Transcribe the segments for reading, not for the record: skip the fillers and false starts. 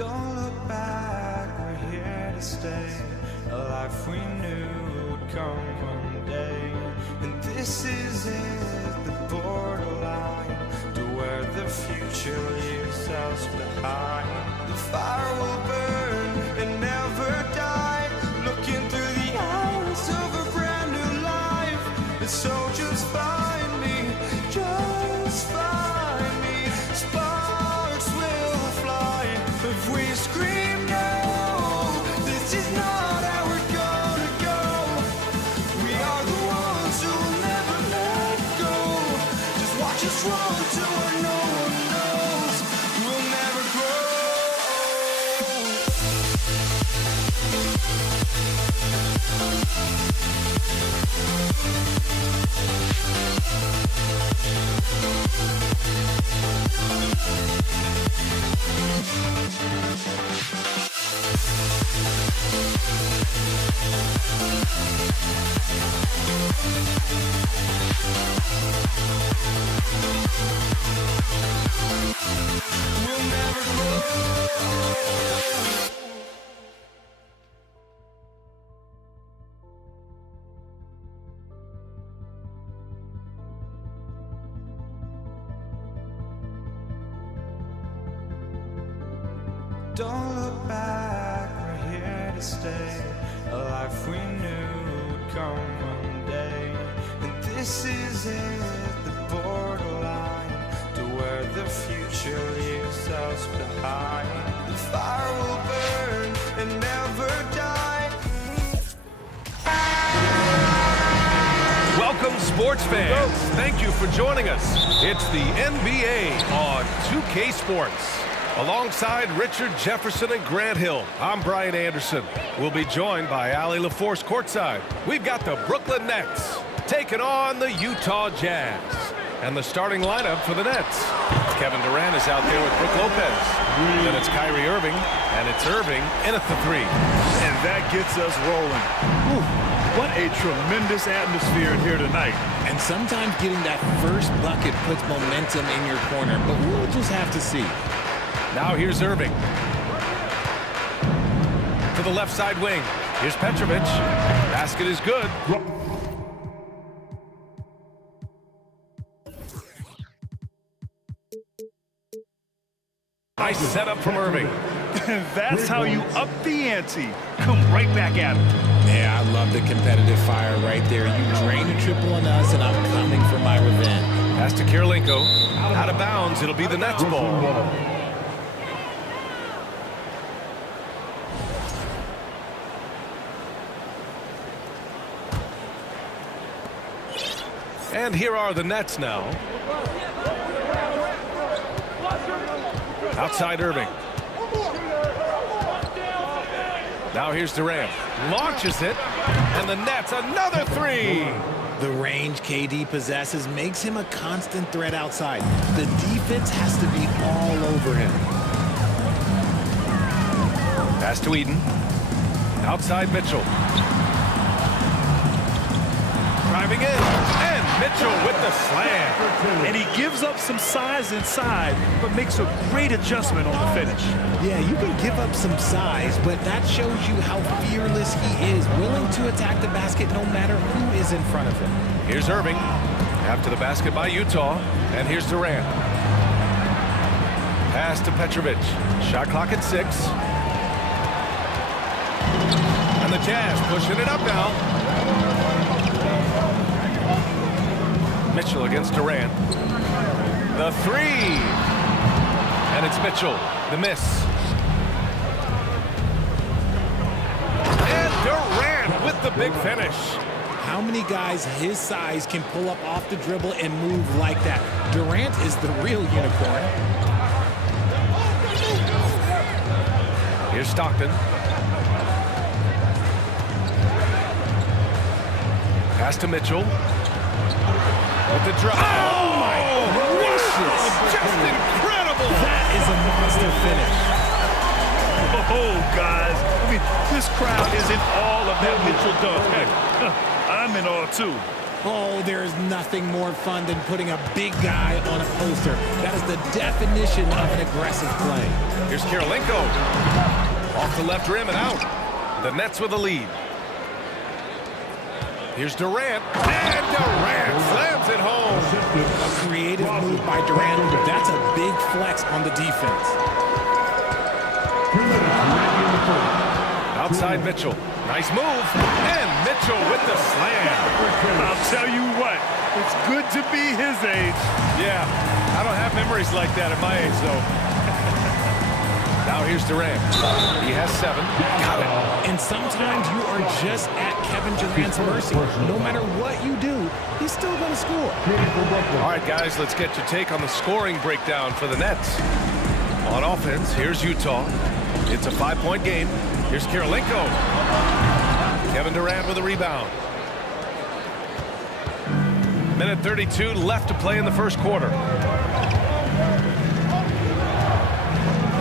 Don't look back, we're here to stay. A life we knew would come one day. And this is it, the borderline to where the future leaves us behind. The fire will burn and never die, looking through the eyes of a brand new life. And so just find me, just find me. Sparks will fly if we scream no. This is not how we're gonna go. We are the ones who will never let go. Just watch us run to where no one knows. We'll never grow. We'll never grow. Don't look back, we're here to stay. A life we knew would come one day. And this is it, the borderline to where the future leaves us behind. The fire will burn and never die. Welcome, sports fans. Thank you for joining us. It's the NBA on 2K Sports. Alongside Richard Jefferson and Grant Hill, I'm Brian Anderson. We'll be joined by Allie LaForce courtside. We've got the Brooklyn Nets taking on the Utah Jazz. And the starting lineup for the Nets. Kevin Durant is out there with Brook Lopez. Then it's Kyrie Irving, and it's Irving in at the three. And that gets us rolling. Whew, what a tremendous atmosphere here tonight. And sometimes getting that first bucket puts momentum in your corner, but we'll just have to see. Now here's Irving. To the left side wing. Here's Petrovic. Basket is good. Nice setup from Irving. That's how you up the ante. Come right back at him. Yeah, I love the competitive fire right there. You drain a triple on us, and I'm coming for my revenge. Pass to Kirilenko. Out of bounds. It'll be the Nets ball. And here are the Nets now. Outside Irving. Now here's Durant. Launches it. And the Nets, another three. The range KD possesses makes him a constant threat outside. The defense has to be all over him. Pass to Eden. Outside Mitchell. Driving in. And Mitchell with the slam. And he gives up some size inside, but makes a great adjustment on the finish. Yeah, you can give up some size, but that shows you how fearless he is, willing to attack the basket no matter who is in front of him. Here's Irving. After the basket by Utah. And here's Durant. Pass to Petrovic. Shot clock at 6. And the Jazz pushing it up now. Mitchell against Durant. The three. And it's Mitchell. The miss. And Durant with the big finish. How many guys his size can pull up off the dribble and move like that? Durant is the real unicorn. Here's Stockton. Pass to Mitchell. With the drop. Oh, my gracious. Just incredible. That is a monster finish. Oh, guys. I mean, this crowd is in awe of that Mitchell dunk. Heck, I'm in awe, too. Oh, there's nothing more fun than putting a big guy on a poster. That is the definition of an aggressive play. Here's Kirilenko. Off the left rim and out. The Nets with a lead. Here's Durant. And Durant slams it home. A creative move by Durant. That's a big flex on the defense. Outside Mitchell. Nice move. And Mitchell with the slam. I'll tell you what, it's good to be his age. Yeah, I don't have memories like that at my age, though. Now here's Durant. He has 7. Got it. And sometimes you are just at Kevin Durant's mercy. No matter what you do, he's still going to score. All right, guys, let's get your take on the scoring breakdown for the Nets. On offense, here's Utah. It's a 5-point game. Here's Kirilenko. Kevin Durant with a rebound. Minute 32 left to play in the first quarter.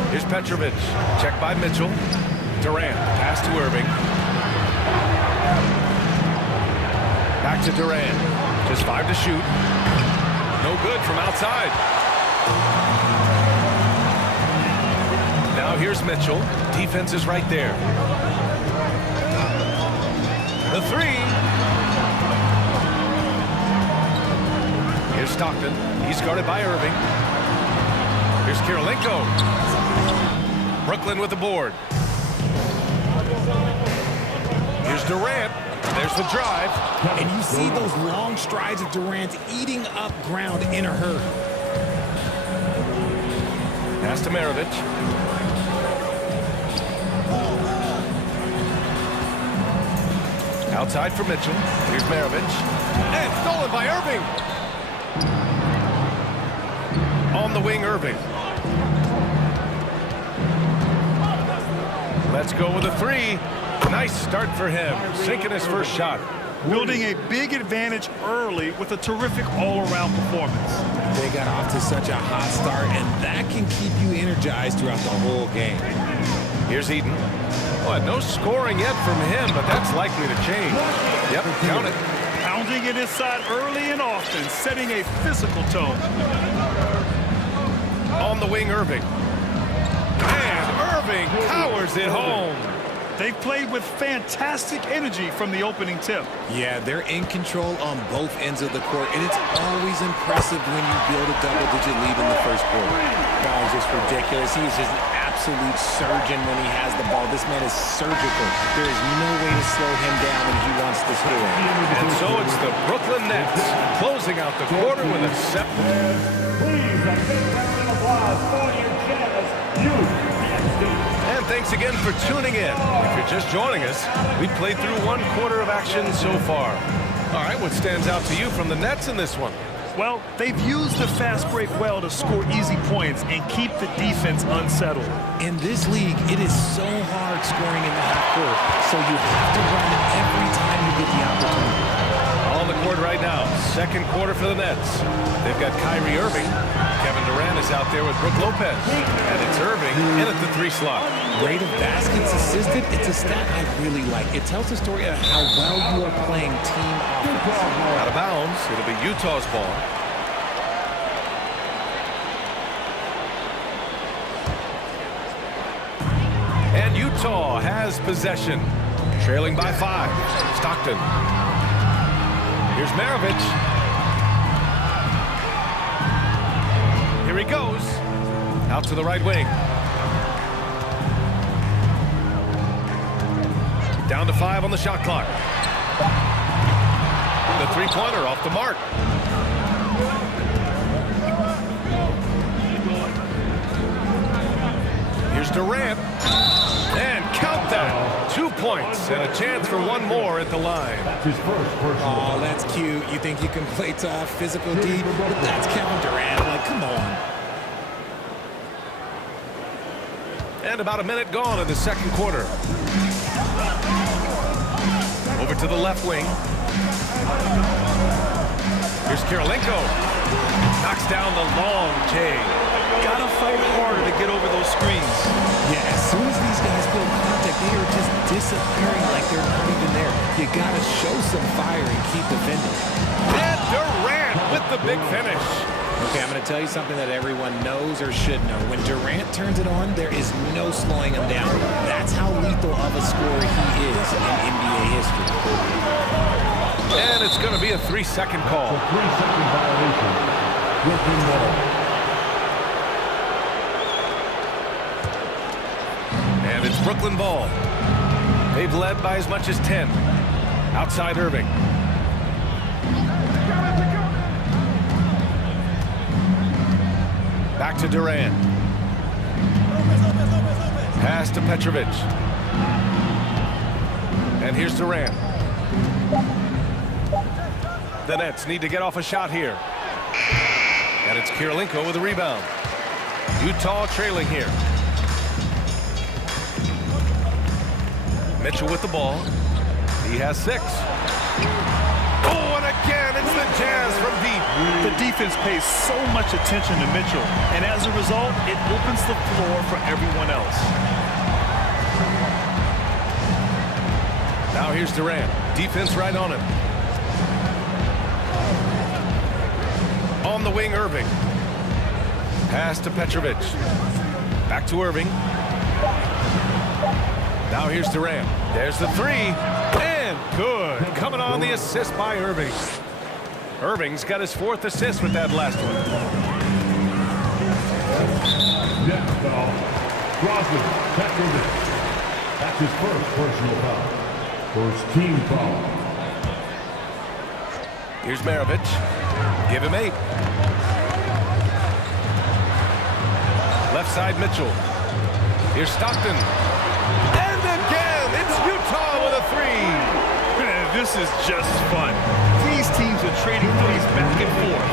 Here's Petrovic. Checked by Mitchell. Durant. Pass to Irving. Back to Durant. Just 5 to shoot. No good from outside. Now here's Mitchell. Defense is right there. The 3. Here's Stockton. He's guarded by Irving. Here's Kirilenko. Brooklyn with the board. Here's Durant. There's the drive. And you see those long strides of Durant eating up ground in a hurry. Pass to Maravich. Outside for Mitchell. Here's Maravich. And stolen by Irving. On the wing, Irving. Let's go with a 3. Nice start for him. Sinking his first shot. Building a big advantage early with a terrific all-around performance. They got off to such a hot start, and that can keep you energized throughout the whole game. Here's Eden. Well, no scoring yet from him, but that's likely to change. Yep, count it. Pounding it inside early and often, setting a physical tone. On the wing, Irving. And Irving powers it home. They've played with fantastic energy from the opening tip. Yeah, they're in control on both ends of the court, and it's always impressive when you build a double-digit lead in the first quarter. That is just ridiculous. He is just an absolute surgeon when he has the ball. This man is surgical. There is no way to slow him down when he wants to score. And so it's the Brooklyn Nets closing out the quarter with a 7. Please, a big round of applause for your Jazz. And thanks again for tuning in. If you're just joining us, we've played through 1 quarter of action so far. All right, what stands out to you from the Nets in this one? Well, they've used the fast break well to score easy points and keep the defense unsettled. In this league, it is so hard scoring in the half court, so you have to run every time you get the opportunity. On the court right now, second quarter for the Nets. They've got Kyrie Irving. Kevin Durant is out there with Brook Lopez. And it's Irving in at the 3 slot. Rate of baskets assisted, it's a stat I really like. It tells a story of how well you are playing team offense. Out of bounds. It'll be Utah's ball. And Utah has possession. Trailing by 5. Stockton. Here's Maravich. Here he goes. Out to the right wing. Down to 5 on the shot clock. The 3-pointer off the mark. Here's Durant. And count that. 2 points and a chance for 1 more at the line. Oh, that's cute. You think you can play tough, physical D, but that's Kevin Durant. Like, come on. And about a minute gone in the second quarter. Over to the left wing. Here's Kirilenko. Knocks down the long J. Gotta fight harder to get over those screens. Yeah, as soon as these guys build contact, they are just disappearing like they're not even there. You got to show some fire and keep defending. And Durant with the big finish. Okay, I'm going to tell you something that everyone knows or should know. When Durant turns it on, there is no slowing him down. That's how lethal of a scorer he is in NBA history. And it's going to be a 3-second call. 3-second violation. Brooklyn ball. And it's Brooklyn ball. They've led by as much as 10. Outside Irving. Back to Durant. Pass to Petrovic. And here's Durant. The Nets need to get off a shot here. And it's Kirilenko with a rebound. Utah trailing here. Mitchell with the ball. He has 6. Oh, and again, it's the Jazz from deep. The defense pays so much attention to Mitchell, and as a result, it opens the floor for everyone else. Now here's Durant. Defense right on him. On the wing, Irving. Pass to Petrovic. Back to Irving. Now here's Durant. There's the 3. And good. Coming on the assist by Irving. Irving's got his 4th assist with that last one. Next foul. Crosby, Petrovic. That's his first personal foul. First team foul. Here's Maravich. Give him 8. Left side, Mitchell. Here's Stockton. And again, it's Utah with a 3. Man, this is just fun. These teams are trading threes back and forth.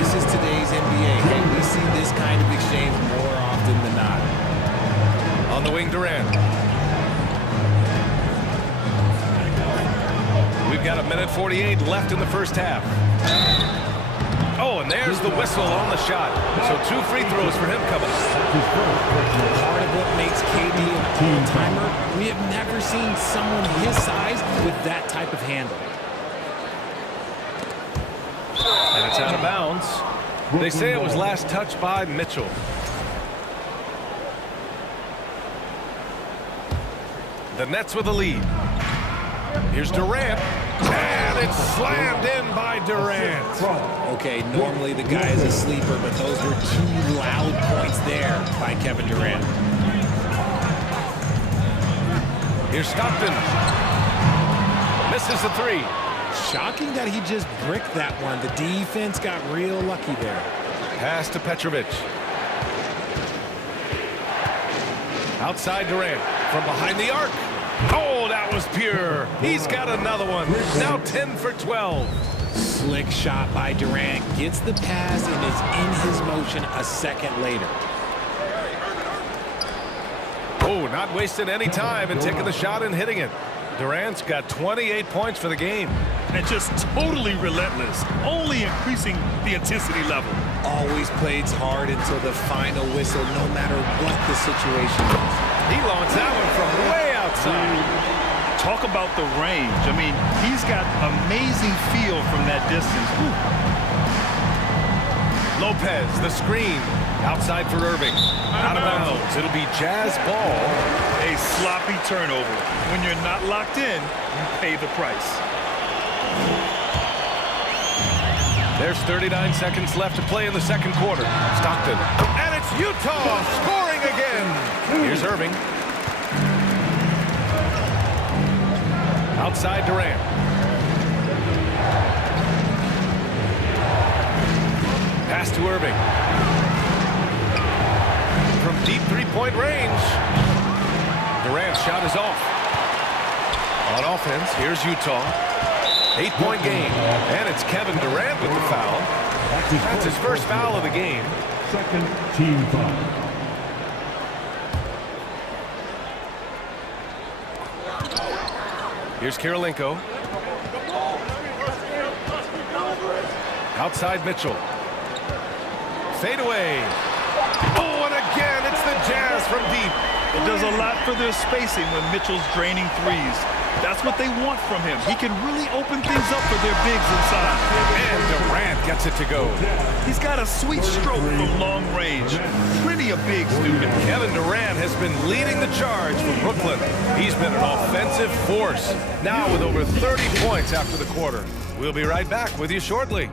This is today's NBA, and we see this kind of exchange more often than not. On the wing, Durant. We've got 1:48 left in the first half. Oh, and there's the whistle on the shot. So 2 free throws for him coming up. Part of what makes KD an all-timer, we have never seen someone his size with that type of handle. And it's out of bounds. They say it was last touched by Mitchell. The Nets with the lead. Here's Durant. And it's slammed in by Durant. Okay, normally the guy is a sleeper, but those were 2 loud points there by Kevin Durant. Here's Stockton. Misses the 3. Shocking that he just bricked that one. The defense got real lucky there. Pass to Petrovic. Outside Durant. From behind the arc. Oh, that was pure. He's got another one. Now 10 for 12. Slick shot by Durant. Gets the pass and is in his motion a second later. Oh, not wasting any time and taking the shot and hitting it. Durant's got 28 points for the game. And just totally relentless, only increasing the intensity level. Always plays hard until the final whistle, no matter what the situation is. He launched that one from way outside. Talk about the range. I mean, he's got amazing feel from that distance. Whew. Lopez, the screen. Outside for Irving. Out of bounds. It'll be Jazz ball. A sloppy turnover. When you're not locked in, you pay the price. There's 39 seconds left to play in the second quarter. Stockton. And it's Utah scoring again. Here's Irving. Outside Durant. Pass to Irving. From deep three-point range. Durant's shot is off. On offense, here's Utah. 8-point game. And it's Kevin Durant with the foul. That's his first foul of the game. Second team foul. Here's Kirilenko. Outside Mitchell. Fade away. Oh, and again, it's the Jazz from deep. It does a lot for their spacing when Mitchell's draining threes. That's what they want from him. He can really open things up for their bigs inside. And Durant gets it to go. He's got a sweet stroke from long range. Plenty of bigs do that. Kevin Durant has been leading the charge for Brooklyn. He's been an offensive force, now with over 30 points after the quarter. We'll be right back with you shortly.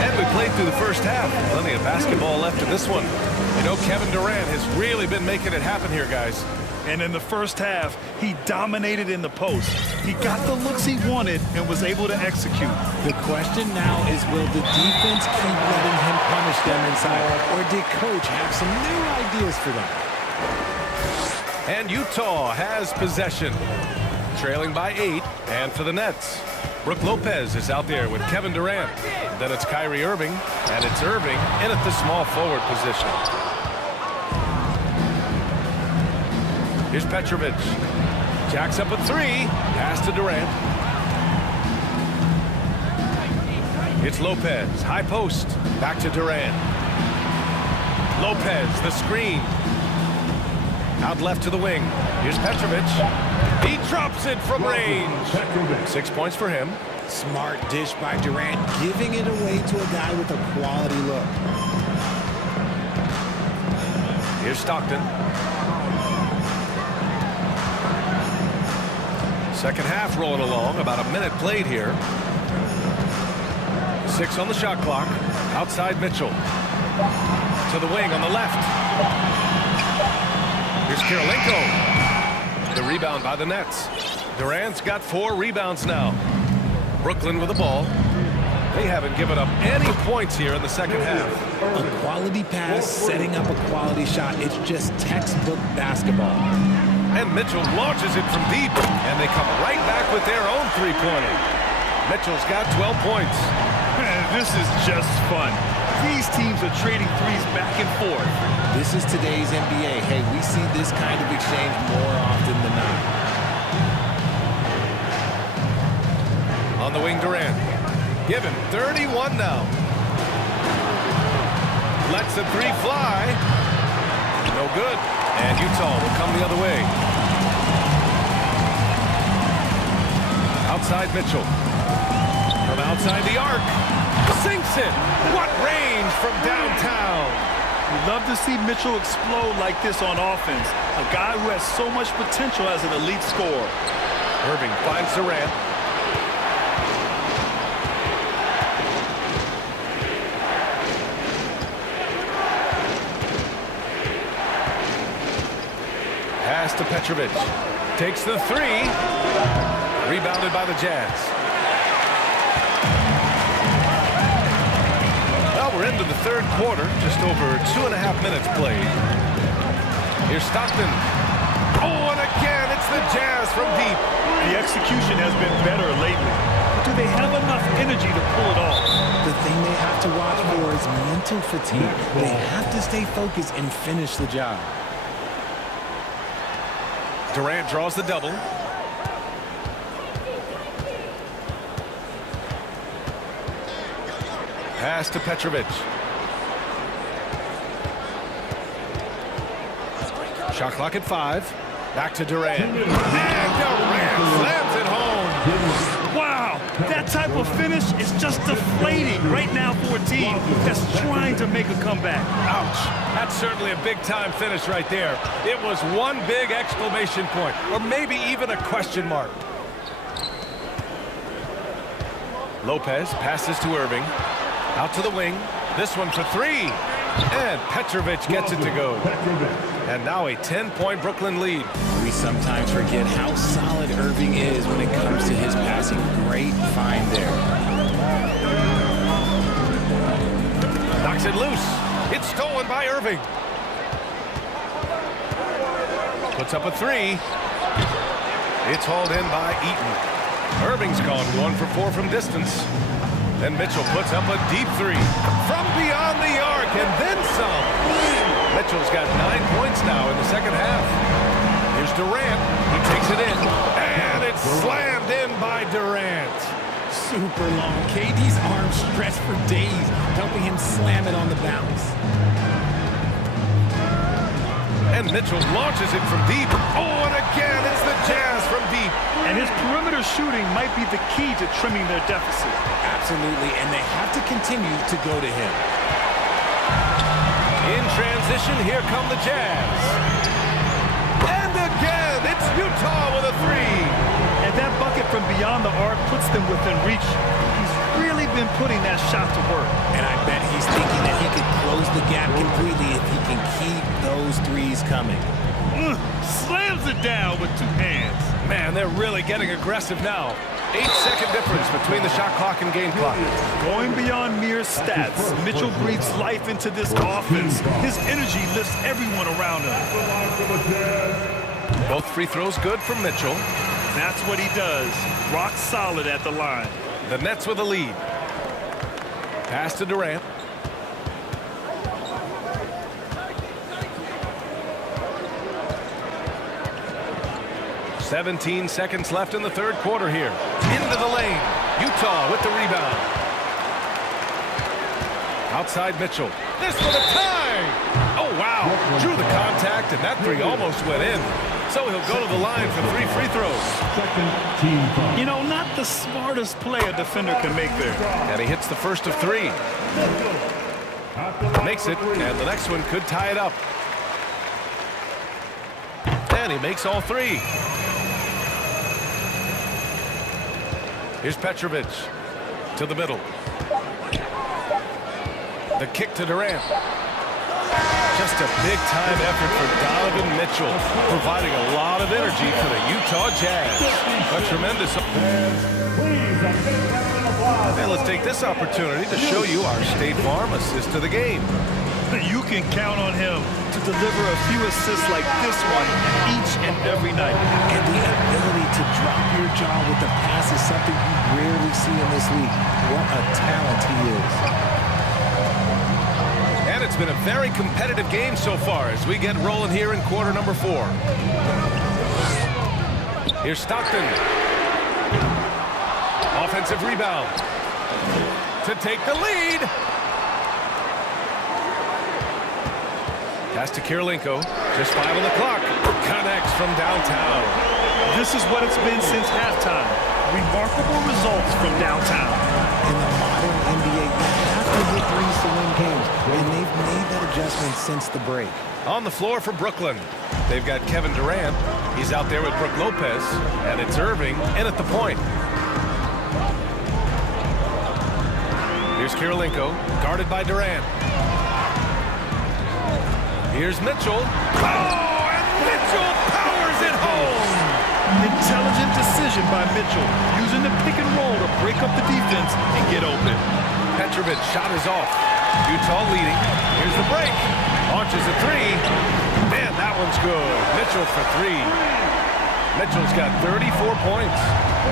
And we played through the first half. Plenty of basketball left in this one. You know, Kevin Durant has really been making it happen here, guys. And in the first half, he dominated in the post. He got the looks he wanted and was able to execute. The question now is, will the defense keep letting him punish them inside? Or did Coach have some new ideas for them? And Utah has possession, trailing by 8, and for the Nets, Brook Lopez is out there with Kevin Durant. Then it's Kyrie Irving, and it's Irving in at the small forward position. Here's Petrovic. Jacks up a 3, pass to Durant. It's Lopez, high post, back to Durant. Lopez, the screen. Out left to the wing. Here's Petrovic. He drops it from range. 6 points for him. Smart dish by Durant, giving it away to a guy with a quality look. Here's Stockton. Second half rolling along. About a minute played here. 6 on the shot clock. Outside Mitchell. To the wing on the left. Here's Kirilenko. The rebound by the Nets. Durant's got 4 rebounds now. Brooklyn with the ball. They haven't given up any points here in the second half. A quality pass, setting up a quality shot. It's just textbook basketball. And Mitchell launches it from deep, and they come right back with their own three-pointer. Mitchell's got 12 points. This is just fun. These teams are trading threes back and forth. This is today's NBA. Hey, we see this kind of exchange more often than not. On the wing, Durant. Given 31 now. Lets the 3 fly. No good. And Utah will come the other way. Outside Mitchell. From outside the arc. Sinks it. What range from downtown. We'd love to see Mitchell explode like this on offense. A guy who has so much potential as an elite scorer. Irving finds Durant. Pass to Petrovic. Takes the 3. Rebounded by the Jazz. Well, we're into the third quarter. Just over 2.5 minutes played. Here's Stockton. Oh, and again, it's the Jazz from deep. The execution has been better lately. Do they have enough energy to pull it off? The thing they have to watch for is mental fatigue. They have to stay focused and finish the job. Durant draws the double. Pass to Petrovic. Shot clock at 5. Back to Durant. And Durant slams it home. Wow, that type of finish is just deflating right now for a team that's trying to make a comeback. Ouch. That's certainly a big-time finish right there. It was one big exclamation point, or maybe even a question mark. Lopez passes to Irving. Out to the wing. This one for 3. And Petrovic gets it to go. And now a 10-point Brooklyn lead. We sometimes forget how solid Irving is when it comes to his passing. Great find there. Knocks it loose. It's stolen by Irving. Puts up a 3. It's hauled in by Eaton. Irving's gone 1 for 4 from distance. Then Mitchell puts up a deep 3 from beyond the arc, and then some. Mitchell's got 9 points now in the second half. Here's Durant. He takes it in, and it's slammed in by Durant. super long. KD's arms stretched for days, helping him slam it on the bounce. And Mitchell launches it from deep. Oh, and again, it's the Jazz from deep. And his perimeter shooting might be the key to trimming their deficit. Absolutely, and they have to continue to go to him. In transition, here come the Jazz. And again, it's Utah with a three. And that bucket from beyond the arc puts them within reach. He's really been putting that shot to work. And I bet he's thinking that he could close the gap completely if he can keep those threes coming. Slams it down with two hands. Man, they're really getting aggressive now. 8-second difference between the shot clock and game clock. Going beyond mere stats, Mitchell breathes life into this offense. His energy lifts everyone around him. Both free throws good from Mitchell. That's what he does. Rock solid at the line. The Nets with a lead. Pass to Durant. "17 seconds left in the third quarter here. Into the lane. Utah with the rebound. Outside Mitchell. This for the tie! Oh, wow. Drew the contact, and that three almost went in. So he'll go to the line for 3 free throws. Second team foul. You know, not the smartest play a defender can make there. And he hits the first of 3. Makes it, and the next one could tie it up. And he makes all 3. Here's Petrovic to the middle. The kick to Durant. Just a big-time effort for Donovan Mitchell, providing a lot of energy for the Utah Jazz. A tremendous... And let's take this opportunity to show you our State Farm assist of the game. You can count on him to deliver a few assists like this one each and every night. And the ability to drop your jaw with the pass is something you rarely see in this league. What a talent he is. And it's been a very competitive game so far as we get rolling here in quarter number 4. Here's Stockton. Offensive rebound to take the lead. Pass to Kirilenko. Just 5 on the clock. Connects from downtown. This is what it's been since halftime. Remarkable results from downtown. In the modern NBA, you have to hit threes to win games, and they've made that adjustment since the break. On the floor for Brooklyn, they've got Kevin Durant. He's out there with Brook Lopez, and it's Irving in at the point. Here's Kirilenko, guarded by Durant. Here's Mitchell. Oh, and Mitchell powers it home! Intelligent decision by Mitchell, using the pick and roll to break up the defense and get open. Petrovic shot is off. Utah leading. Here's the break. Launches a 3. Man, that one's good. Mitchell for 3. Mitchell's got 34 points.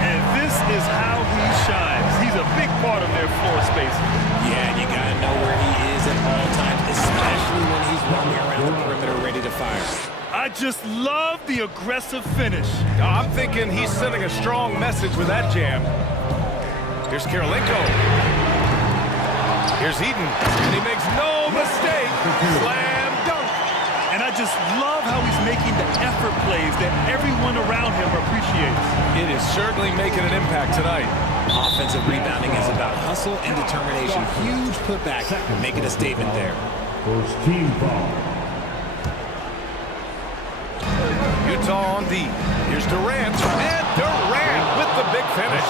And this is how he shines. He's a big part of their floor space. Yeah, you got to know where he is at all times, especially when he's roaming around the perimeter ready to fire. I just love the aggressive finish. I'm thinking he's sending a strong message with that jam. Here's Kirilenko. Here's Eaton, and he makes no mistake. Slam dunk. And I just love how he's making the effort plays that everyone around him appreciates. It is certainly making an impact tonight. Offensive rebounding is about hustle and determination. Huge putback, making a statement there. First team foul. Utah on D. Here's Durant, and Durant with the big finish.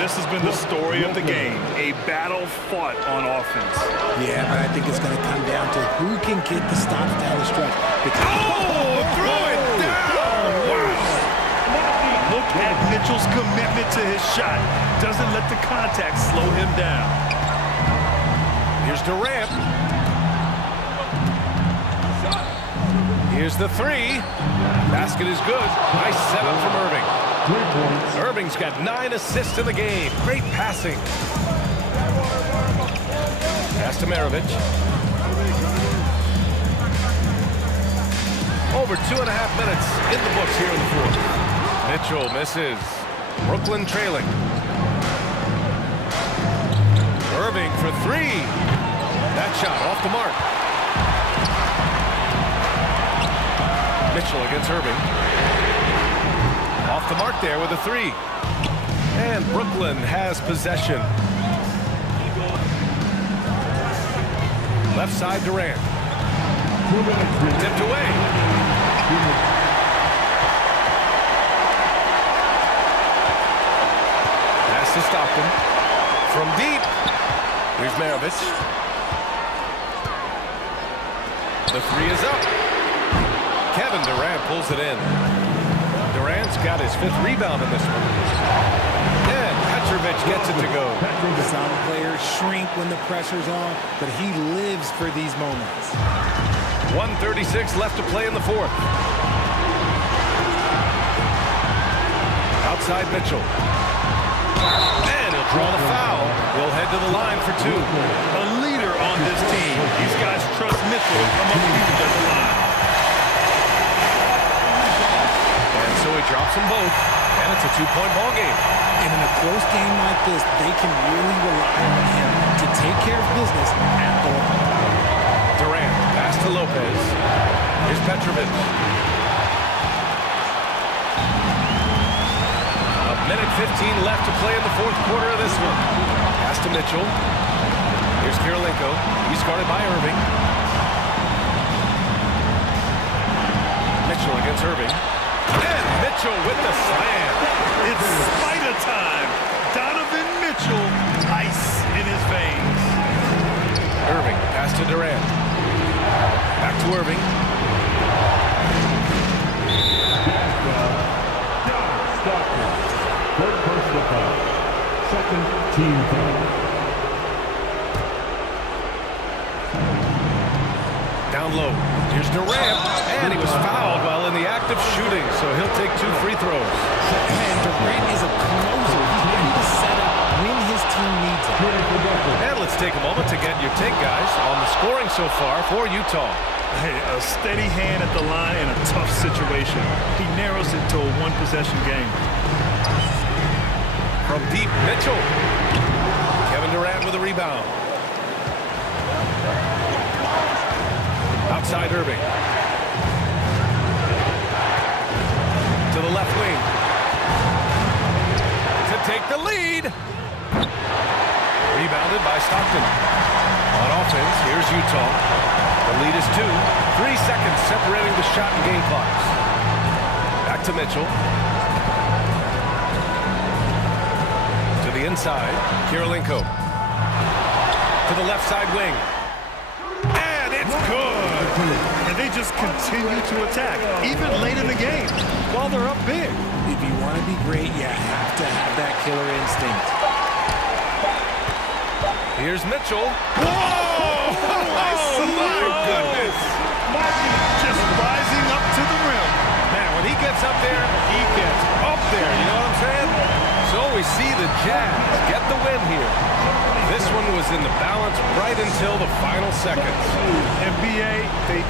This has been the story of the game, a battle fought on offense. Yeah, but I think it's going to come down to who can get the stops down the stretch. Oh, throw it down! Wow! Look at Mitchell's commitment to his shot. Doesn't let the contact slow him down. Here's Durant. Here's the 3. Basket is good. Nice setup from Irving. 3 points. Irving's got 9 assists in the game. Great passing. Pass to Maravich. Over 2.5 minutes in the books here in the fourth. Mitchell misses. Brooklyn trailing. three. That shot off the mark. Mitchell against Irving. Off the mark there with a three. And Brooklyn has possession. Left side Durant. Tipped away. Pass to Stockton. From deep. Here's Maravich. The three is up. Kevin Durant pulls it in. Durant's got his 5th rebound in this one. And Petrovic gets it to go. Some players shrink when the pressure's on, but he lives for these moments. 1:36 left to play in the 4th. Outside Mitchell. And he'll draw the foul. He'll head to the line for 2. A leader on this team. These guys trust Mitchell to come up huge at the line. And so he drops them both. And it's a 2-point ball game. And in a close game like this, they can really rely on him to take care of business at the line. Durant, pass to Lopez. Here's Petrovic. A minute 15 left to play in the 4th quarter of this one. Pass to Mitchell. Here's Kirilenko. He's guarded by Irving. Mitchell against Irving. And Mitchell with the slam. It's spider time. Donovan Mitchell, ice in his veins. Irving, pass to Durant. Back to Irving. Stockton. 3rd personal foul. 2nd team foul. Down low. Here's Durant. And he was fouled while in the act of shooting, so he'll take 2 free throws. And Durant is a closer. He's ready to set up when his team needs him. And let's take a moment to get your take, guys, on the scoring so far for Utah. Hey, a steady hand at the line in a tough situation. He narrows it to a 1-possession game. From deep, Mitchell. Kevin Durant with a rebound. Outside Irving. To the left wing. To take the lead. Rebounded by Stockton. On offense, here's Utah. The lead is 2. 3 seconds separating the shot and game clocks. Back to Mitchell. To the inside, Kirilenko. To the left side wing. And it's good. And they just continue to attack, even late in the game, while they're up big. If you want to be great, you have to have that killer instinct. Here's Mitchell. Whoa! Oh, my goodness. Just rising up to the rim. Man, when he gets up there, he gets up there. You know what I'm saying? So we see the Jazz get the win here. This one was in the balance right until the final seconds. NBA, they...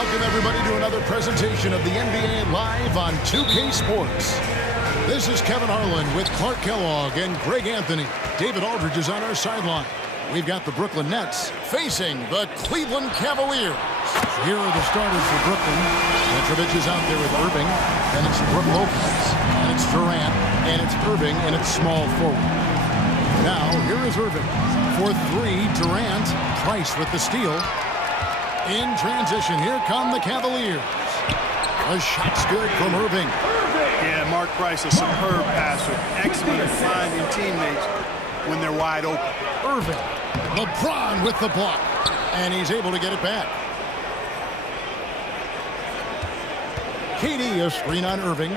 Welcome, everybody, to another presentation of the NBA Live on 2K Sports. This is Kevin Harlan with Clark Kellogg and Greg Anthony. David Aldridge is on our sideline. We've got the Brooklyn Nets facing the Cleveland Cavaliers. Here are the starters for Brooklyn. Mitrovic is out there with Irving, and it's Brook Lopez, and it's Durant, and it's Irving, and it's small forward. Now, here is Irving. For three, Durant. Price with the steal. In transition, here come the Cavaliers. A shot's good from Irving. Yeah, Mark Price, a superb passer. Excellent at finding teammates when they're wide open. Irving. LeBron with the block. And he's able to get it back. KD a screen on Irving.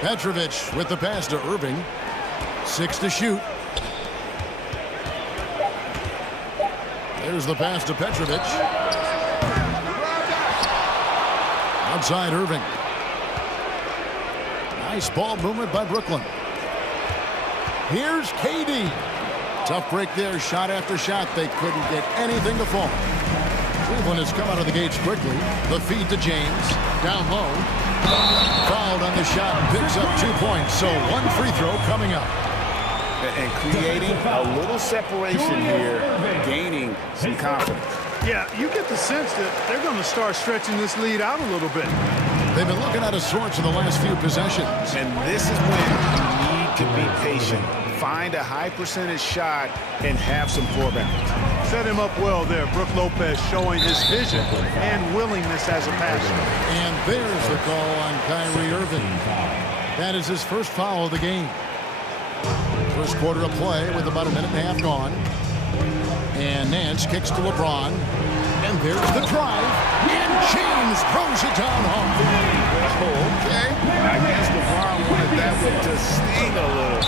Petrovic with the pass to Irving. 6 to shoot. There's the pass to Petrovic. Outside Irving. Nice ball movement by Brooklyn. Here's KD. Tough break there, shot after shot. They couldn't get anything to fall. Cleveland has come out of the gates quickly. The feed to James. Down low. Fouled on the shot and picks up 2 points. So 1 free throw coming up. And creating a little separation here, gaining some confidence. Yeah, you get the sense that they're going to start stretching this lead out a little bit. They've been looking at a source in the last few possessions. And this is when you need to be patient. Find a high percentage shot and have some floor balance. Set him up well there. Brook Lopez showing his vision and willingness as a passer. And there's the call on Kyrie Irving. That is his first foul of the game. First quarter of play with about a minute and a half gone. And Nance kicks to LeBron. And there's the drive. And James throws it down home. Okay. I guess LeBron wanted that one to sting a little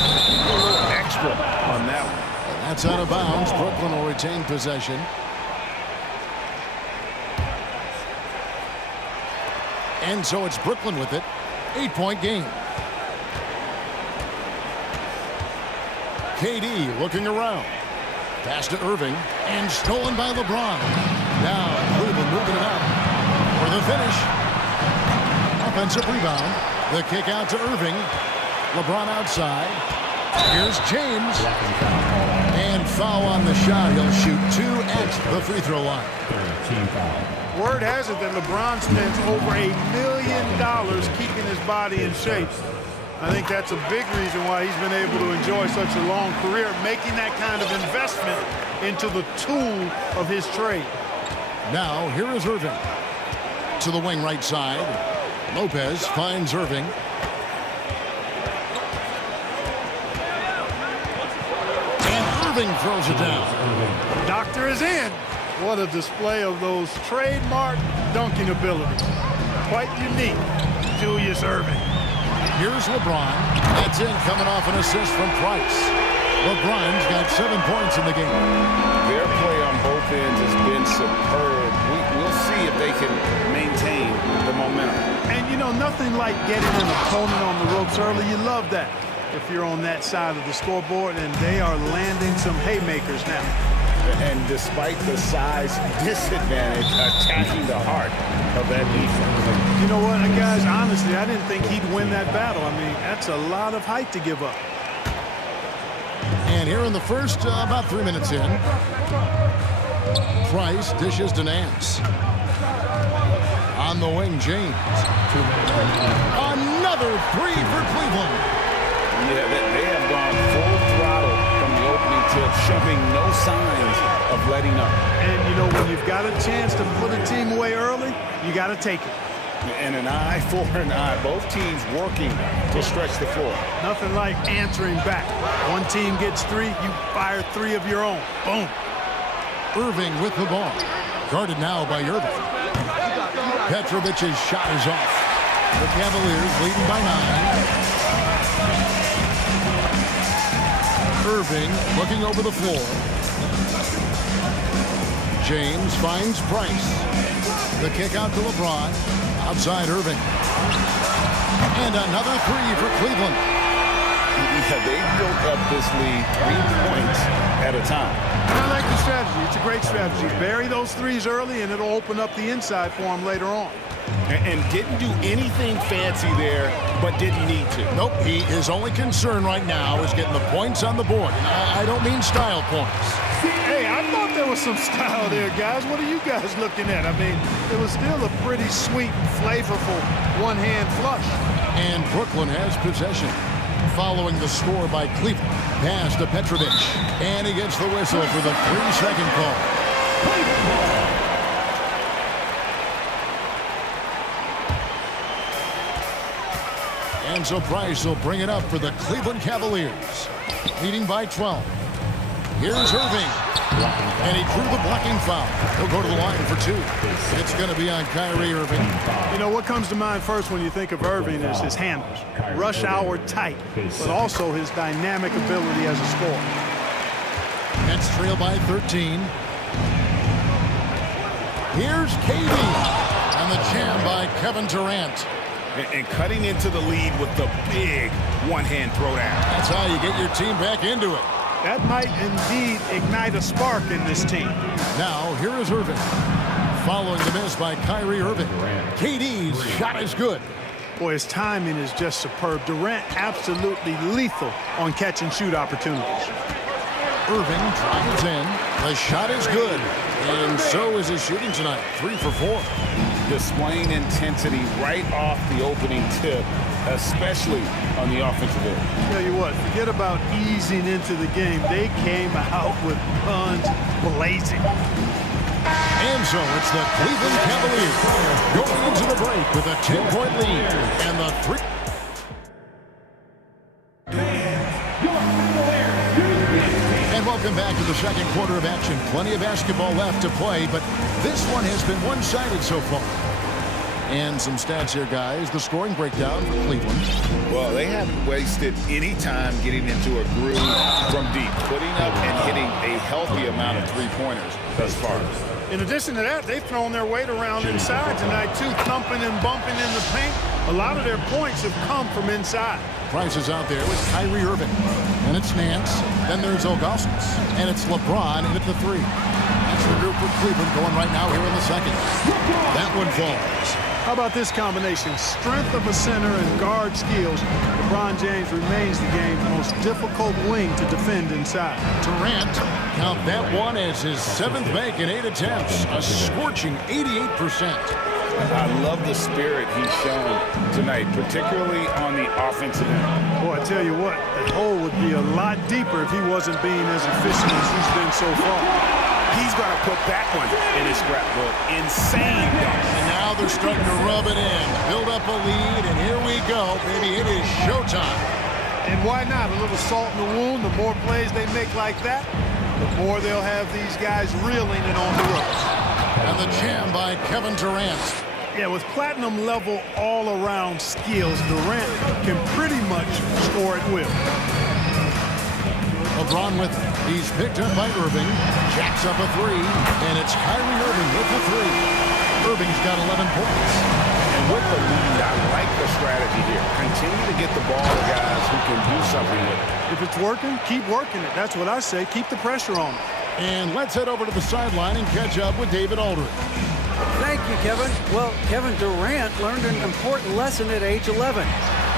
extra on that one. And that's out of bounds. Brooklyn will retain possession. And so it's Brooklyn with it. 8-point game. KD looking around. Pass to Irving. And stolen by LeBron. Now Cleveland moving it out for the finish. Offensive rebound. The kick out to Irving. LeBron outside. Here's James. And foul on the shot. He'll shoot 2 at the free throw line. Word has it that LeBron spends over $1 million keeping his body in shape. I think that's a big reason why he's been able to enjoy such a long career, making that kind of investment into the tool of his trade. Now, here is Irving. To the wing right side. Lopez finds Irving. And Irving throws it down. Doctor is in. What a display of those trademark dunking abilities. Quite unique, Julius Irving. Here's LeBron. That's in, coming off an assist from Price. LeBron's got 7 points in the game. Their play on both ends has been superb. We'll see if they can maintain the momentum. And, you know, nothing like getting an opponent on the ropes early. You love that if you're on that side of the scoreboard, and they are landing some haymakers now. And despite the size disadvantage, attacking the heart of that defense. You know what, guys, honestly, I didn't think he'd win that battle. I mean, that's a lot of height to give up. And here in the first, about 3 minutes in, Price dishes to Nance. On the wing, James. Another 3 for Cleveland. Yeah, they have gone full throttle from the opening tip, showing no signs of letting up. And, you know, when you've got a chance to put a team away early, you got to take it. And an eye for an eye. Both teams working to stretch the floor. Nothing like answering back. One team gets 3, you fire 3 of your own. Boom. Irving with the ball. Guarded now by Irving. Petrovic's shot is off. The Cavaliers leading by 9. Irving looking over the floor. James finds Price. The kick out to LeBron. Outside Irving. And another 3 for Cleveland. Yeah, they built up this lead 3 points at a time. I like the strategy. It's a great strategy. Bury those 3s early, and it'll open up the inside for them later on. And didn't do anything fancy there, but didn't need to. Nope, his only concern right now is getting the points on the board. And I don't mean style points. Hey, I thought there was some style there, guys. What are you guys looking at? I mean, it was still a pretty sweet, flavorful one-hand flush. And Brooklyn has possession. Following the score by Cleveland. Pass to Petrovic. And he gets the whistle for the 3-second call. And so Price will bring it up for the Cleveland Cavaliers. Leading by 12. Here's Irving. And he drew the blocking foul. He'll go to the line for 2. It's going to be on Kyrie Irving. You know, what comes to mind first when you think of Irving is his handles. Rush hour tight, but also his dynamic ability as a scorer. Nets trail by 13. Here's KD. And the jam by Kevin Durant. And cutting into the lead with the big one-hand throwdown. That's how you get your team back into it. That might indeed ignite a spark in this team. Now, here is Irving. Following the miss by Kyrie Irving. KD's shot is good. Boy, his timing is just superb. Durant absolutely lethal on catch and shoot opportunities. Irving drives in. The shot is good. And so is his shooting tonight. 3 for 4. Displaying intensity right off the opening tip, especially on the offensive end. Tell you what, forget about easing into the game. They came out with guns blazing. And so it's the Cleveland Cavaliers going into the break with a 10-point lead. And the 3. And welcome back to the second quarter of action. Plenty of basketball left to play, but this one has been one-sided so far. And some stats here, guys. The scoring breakdown for Cleveland. Well, they haven't wasted any time getting into a groove from deep, putting up and hitting a healthy amount of three-pointers thus far. In addition to that, they've thrown their weight around inside tonight, too, thumping and bumping in the paint. A lot of their points have come from inside. Price is out there with Kyrie Irving. And it's Nance. Then there's Augustus. And it's LeBron in at the 3. That's the group for Cleveland going right now here in the second. That one falls. How about this combination? Strength of a center and guard skills. LeBron James remains the game's most difficult wing to defend inside. Durant, count that one as his 7th make in 8 attempts. A scorching 88%. I love the spirit he's shown tonight, particularly on the offensive end. Boy, I tell you what, the hole would be a lot deeper if he wasn't being as efficient as he's been so far. He's going to put that one in his scrapbook. Insane dunk. And now they're starting to rub it in. Build up a lead, and here we go. Baby, it is showtime. And why not? A little salt in the wound. The more plays they make like that, the more they'll have these guys reeling and on the ropes. And the jam by Kevin Durant. Yeah, with platinum level all-around skills, Durant can pretty much score at will. LeBron with it. He's picked up by Irving. Jacks up a 3. And it's Kyrie Irving with the 3. Irving's got 11 points. And with the lead, I like the strategy here. Continue to get the ball to guys who can do something with it. If it's working, keep working it. That's what I say. Keep the pressure on it. And let's head over to the sideline and catch up with David Aldridge. Thank you, Kevin. Well, Kevin Durant learned an important lesson at age 11.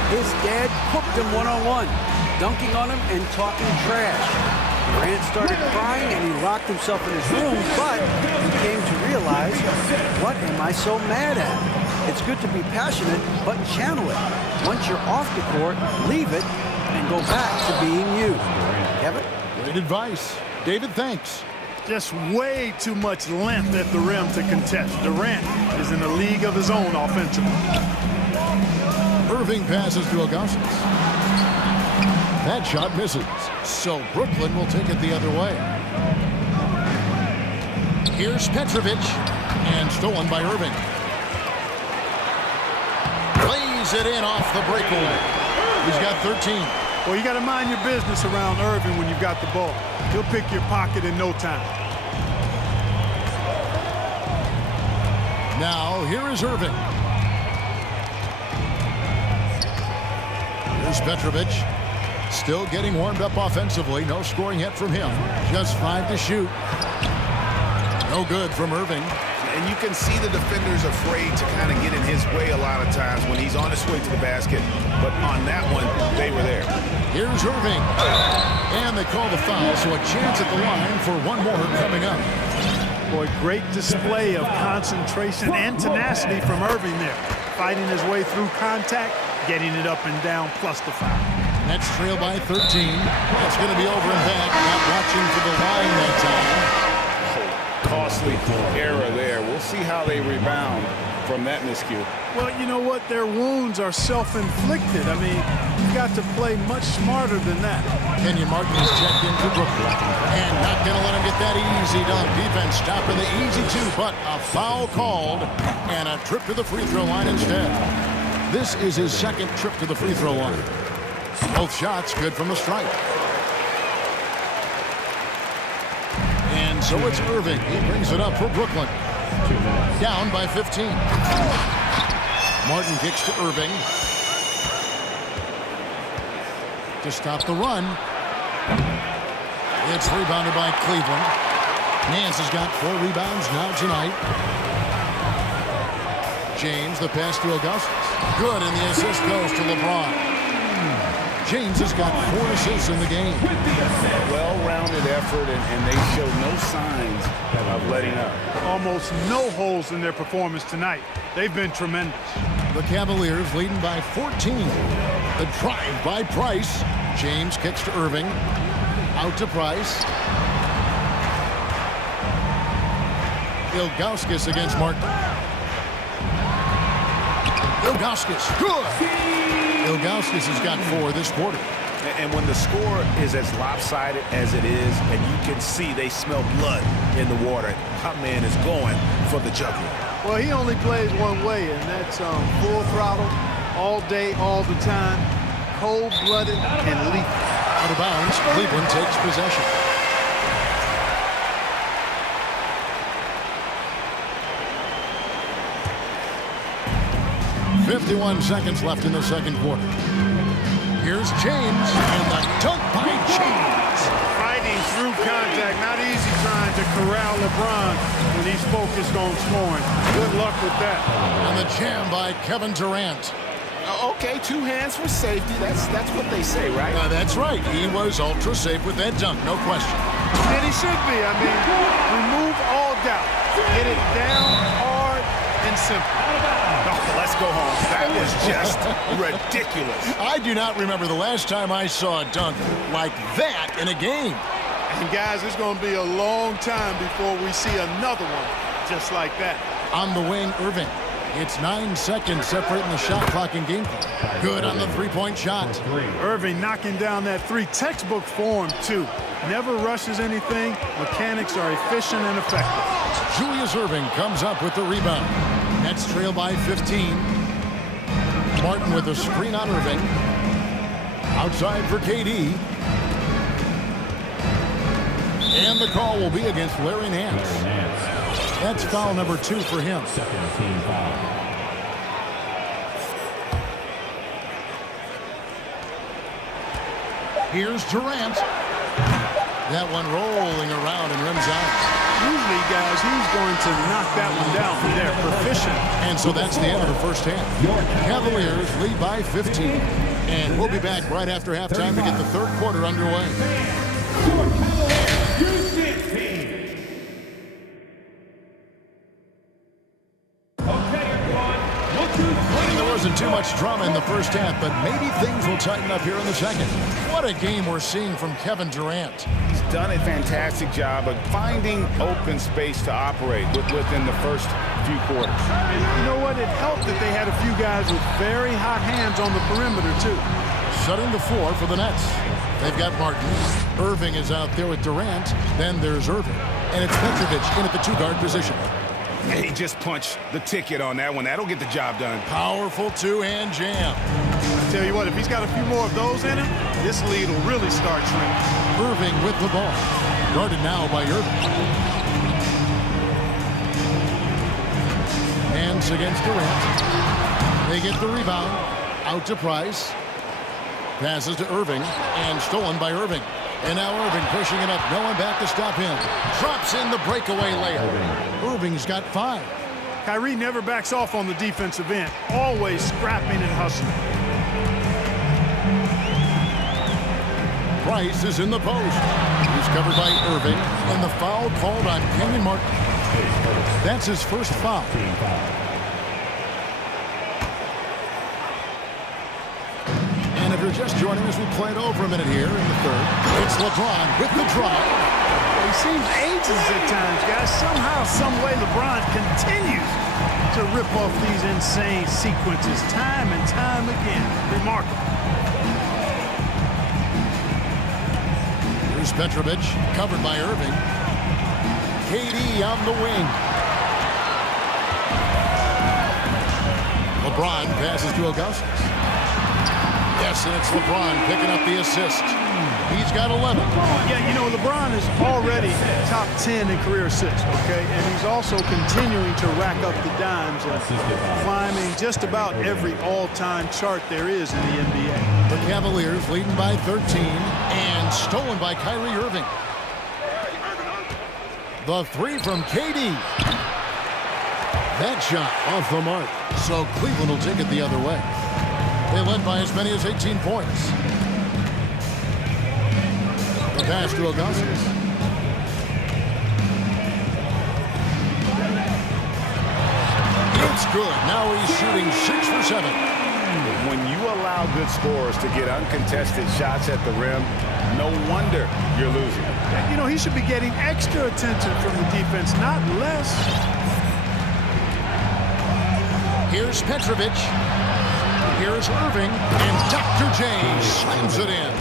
His dad cooked him one-on-one, dunking on him and talking trash. Durant started crying and he locked himself in his room, but he came to realize, what am I so mad at? It's good to be passionate, but channel it. Once you're off the court, leave it and go back to being you. Kevin? Great advice. David, thanks. Just way too much length at the rim to contest. Durant is in a league of his own offensively. Irving passes to Augustus. That shot misses. So Brooklyn will take it the other way. Here's Petrovic. And stolen by Irving. Lays it in off the breakaway. He's got 13. Well, you got to mind your business around Irving when you've got the ball. He'll pick your pocket in no time. Now, here is Irving. Here's Petrovic. Still getting warmed up offensively. No scoring yet from him. Just 5 to shoot. No good from Irving. And you can see the defenders afraid to kind of get in his way a lot of times when he's on his way to the basket. But on that one, they were there. Here's Irving. And they call the foul, so a chance at the line for one more coming up. Boy, great display of concentration and tenacity from Irving there. Fighting his way through contact, getting it up and down, plus the foul. Nets trail by 13. That's going to be over and back. Not watching for the line that time. Costly error there. We'll see how they rebound from that miscue. Well, you know what? Their wounds are self-inflicted. I mean, you've got got to play much smarter than that. Kenyon Martin is checked in for Brooklyn. And not going to let him get that easy dunk. Defense stopping the easy two, but a foul called and a trip to the free throw line instead. This is his second trip to the free throw line. Both shots good from the stripe. And so it's Irving. He brings it up for Brooklyn. Down by 15. Martin kicks to Irving. To stop the run. It's rebounded by Cleveland. Nance has got 4 rebounds now tonight. James, the pass to Augustus. Good, and the assist goes to LeBron. James has got 4 assists in the game. Well-rounded effort, and they show no signs of letting up. Almost no holes in their performance tonight. They've been tremendous. The Cavaliers leading by 14. The drive by Price. James kicks to Irving. Out to Price. Ilgauskas against Martin. Ilgauskas. Good. Ilgauskas has got 4 this quarter. And when the score is as lopsided as it is, and you can see they smell blood in the water, our man is going for the jugular. Well, he only plays one way, and that's full throttle, all day, all the time, cold-blooded and lethal. Out of bounds, Cleveland takes possession. .51 seconds left in the second quarter. Here's James, and the dunk by James. Fighting through contact, not easy trying to corral LeBron when he's focused on scoring. Good luck with that. And the jam by Kevin Durant. Okay, 2 hands for safety. That's what they say, right? That's right. He was ultra safe with that dunk, no question. And he should be. I mean, remove all doubt. Hit it down hard and simple. Oh, let's go home. That was just ridiculous. I do not remember the last time I saw a dunk like that in a game. And guys, it's going to be a long time before we see another one just like that. On the wing, Irving. It's 9 seconds separating the shot clock and game clock. Good on the three-point shot. Irving knocking down that 3. Textbook form, too. Never rushes anything. Mechanics are efficient and effective. Julius Irving comes up with the rebound. Nets trail by 15. Martin with a screen on Irving. Outside for KD. And the call will be against Larry Nance. That's foul number 2 for him. Second team foul. Here's Durant. That one rolling around and rims out. Usually, guys, he's going to knock that one down. They're proficient. And so that's the end of the first half. Cavaliers lead by 15. And we'll be back right after halftime to get the third quarter underway. There wasn't too much drama in the first half, but maybe things will tighten up here in the second. What a game we're seeing from Kevin Durant. He's done a fantastic job of finding open space to operate within the first few quarters. And you know what? It helped that they had a few guys with very hot hands on the perimeter, too. Shutting the floor for the Nets. They've got Martin. Irving is out there with Durant. Then there's Irving. And it's Petrovic in at the 2-guard position. He just punched the ticket on that one. That'll get the job done. Powerful 2-hand jam. I tell you what, if he's got a few more of those in him, this lead will really start shrinking. Irving with the ball. Guarded now by Irving. Hands against Durant. They get the rebound. Out to Price. Passes to Irving. And stolen by Irving. And now Irving pushing it up. No one back to stop him. Drops in the breakaway layup. Irving's got 5. Kyrie never backs off on the defensive end. Always scrapping and hustling. Price is in the post. He's covered by Irving. And the foul called on Kenyon Martin. That's his first foul. And if you're just joining us, we play it over a minute here in the third. It's LeBron with the drive. He seems ages at times, guys. Somehow, some way, LeBron continues to rip off these insane sequences time and time again. Remarkable. Here's Petrovic, covered by Irving. KD on the wing. LeBron passes to Augustus. Yes, and it's LeBron picking up the assist. He's got 11. Yeah, you know, LeBron is already top 10 in career assists, okay? And he's also continuing to rack up the dimes and climbing just about every all-time chart there is in the NBA. The Cavaliers leading by 13 and stolen by Kyrie Irving. The three from KD. That shot off the mark. So Cleveland will take it the other way. They led by as many as 18 points. The pass to Augustus. It's good. Now he's shooting 6 for 7. When you allow good scorers to get uncontested shots at the rim, no wonder you're losing. You know, he should be getting extra attention from the defense, not less. Here's Petrovic. Here's Irving. And Dr. J slams it in.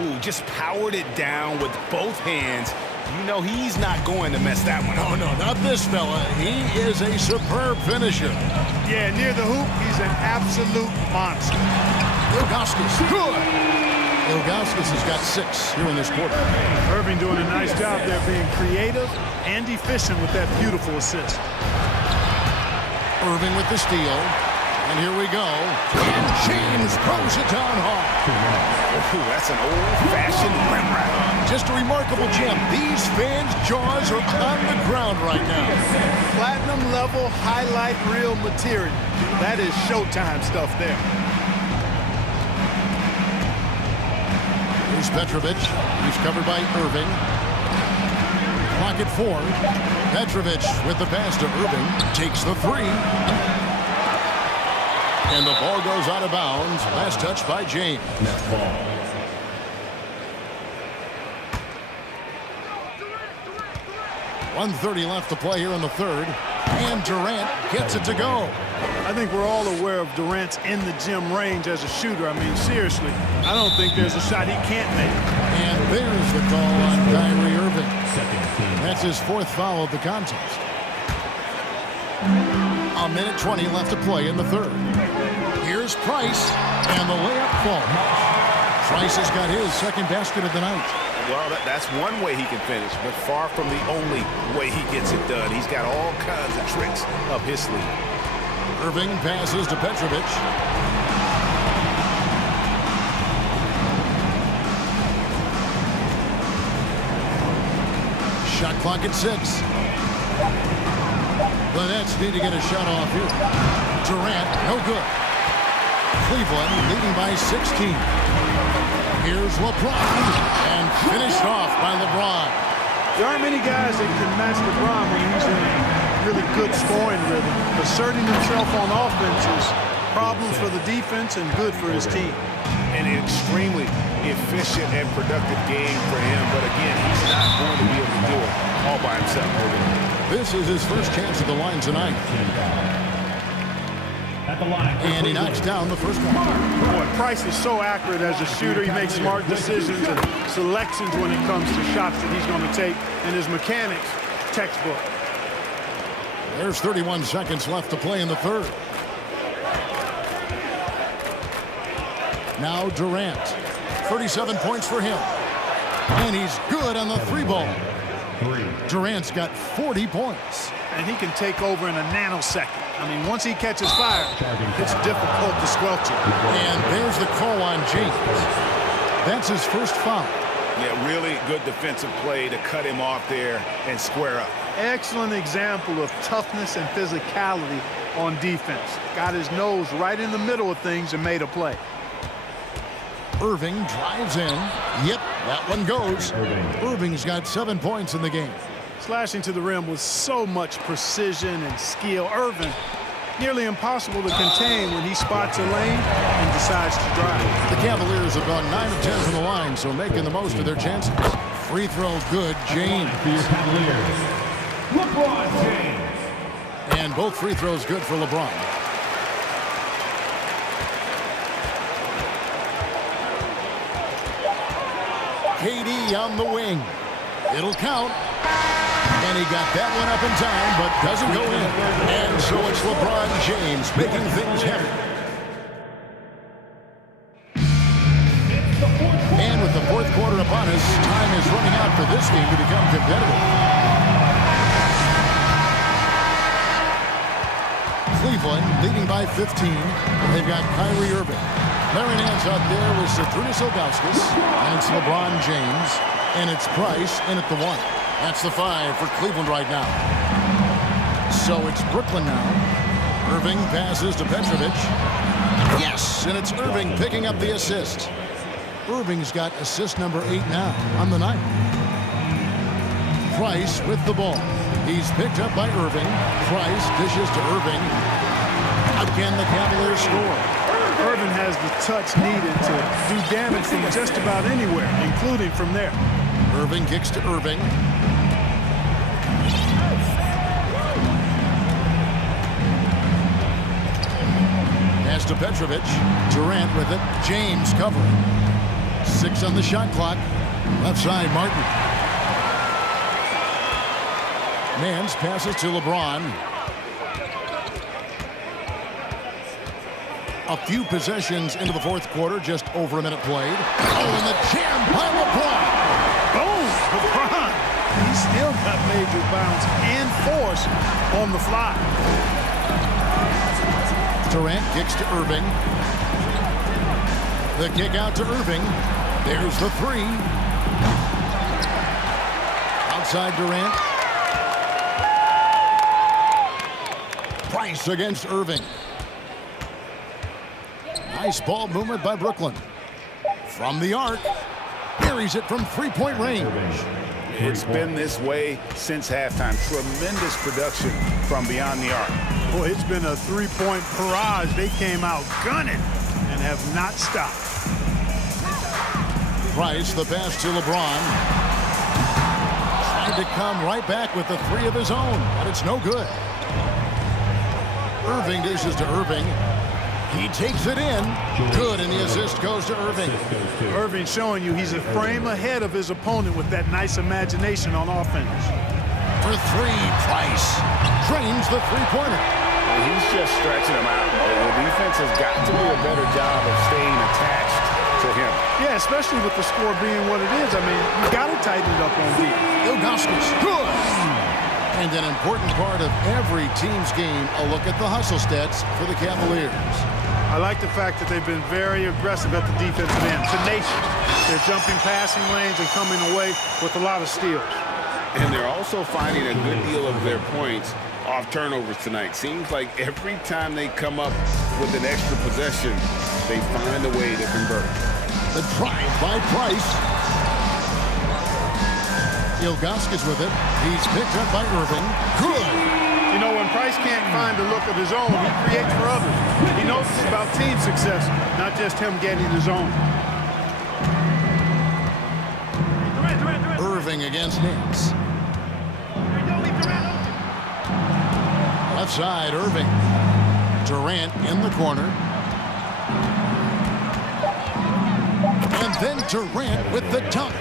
Ooh, just powered it down with both hands. You know he's not going to mess that one up. Oh, no, not this fella. He is a superb finisher. Yeah, near the hoop, he's an absolute monster. Ilgauskas, good. Ilgauskas has got 6 here in this quarter. Irving doing a nice job there, being creative and efficient with that beautiful assist. Irving with the steal. And here we go. And James throws it down hard. Ooh, that's an old-fashioned rim wrap. Just a remarkable gem. These fans' jaws are on the ground right now. Platinum level highlight reel material. That is Showtime stuff there. Here's Petrovic. He's covered by Irving. Clock at 4. Petrovic with the pass to Irving. Takes the 3. And the ball goes out of bounds. Last touch by James. Next ball. .130 left to play here in the third. And Durant gets it to go. I think we're all aware of Durant's in the gym range as a shooter. I mean, seriously, I don't think there's a shot he can't make. And there's the call on Kyrie Irving. That's his 4th foul of the contest. 1:20 left to play in the third. Here's Price, and the layup falls. Price has got his 2nd basket of the night. Well, that's one way he can finish, but far from the only way he gets it done. He's got all kinds of tricks up his sleeve. Irving passes to Petrovic. Shot clock at 6. The Nets need to get a shot off here. Durant, no good. Cleveland leading by 16. Here's LeBron, and finished off by LeBron. There aren't many guys that can match LeBron when he's in a really good scoring rhythm. Asserting himself on offense is problems for the defense and good for his team. An extremely efficient and productive game for him, but again, he's not going to be able to do it all by himself. This is his first chance at the line tonight. And he knocks down the first one. Boy, Price is so accurate as a shooter. He makes smart decisions and selections when it comes to shots that he's going to take. And his mechanics, textbook. There's 31 seconds left to play in the third. Now Durant. 37 points for him. And he's good on the 3-ball. Durant's got 40 points. And he can take over in a nanosecond. I mean, once he catches fire, it's difficult to squelch it. And there's the call on James. That's his first foul. Yeah, really good defensive play to cut him off there and square up. Excellent example of toughness and physicality on defense. Got his nose right in the middle of things and made a play. Irving drives in. Yep, that one goes. Irving's got 7 points in the game. Slashing to the rim with so much precision and skill. Irving, nearly impossible to contain when he spots a lane and decides to drive. The Cavaliers have gone 9 of 10 from the line, so making the most of their chances. Free throw good, James. LeBron James. And both free throws good for LeBron. KD on the wing. It'll count. And he got that one up in time, but doesn't go in. And so it's LeBron James making things happen. And with the fourth quarter upon us, time is running out for this game to become competitive. Cleveland leading by 15. They've got Kyrie Irving. Clearing hands out there with Zydrunas Ilgauskas. And it's LeBron James. And it's Price in at the 1. That's the 5 for Cleveland right now. So it's Brooklyn now. Irving passes to Petrovic. Yes, and it's Irving picking up the assist. Irving's got assist number 8 now on the night. Price with the ball. He's picked up by Irving. Price dishes to Irving. Again, the Cavaliers score. Irving has the touch needed to do damage from just about anywhere, including from there. Irving kicks to Irving. Pass to Petrovic. Durant with it. James covering. 6 on the shot clock. Left side, Martin. Nance passes to LeBron. A few possessions into the fourth quarter, just over a minute played. Oh, and the jam by LeBron. Boom! LeBron. He still got major bounce and force on the fly. Durant kicks to Irving. The kick out to Irving. There's the 3. Outside Durant. Price against Irving. Nice ball movement by Brooklyn. From the arc. Buries it from three-point range. It's been this way since halftime. Tremendous production from beyond the arc. Boy, it's been a three-point barrage. They came out gunning and have not stopped. Price, the pass to LeBron. Tried to come right back with the 3 of his own, but it's no good. Irving dishes to Irving. He takes it in. Good, and the assist goes to Irving. Irving showing you he's a frame ahead of his opponent with that nice imagination on offense. For 3, Price drains the three-pointer. He's just stretching him out. The defense has got to do a better job of staying attached to him. Yeah, especially with the score being what it is. I mean, you got to tighten it up on D. Ilgauskas, good. And an important part of every team's game, a look at the hustle stats for the Cavaliers. I like the fact that they've been very aggressive at the defensive end. Tenacious. They're jumping passing lanes and coming away with a lot of steals. And they're also finding a good deal of their points off turnovers tonight. Seems like every time they come up with an extra possession, they find a way to convert. The drive by Price. Ilgauskas with it. He's picked up by Irving. Good. You know, when Price can't find the look of his own, he creates for others. He knows it's about team success, not just him getting his own. Irving against Nance. Left side, Irving. Durant in the corner. And then Durant with the dunk.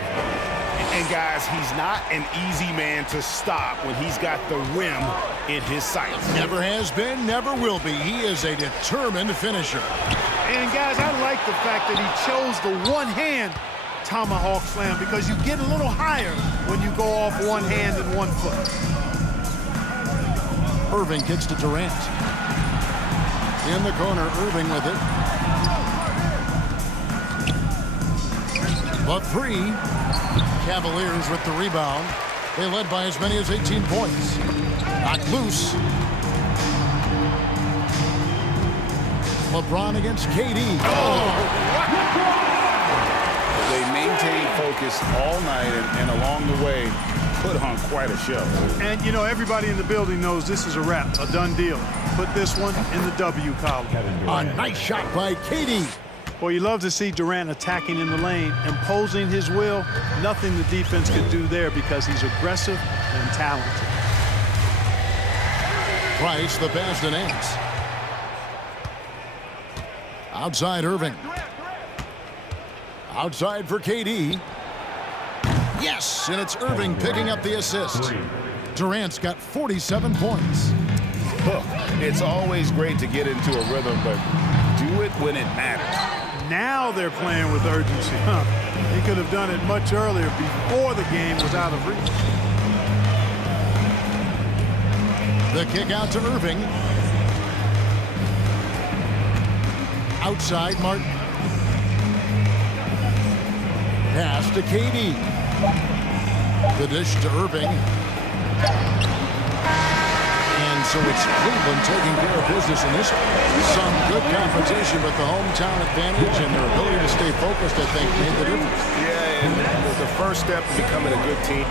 And guys, he's not an easy man to stop when he's got the rim in his sights. Never has been, never will be. He is a determined finisher. And guys, I like the fact that he chose the one-hand tomahawk slam because you get a little higher when you go off one hand and 1 foot. Irving kicks to Durant. In the corner, Irving with it. The 3. Cavaliers with the rebound. They led by as many as 18 points. Knocked loose. LeBron against KD. They maintained focus all night and along the way put on quite a show. And, you know, everybody in the building knows this is a wrap, a done deal. Put this one in the W column. A nice shot by KD. Well, you love to see Durant attacking in the lane, imposing his will. Nothing the defense could do there because he's aggressive and talented. Price, the pass to Nance. Outside Irving. Outside for KD. Yes, and it's Irving picking up the assist. Durant's got 47 points. Look, it's always great to get into a rhythm, but do it when it matters. Now they're playing with urgency. He could have done it much earlier before the game was out of reach. The kick out to Irving. Outside Martin. Pass to KD. The dish to Irving. And so it's Cleveland taking care of business in this. Some good competition, but the hometown advantage and their ability to stay focused, I think, made the difference. Yeah, and the first step in becoming a good team.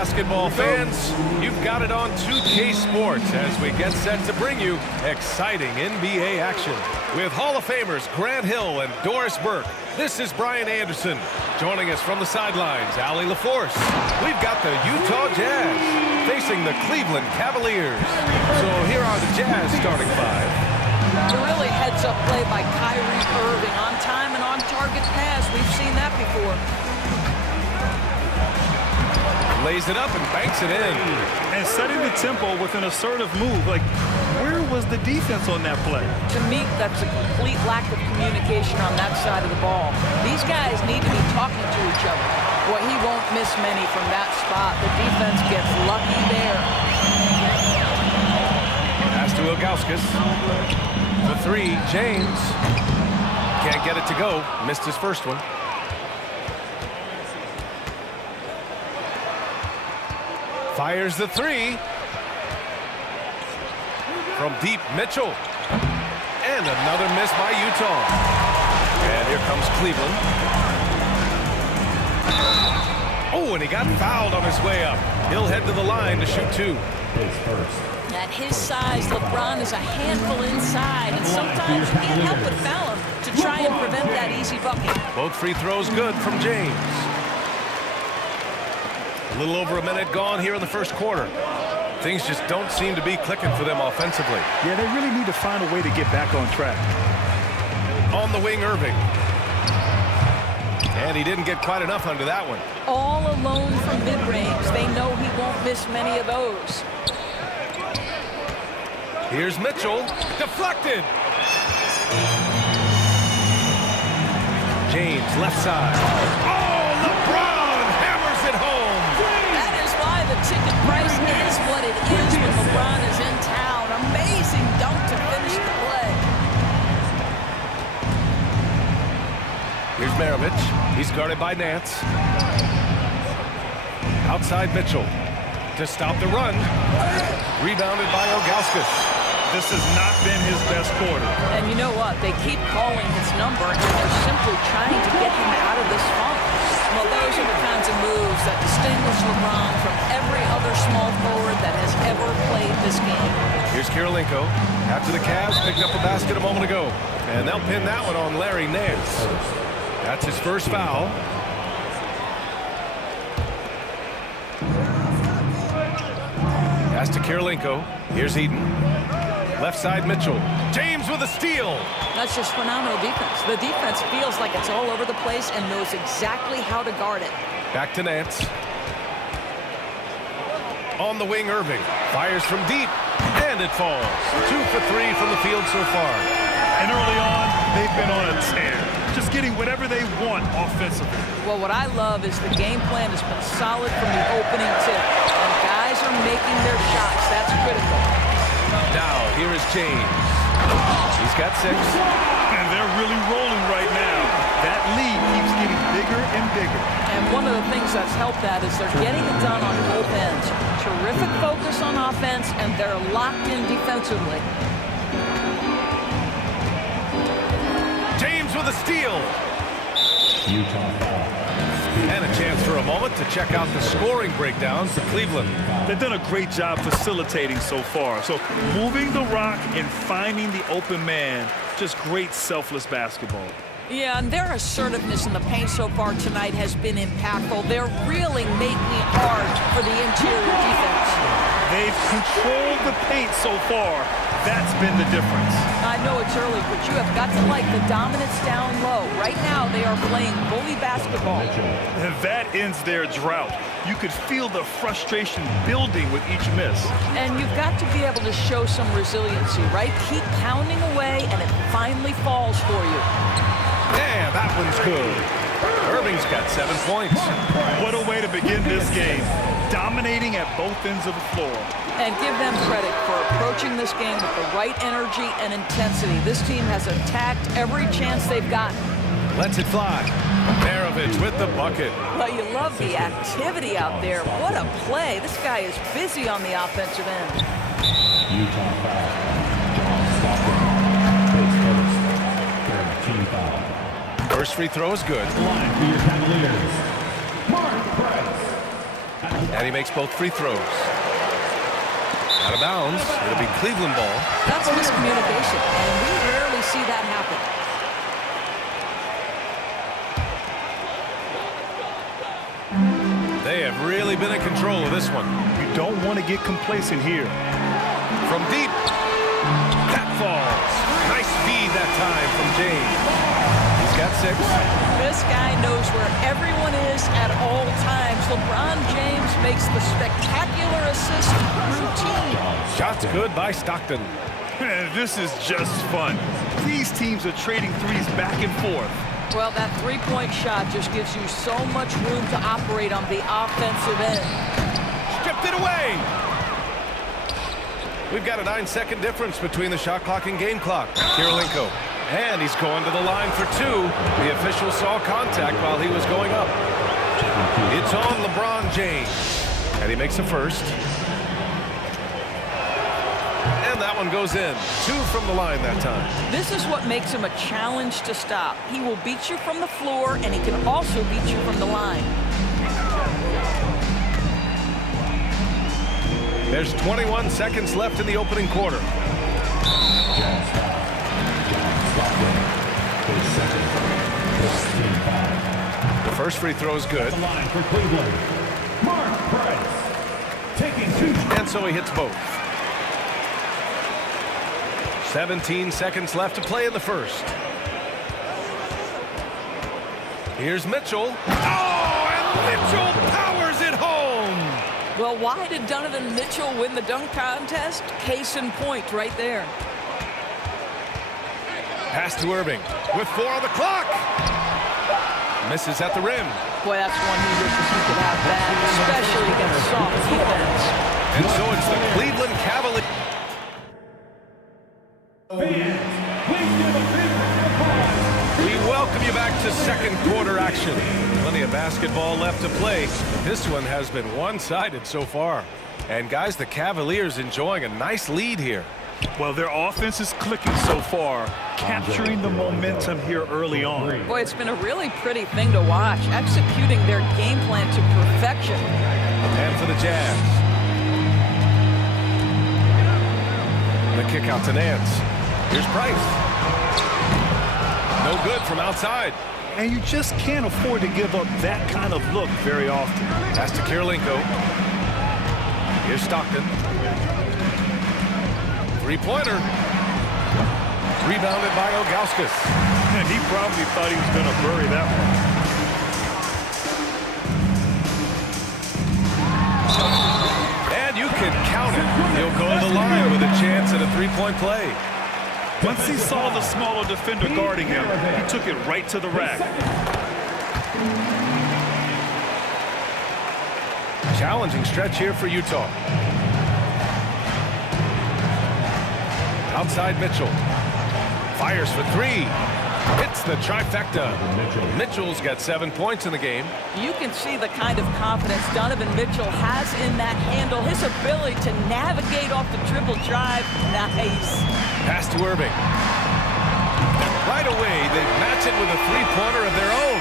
basketball fans. You've got it on 2K Sports as we get set to bring you exciting NBA action. With Hall of Famers Grant Hill and Doris Burke, this is Brian Anderson. Joining us from the sidelines, Allie LaForce. We've got the Utah Jazz facing the Cleveland Cavaliers. So here are the Jazz starting five. A really heads-up play by Kyrie Irving. On time and on target pass. We've seen that before. Lays it up and banks it in. And setting the tempo with an assertive move. Like, where was the defense on that play? To me, that's a complete lack of communication on that side of the ball. These guys need to be talking to each other. Boy, he won't miss many from that spot. The defense gets lucky there. Pass to Ilgauskas. The three, James. Can't get it to go. Missed his first one. Fires the three. From deep, Mitchell. And another miss by Utah. And here comes Cleveland. Oh, and he got fouled on his way up. He'll head to the line to shoot two. At his size, LeBron is a handful inside, and sometimes you can't help but foul him to try and prevent that easy bucket. Both free throws good from James. A little over a minute gone here in the first quarter. Things just don't seem to be clicking for them offensively. Yeah, they really need to find a way to get back on track. On the wing, Irving. And he didn't get quite enough under that one. All alone from mid-range. They know he won't miss many of those. Here's Mitchell. Deflected. James, left side. Oh, LeBron hammers it home. That is why the ticket price is what it is when LeBron is in town. Amazing dunk to finish the play. Here's Maravich. He's guarded by Nance. Outside Mitchell. To stop the run. Rebounded by Ilgauskas. This has not been his best quarter. And you know what? They keep calling his number, and they're simply trying to get him out of this funk. Well, those are the kinds of moves that distinguish LeBron from every other small forward that has ever played this game. Here's Kirilenko. After the Cavs picked up a basket a moment ago. And they'll pin that one on Larry Nance. That's his first foul. Pass to Kirilenko. Here's Eden. Left side, Mitchell. James with a steal. That's just phenomenal defense. The defense feels like it's all over the place and knows exactly how to guard it. Back to Nance. On the wing, Irving. Fires from deep. And it falls. 2 for 3 from the field so far. And early on, they've been on a tear. Just getting whatever they want offensively. Well, what I love is the game plan has been solid from the opening tip. And guys are making their shots. That's critical. Now, here is James. He's got 6. And they're really rolling right now. That lead keeps getting bigger and bigger. And one of the things that's helped that is they're getting it done on both ends. Terrific focus on offense, and they're locked in defensively. James with a steal. And a chance for a moment to check out the scoring breakdown for Cleveland. They've done a great job facilitating so far. So moving the rock and finding the open man, just great selfless basketball. Yeah, and their assertiveness in the paint so far tonight has been impactful. They're really making it hard for the interior defense. They've controlled the paint so far. That's been the difference. I know it's early, but you have got to like the dominance down low. Right now, they are playing bully basketball. And that ends their drought. You could feel the frustration building with each miss. And you've got to be able to show some resiliency, right? Keep pounding away, and it finally falls for you. Yeah, that one's good. Irving's got 7 points. What a way to begin this game. Dominating at both ends of the floor. And give them credit for approaching this game with the right energy and intensity. This team has attacked every chance they've gotten. Lets it fly. Maravich with the bucket. But you love the activity out there. What a play. This guy is busy on the offensive end. Utah foul. John Stockton. Team foul. First free throw is good. Line for your Cavaliers. Mark Price. And he makes both free throws. Out of bounds. It'll be Cleveland ball. That's miscommunication, and we rarely see that happen. They have really been in control of this one. You don't want to get complacent here. From deep. That falls. Nice feed that time from James. He's got 6. This guy knows where everyone is at all times. LeBron James makes the spectacular assist routine. Shots good by Stockton. This is just fun. These teams are trading threes back and forth. Well, that three-point shot just gives you so much room to operate on the offensive end. Stripped it away. We've got a 9-second difference between the shot clock and game clock. Kirilenko. And he's going to the line for 2. The official saw contact while he was going up. It's on LeBron James. And he makes a first. And that one goes in. 2 from the line that time. This is what makes him a challenge to stop. He will beat you from the floor, and he can also beat you from the line. There's 21 seconds left in the opening quarter. The first free throw is good. The line for Cleveland, Mark Price, taking 2. And so he hits both. 17 seconds left to play in the first. Here's Mitchell. Oh, and Mitchell powers it home. Well, why did Donovan Mitchell win the dunk contest? Case in point right there. Pass to Irving with 4 on the clock. Misses at the rim. Boy, that's one he wishes he could have back, especially against soft defense. And so it's the Cleveland Cavaliers. We welcome you back to second quarter action. Plenty of basketball left to play. This one has been one-sided so far. And guys, the Cavaliers enjoying a nice lead here. Well, their offense is clicking so far, capturing the momentum here early on. Boy, it's been a really pretty thing to watch, executing their game plan to perfection. And for the Jazz. The kick out to Nance. Here's Price. No good from outside. And you just can't afford to give up that kind of look very often. Pass to Kirilenko. Here's Stockton. Three-pointer. Rebounded by Ilgauskas. And he probably thought he was going to bury that one. And you can count it. He'll go to the line with a chance at a three-point play. Once he saw the smaller defender guarding him, he took it right to the rack. Challenging stretch here for Utah. Outside Mitchell. Fires for 3. Hits the trifecta. Mitchell's got 7 points in the game. You can see the kind of confidence Donovan Mitchell has in that handle. His ability to navigate off the dribble drive. Nice. Pass to Irving. Right away, they match it with a three-pointer of their own.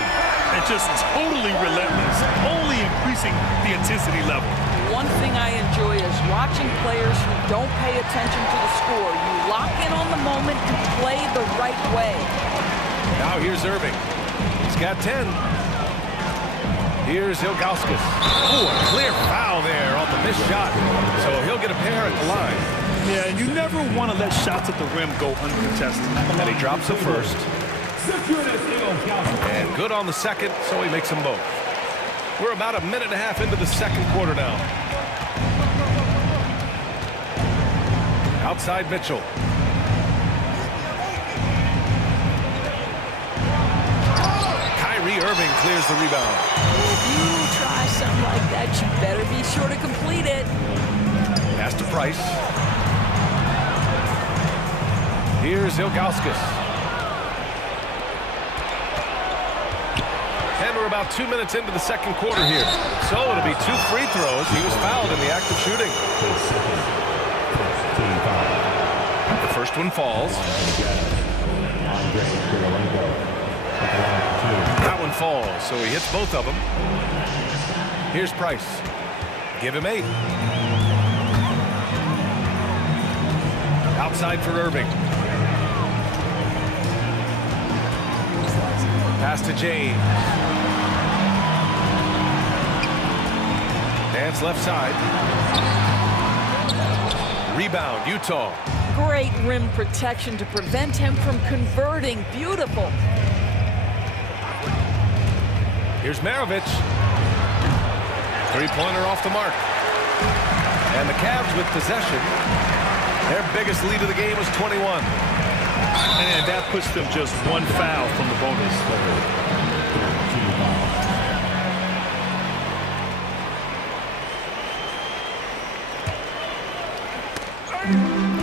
And just totally relentless, only increasing the intensity level. One thing I enjoy is watching players who don't pay attention to the score. You lock in on the moment and play the right way. Now here's Irving. He's got 10. Here's Ilgauskas. Oh, a clear foul there on the missed shot. So he'll get a pair at the line. Yeah, and you never want to let shots at the rim go uncontested. And he drops the first. And good on the second, so he makes them both. We're about a minute and a half into the second quarter now. Outside Mitchell. Kyrie Irving clears the rebound. If you try something like that, you better be sure to complete it. Pass to Price. Here's Ilgauskas. And we're about 2 minutes into the second quarter here. So it'll be 2 free throws. He was fouled in the act of shooting. The first one falls. That one falls, so he hits both of them. Here's Price. Give him 8. Outside for Irving. Pass to James. Nance left side. Rebound, Utah. Great rim protection to prevent him from converting. Beautiful. Here's Maravich. Three-pointer off the mark. And the Cavs with possession. Their biggest lead of the game was 21. And that puts them just 1 foul from the bonus.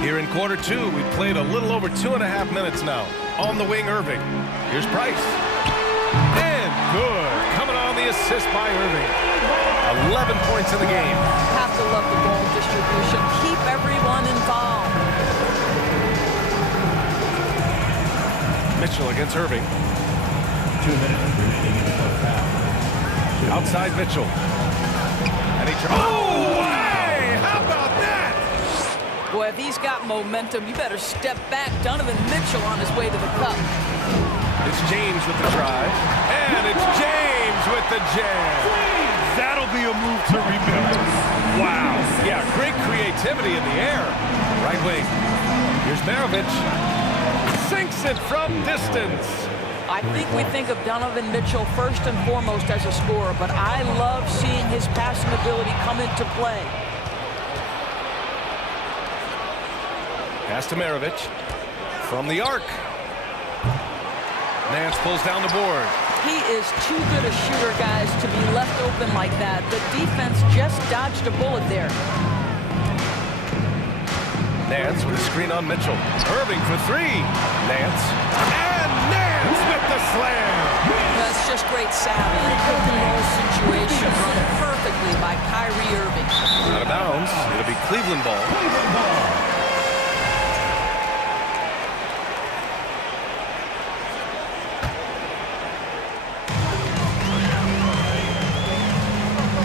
Here in quarter 2, we played a little over 2.5 minutes now. On the wing, Irving. Here's Price. And good. Coming on the assist by Irving. 11 points in the game. Have to love the ball distribution. Keep everyone involved. Mitchell against Irving. 2 minutes remaining in the first half. Outside Mitchell. And he oh, hey! How about that? Boy, if he's got momentum, you better step back. Donovan Mitchell on his way to the cup. It's James with the drive. And it's James with the jam. That'll be a move to remember. Wow. Yeah, great creativity in the air. Right wing. Here's Maravich. Sinks it from distance. I think we think of Donovan Mitchell first and foremost as a scorer, but I love seeing his passing ability come into play. Pass to Maravich. From the arc. Nance pulls down the board. He is too good a shooter, guys, to be left open like that. The defense just dodged a bullet there. Nance with a screen on Mitchell. Irving for 3. Nance. And Nance with the slam. That's just great savvy. Pick-and-roll situation run perfectly by Kyrie Irving. Out of bounds. It'll be Cleveland ball.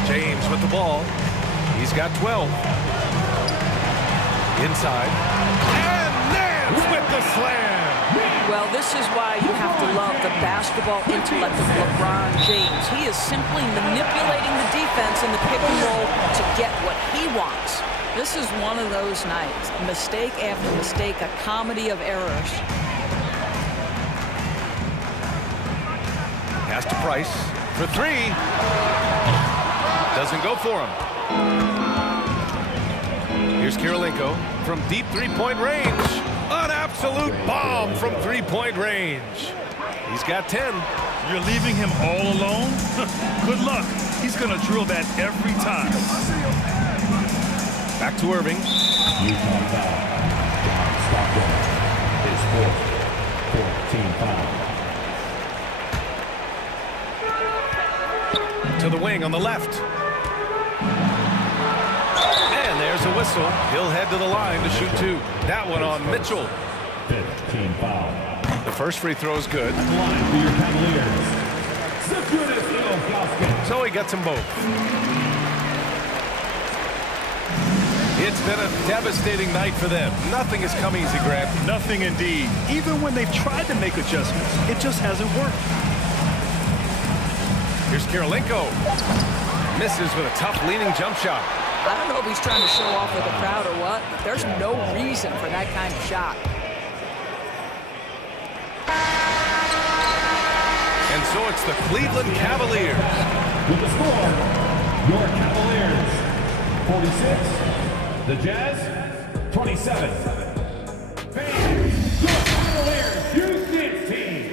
James with the ball. He's got 12. Inside. And Nance with the slam. Well, this is why you have to love the basketball intellect of LeBron James. He is simply manipulating the defense in the pick and roll to get what he wants. This is one of those nights. Mistake after mistake, a comedy of errors. Pass to Price for 3. Doesn't go for him. Here's Kirilenko from deep three-point range. An absolute bomb from three-point range. He's got 10. You're leaving him all alone? Good luck. He's going to drill that every time. Back to Irving. Utah foul. John Stockton. His fourth. 14 foul. To the wing on the left. And there's a whistle. He'll head to the line to shoot 2. That one on Mitchell. 15 foul. The first free throw is good. Line for your Cavaliers. So he gets them both. It's been a devastating night for them. Nothing has come easy, Grant. Nothing indeed. Even when they've tried to make adjustments, it just hasn't worked. Here's Kirilenko. Misses with a tough leaning jump shot. I don't know if he's trying to show off with the crowd or what, but there's no reason for that kind of shot. And so it's the Cleveland Cavaliers. With the score, your Cavaliers 46, the Jazz 27. Fans, your Cavaliers Houston team.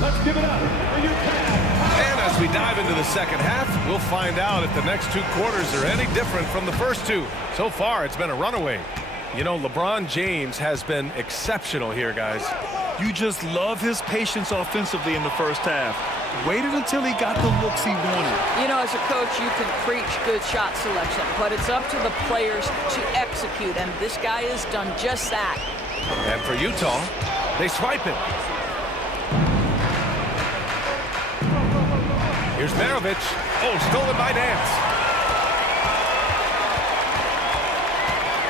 Let's give it up for your Cavs. And as we dive into the second half, we'll find out if the next 2 quarters are any different from the first 2. So far, it's been a runaway. You know, LeBron James has been exceptional here, guys. You just love his patience offensively in the first half. Waited until he got the looks he wanted. You know, as a coach, you can preach good shot selection, but it's up to the players to execute, and this guy has done just that. And for Utah, they swipe it. Here's Maravich. Oh, stolen by Nance.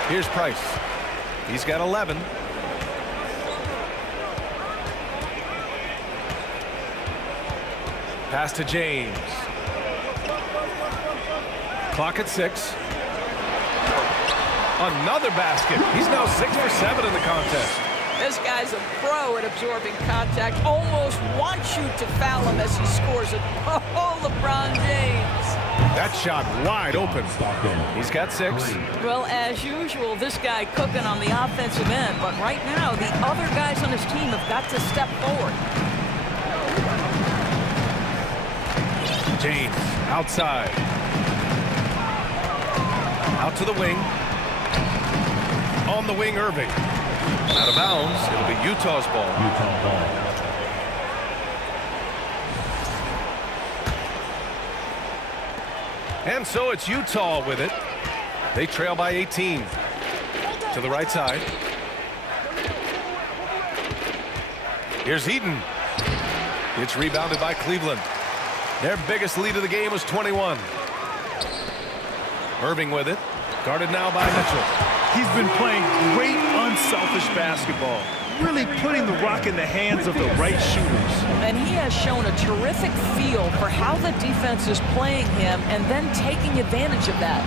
Here's Price. He's got 11. Pass to James. Clock at 6. Another basket. He's now 6 for 7 in the contest. This guy's a pro at absorbing contact. Almost wants you to foul him as he scores it. Oh, LeBron James. That shot wide open. He's got 6. Well, as usual, this guy cooking on the offensive end. But right now, the other guys on his team have got to step forward. James outside. Out to the wing. On the wing, Irving. Out of bounds. It'll be Utah's ball. Utah ball. And so it's Utah with it. They trail by 18. To the right side. Here's Eaton. It's rebounded by Cleveland. Their biggest lead of the game was 21. Irving with it. Guarded now by Mitchell. He's been playing great, unselfish basketball. Really putting the rock in the hands of the right shooters. And he has shown a terrific feel for how the defense is playing him and then taking advantage of that.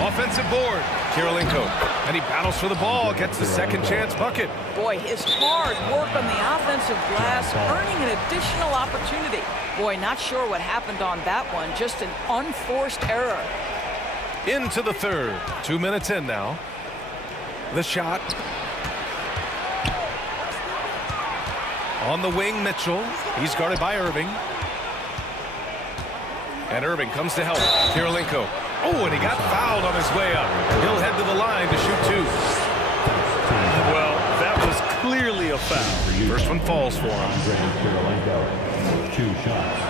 Offensive board. Kirilenko. And he battles for the ball. Gets the second chance bucket. Boy, his hard work on the offensive glass, earning an additional opportunity. Boy, not sure what happened on that one. Just an unforced error. Into the third. 2 minutes in now. The shot. On the wing, Mitchell. He's guarded by Irving. And Irving comes to help. Kirilenko. Oh, and he got fouled on his way up. He'll head to the line to shoot 2. Well, that was clearly a foul. First one falls for him. Kirilenko. 2 shots.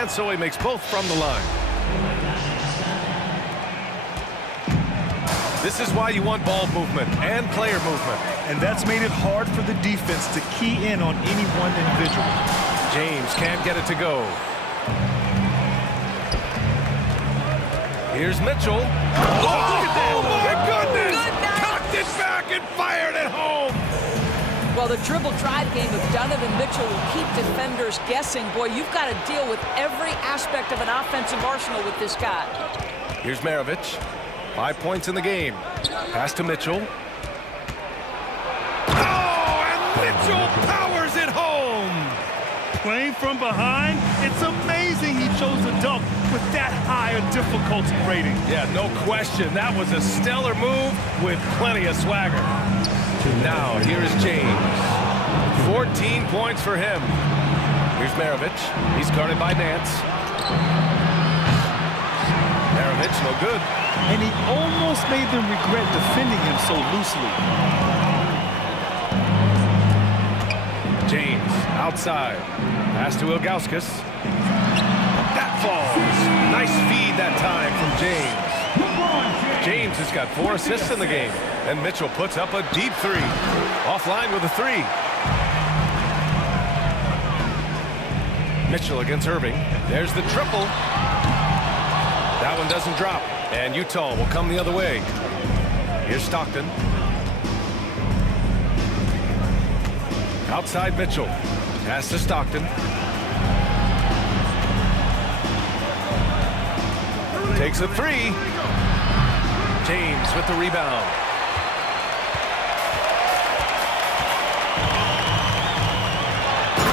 And so he makes both from the line. This is why you want ball movement and player movement. And that's made it hard for the defense to key in on any one individual. James can't get it to go. Here's Mitchell. Oh, look at that. Oh, my goodness. Cocked it back and fired it home. Well, the dribble drive game of Donovan Mitchell will keep defenders guessing. Boy, you've got to deal with every aspect of an offensive arsenal with this guy. Here's Maravich. 5 points in the game. Pass to Mitchell. Oh, and Mitchell powers it home. Playing from behind, it's amazing he chose to dunk with that high a difficulty rating. Yeah, no question. That was a stellar move with plenty of swagger. Now, here is James. 14 points for him. Here's Maravich. He's guarded by Nance. Maravich, no good. And he almost made them regret defending him so loosely. James outside. Pass to Ilgauskas. That falls. Nice feed that time from James. James has got 4 assists in the game. And Mitchell puts up a deep 3. Offline with a 3. Mitchell against Irving. There's the triple. That one doesn't drop. And Utah will come the other way. Here's Stockton. Outside Mitchell. Pass to Stockton. Takes a 3. James with the rebound.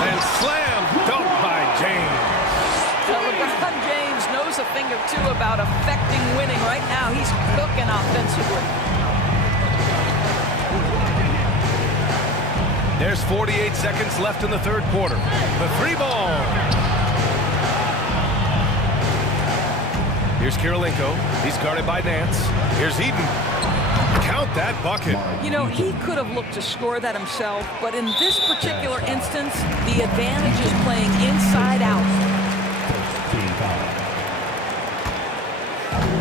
And slam dunk by James. Well, LeBron James knows a thing or two about affecting winning. Right now, he's cooking offensively. There's 48 seconds left in the third quarter. The 3 ball. Here's Kirilenko. He's guarded by Nance. Here's Eaton. Count that bucket. You know, he could have looked to score that himself, but in this particular instance, the advantage is playing inside out.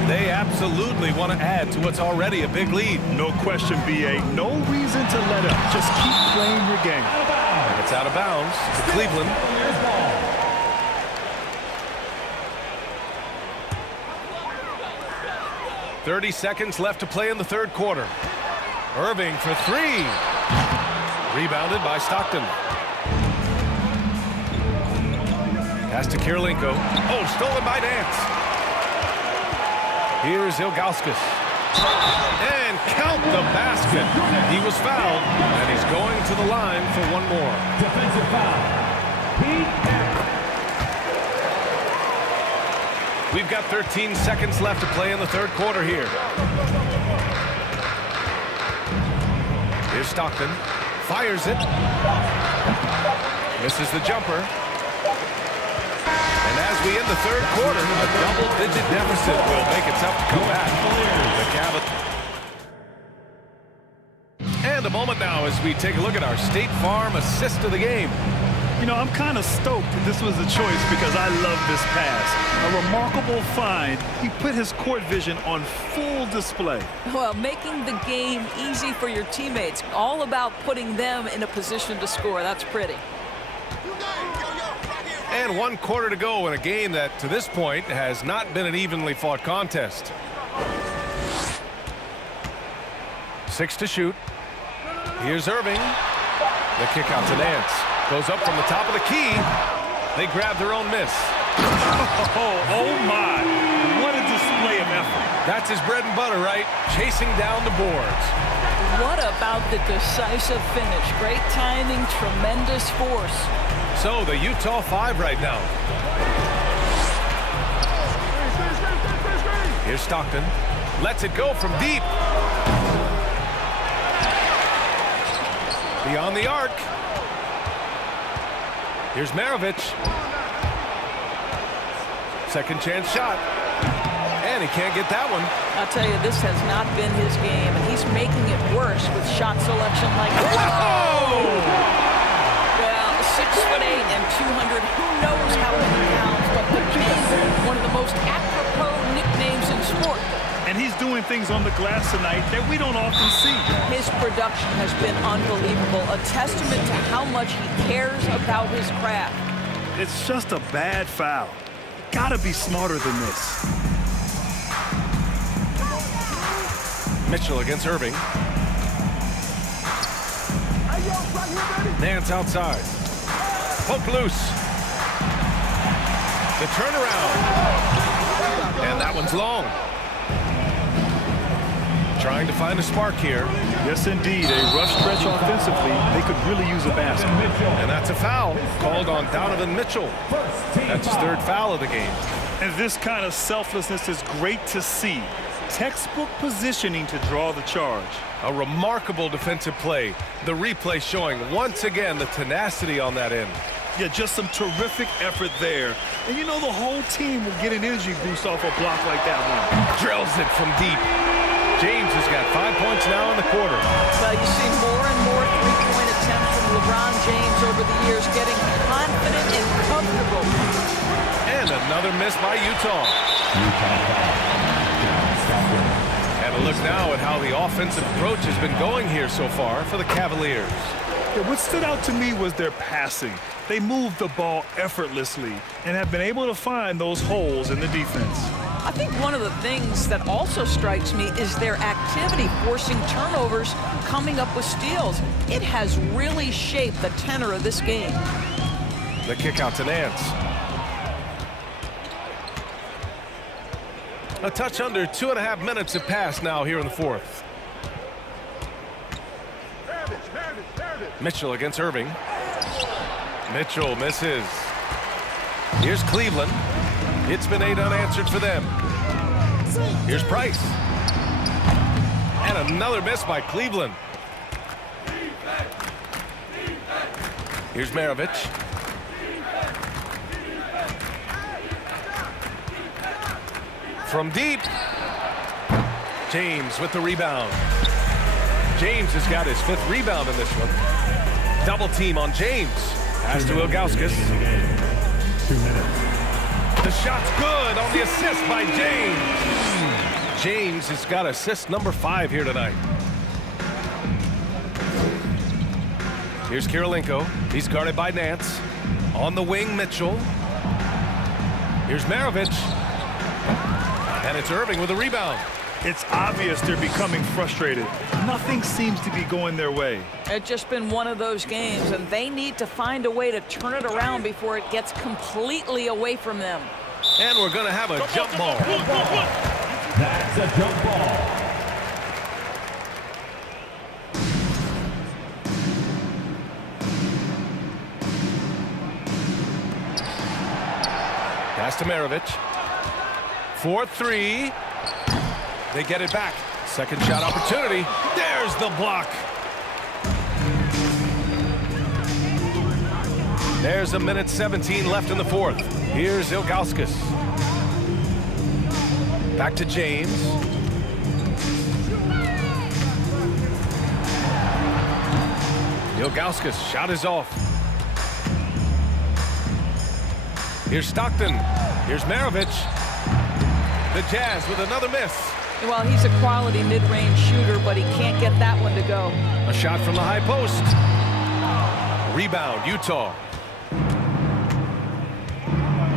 They absolutely want to add to what's already a big lead. No question, B.A. No reason to let up. Just keep playing your game. And it's out of bounds to Cleveland. 30 seconds left to play in the third quarter. Irving for three. Rebounded by Stockton. Pass to Kirilenko. Oh, stolen by Nance. Here's Ilgauskas. And count the basket. He was fouled, and he's going to the line for one more. Defensive foul. We've got 13 seconds left to play in the third quarter here. Here's Stockton. Fires it. Misses the jumper. And as we end the third quarter, a double-digit deficit will make it tough to come back. And a moment now as we take a look at our State Farm assist of the game. You know, I'm kind of stoked that this was a choice because I love this pass. A remarkable find. He put his court vision on full display. Well, making the game easy for your teammates. All about putting them in a position to score. That's pretty. And 1 quarter to go in a game that, to this point, has not been an evenly fought contest. 6 to shoot. Here's Irving. The kick out to Nance. Goes up from the top of the key. They grab their own miss. Oh my. What a display of effort. That's his bread and butter, right? Chasing down the boards. What about the decisive finish? Great timing, tremendous force. So the Utah 5 right now. Here's Stockton. Lets it go from deep. Beyond the arc. Here's Maravich. Second chance shot. And he can't get that one. I'll tell you, this has not been his game, and he's making it worse with shot selection like this. Whoa! Well, 6'8" and 200, who knows how many pounds, but the King, one of the most apropos nicknames in sport. And he's doing things on the glass tonight that we don't often see. His production has been unbelievable, a testament to how much he cares about his craft. It's just a bad foul. Gotta be smarter than this. Mitchell against Irving. Nance outside. Poke loose. The turnaround. And that one's long. Trying to find a spark here. Yes, indeed. A rough stretch offensively. They could really use a basket. And that's a foul called on Donovan Mitchell. That's his third foul of the game. And this kind of selflessness is great to see. Textbook positioning to draw the charge. A remarkable defensive play. The replay showing once again the tenacity on that end. Yeah, just some terrific effort there. And you know the whole team will get an energy boost off a block like that one. Drills it from deep. James has got 5 points now in the quarter. Well, you see more and more three-point attempts from LeBron James over the years, getting confident and comfortable. And another miss by Utah. And a look now at how the offensive approach has been going here so far for the Cavaliers. Yeah, what stood out to me was their passing. They moved the ball effortlessly and have been able to find those holes in the defense. I think one of the things that also strikes me is their activity, forcing turnovers, coming up with steals. It has really shaped the tenor of this game. The kick out to Nance. A touch under 2.5 minutes have passed now here in the fourth. Mitchell against Irving. Mitchell misses. Here's Cleveland. It's been 8 unanswered for them. Here's Price. And another miss by Cleveland. Here's Maravich. From deep. James with the rebound. James has got his 5th rebound in this one. Double team on James. Pass to Ilgauskas. 2 minutes. The shot's good on the assist by James. James has got assist number 5 here tonight. Here's Kirilenko. He's guarded by Nance. On the wing, Mitchell. Here's Maravich. And it's Irving with a rebound. It's obvious they're becoming frustrated. Nothing seems to be going their way. It's just been one of those games, and they need to find a way to turn it around before it gets completely away from them. And we're going to have a jump ball. That's a jump ball. Pass to Maravich. 4-3. They get it back. Second shot opportunity. There's the block. There's a minute 17 left in the fourth. Here's Ilgauskas. Back to James. Ilgauskas, shot is off. Here's Stockton. Here's Maravich. The Jazz with another miss. Well, he's a quality mid-range shooter, but he can't get that one to go. A shot from the high post. Rebound, Utah.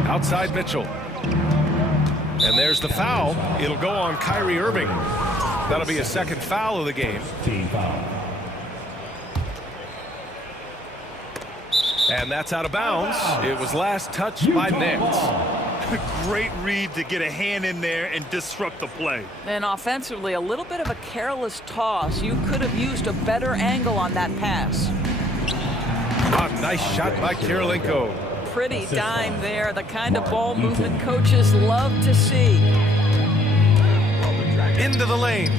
Outside Mitchell. And there's the foul. It'll go on Kyrie Irving. That'll be a second foul of the game. Team foul. And that's out of bounds. It was last touched by Nance. Great read to get a hand in there and disrupt the play. And offensively, a little bit of a careless toss. You could have used a better angle on that pass. A nice shot by Kirilenko. Pretty dime there, the kind of ball movement coaches love to see. Into the lane.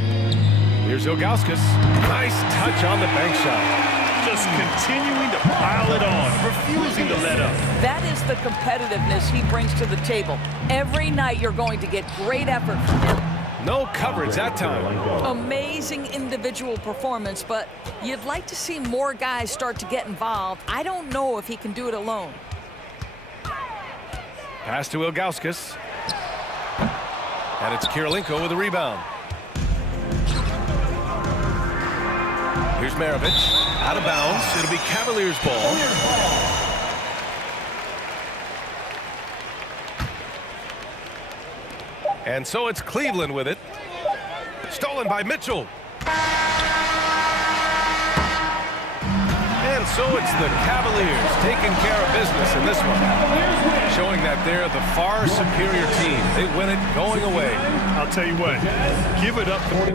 Here's Ilgauskas. Nice touch on the bank shot. Just continuing to pile it on, refusing to let up. That is the competitiveness he brings to the table. Every night you're going to get great effort from him. No coverage that time. Amazing individual performance, but you'd like to see more guys start to get involved. I don't know if he can do it alone. Pass to Ilgauskas. And it's Kirilenko with a rebound. Here's Maravich. Out of bounds. It'll be Cavaliers ball. And so it's Cleveland with it. Stolen by Mitchell. And so it's the Cavaliers taking care of business in this one. Showing that they're the far superior team. They win it going away. I'll tell you what, give it up for...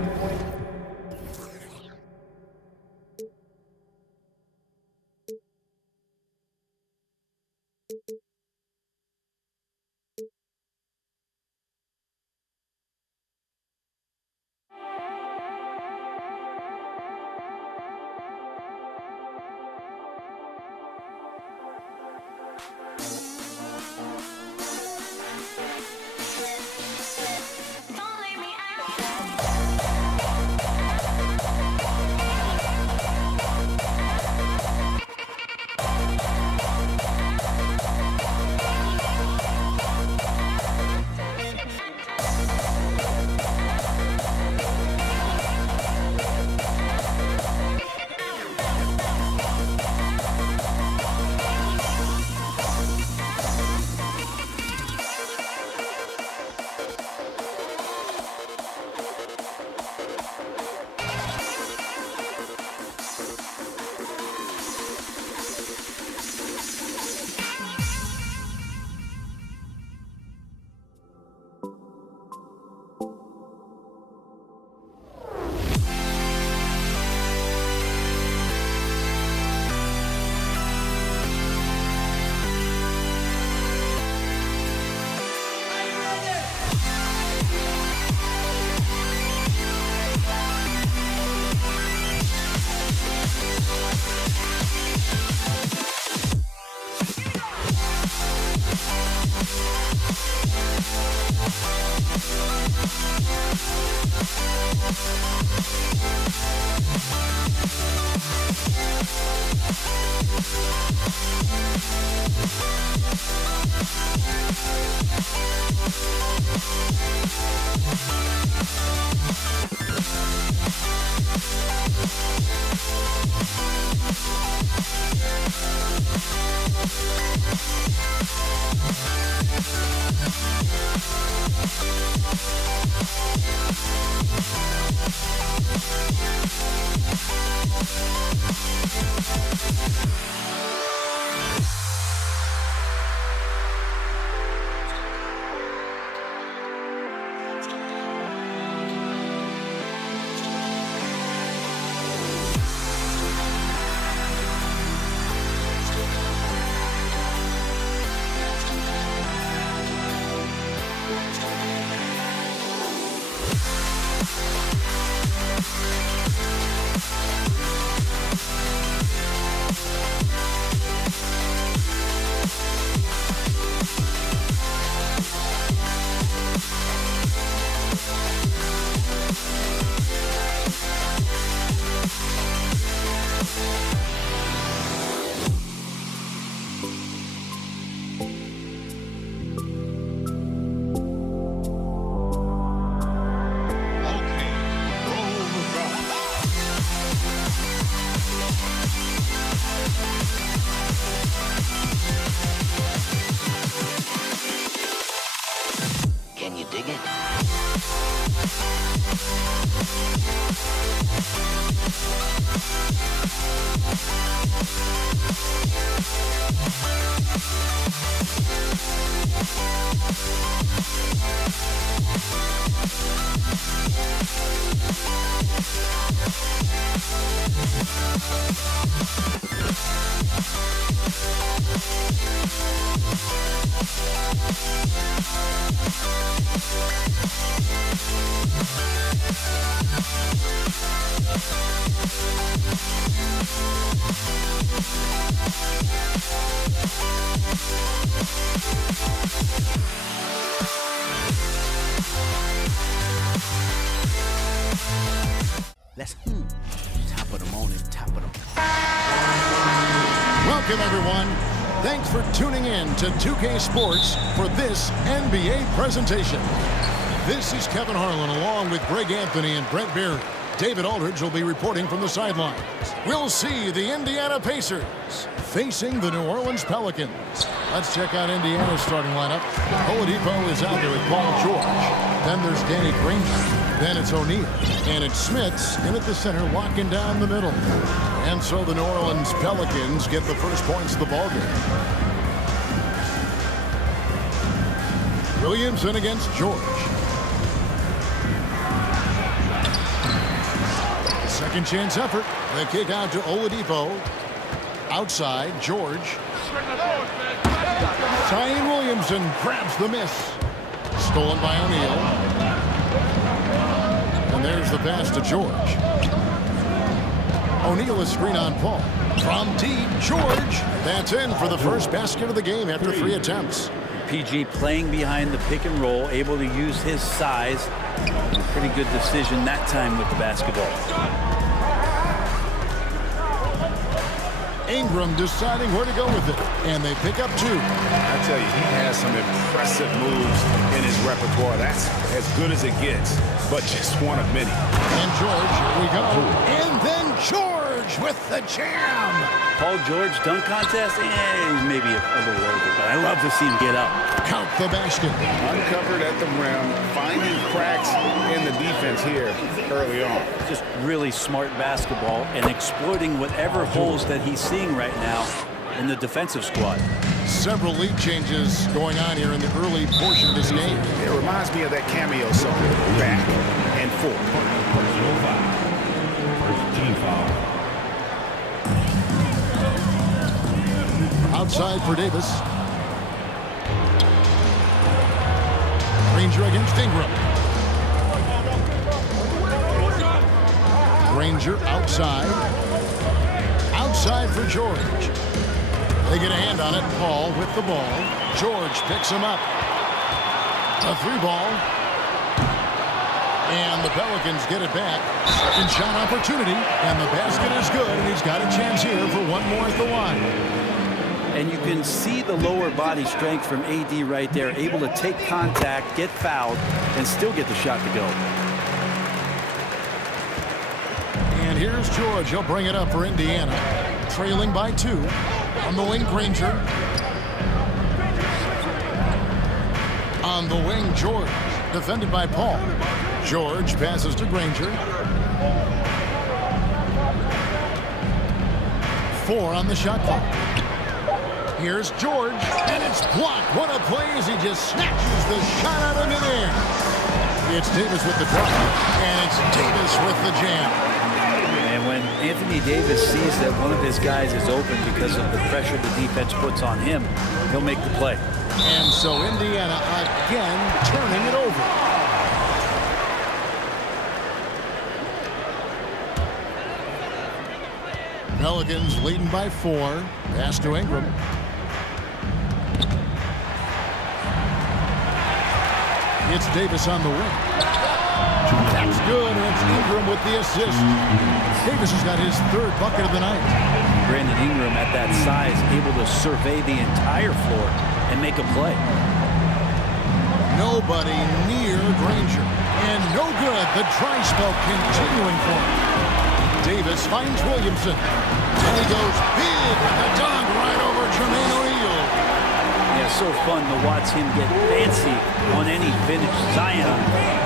Let's top of the morning, top of the morning. Welcome, everyone. Thanks for tuning in to 2K Sports for this NBA presentation. This is Kevin Harlan along with Greg Anthony and Brent Barry. David Aldridge will be reporting from the sidelines. We'll see the Indiana Pacers facing the New Orleans Pelicans. Let's check out Indiana's starting lineup. Oladipo is out there with Paul George. Then there's Danny Granger. Then it's O'Neal. And it's Smits in at the center, locking down the middle. And so the New Orleans Pelicans get the first points of the ballgame. Williamson against George. Second chance effort. The kick out to Oladipo. Outside, George. Zion Williamson grabs the miss. Stolen by O'Neal. And there's the pass to George. O'Neal is screen on Paul. From deep, George. That's in for the first basket of the game after 3 attempts. PG playing behind the pick and roll, able to use his size. Pretty good decision that time with the basketball. Ingram deciding where to go with it, and they pick up 2. I tell you, he has some impressive moves in his repertoire. That's as good as it gets, but just one of many. And George, here we go. And then George with the jam. Paul George dunk contest, maybe a little over, but I love to see him get up. Count the basket. Uncovered at the rim, finding cracks in the defense here early on. Just really smart basketball and exploiting whatever holes that he's seeing right now in the defensive squad. Several lead changes going on here in the early portion of this game. It reminds me of that cameo song, back and forth. First team foul. Outside for Davis. Granger against Ingram. Granger outside. Outside for George. They get a hand on it. Paul with the ball. George picks him up. A 3-ball. And the Pelicans get it back. Second shot opportunity. And the basket is good. And he's got a chance here for one more at the line. And you can see the lower body strength from AD right there, able to take contact, get fouled, and still get the shot to go. And here's George. He'll bring it up for Indiana. Trailing by 2. On the wing, Granger. On the wing, George. Defended by Paul. George passes to Granger. 4 on the shot clock. Here's George, and it's blocked. What a play as he just snatches the shot out of midair. It's Davis with the drop, and it's Davis with the jam. And when Anthony Davis sees that one of his guys is open because of the pressure the defense puts on him, he'll make the play. And so Indiana again turning it over. Pelicans leading by 4. Pass to Ingram. It's Davis on the wing. That's good, and it's Ingram with the assist. Davis has got his 3rd bucket of the night. Brandon Ingram at that size, able to survey the entire floor and make a play. Nobody near Granger. And no good. The dry spell continuing for him. Davis finds Williamson. And he goes big with the dunk right over Jermaine O'Neal. Yeah, so fun to watch him get fancy on any finish. Zion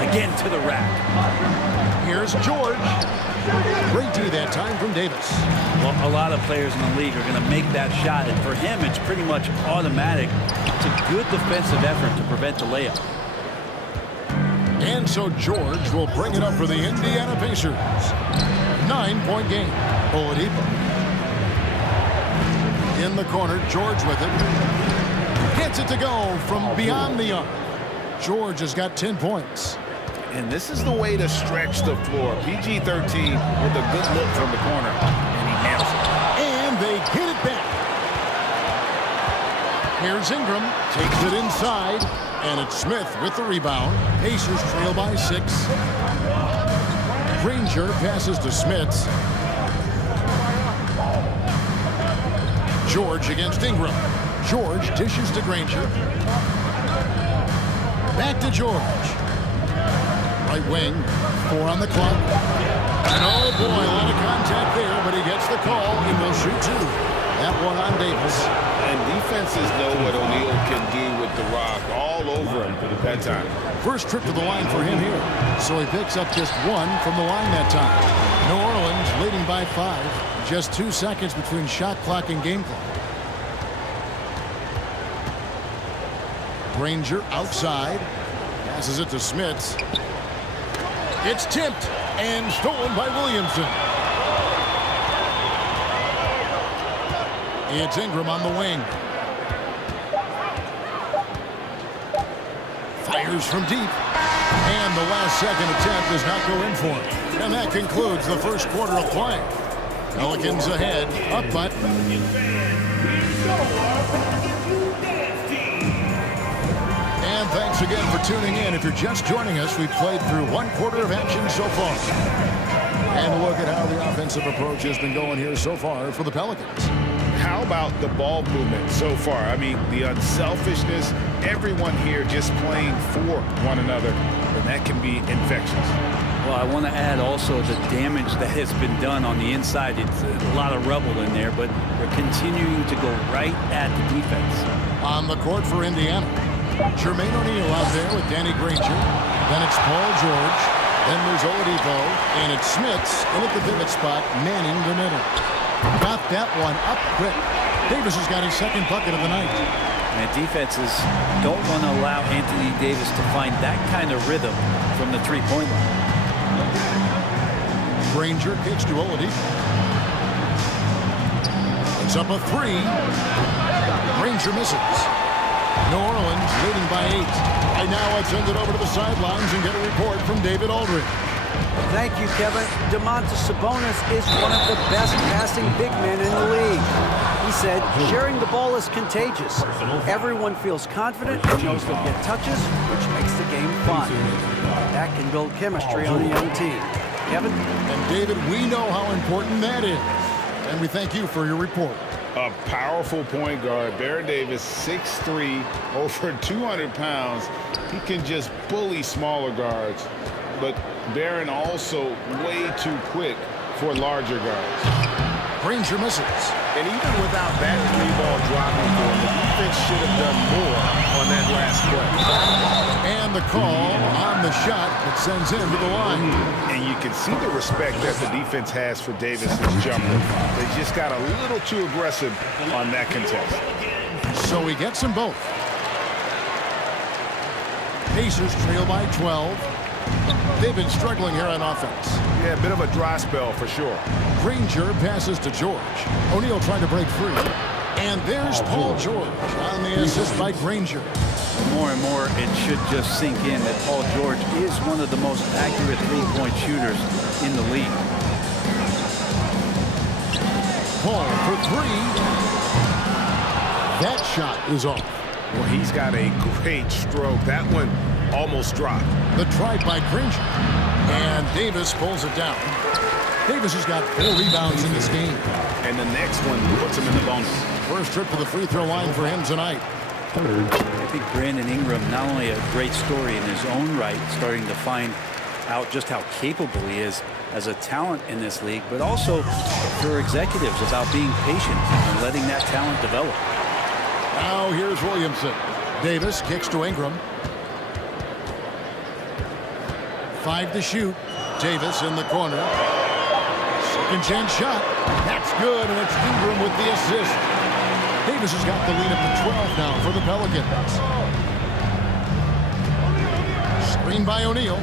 again to the rack. Here's George. Great D that time from Davis. Well, a lot of players in the league are going to make that shot, and for him, it's pretty much automatic. It's a good defensive effort to prevent the layup. And so George will bring it up for the Indiana Pacers. 9-point game. Oladipo. In the corner, George with it. Gets it to go from beyond the arc. George has got 10 points. And this is the way to stretch the floor. PG-13 with a good look from the corner. And he nails it. And they get it back. Here's Ingram. Takes it inside. And it's Smith with the rebound. Pacers trail by 6. Granger passes to Smith. George against Ingram. George dishes to Granger. Back to George. Right wing. 4 on the clock. And oh boy, a lot of contact there, but he gets the call and will shoot 2. That one on Davis. And defenses know what O'Neal can do with the rock all over him at that time. First trip to the line for him here. So he picks up just 1 from the line that time. New Orleans leading by 5. Just 2 seconds between shot clock and game clock. Granger outside. Passes it to Smith. It's tipped and stolen by Williamson. It's Ingram on the wing. Fires from deep. And the last second attempt does not go in for him. And that concludes the first quarter of play. Pelicans ahead, up but. And thanks again for tuning in. If you're just joining us, we've played through 1 quarter of action so far. And look at how the offensive approach has been going here so far for the Pelicans. How about the ball movement so far? I mean, the unselfishness, everyone here just playing for one another, and that can be infectious. Well, I want to add also the damage that has been done on the inside. It's a lot of rubble in there, but they're continuing to go right at the defense. On the court for Indiana, Jermaine O'Neal out there with Danny Granger. Then it's Paul George. Then there's Oladipo, and it's Smits in at the pivot spot, manning the middle. Got that one up quick. Davis has got his second bucket of the night. And defenses don't want to allow Anthony Davis to find that kind of rhythm from the three-point line. Granger kicks to Oladipo. It's up a 3. Granger misses. New Orleans leading by 8. Right now, let's send it over to the sidelines and get a report from David Aldridge. Thank you, Kevin. Domantas Sabonis is one of the best passing big men in the league. He said, sharing the ball is contagious. Everyone feels confident and knows they'll get touches, which makes the game fun. That can build chemistry on a young team. Kevin? And David, we know how important that is. And we thank you for your report. A powerful point guard. Baron Davis, 6'3", over 200 pounds. He can just bully smaller guards. But Baron also way too quick for larger guards. Granger misses. And even without that 3-ball dropping for him, the defense should have done more on that last play. And the call on the shot that sends him to the line. And you can see the respect that the defense has for Davis's jumper. They just got a little too aggressive on that contest. So he gets them both. Pacers trail by 12. They've been struggling here on offense. Yeah, a bit of a dry spell for sure. Granger passes to George. O'Neal trying to break free. And there's Paul George on the assist by Granger. More and more, it should just sink in that Paul George is one of the most accurate three-point shooters in the league. Paul for 3. That shot is off. Well, he's got a great stroke. That one almost dropped. The try by Granger. And Davis pulls it down. Davis has got 4 rebounds in this game. And the next one puts him in the bonus. First trip to the free throw line for him tonight. I think Brandon Ingram, not only a great story in his own right, starting to find out just how capable he is as a talent in this league, but also for executives about being patient and letting that talent develop. Now here's Williamson. Davis kicks to Ingram. 5 to shoot. Davis in the corner. Second chance shot. That's good, and it's Ingram with the assist. Davis has got the lead up to 12 now for the Pelicans. Screen by O'Neal.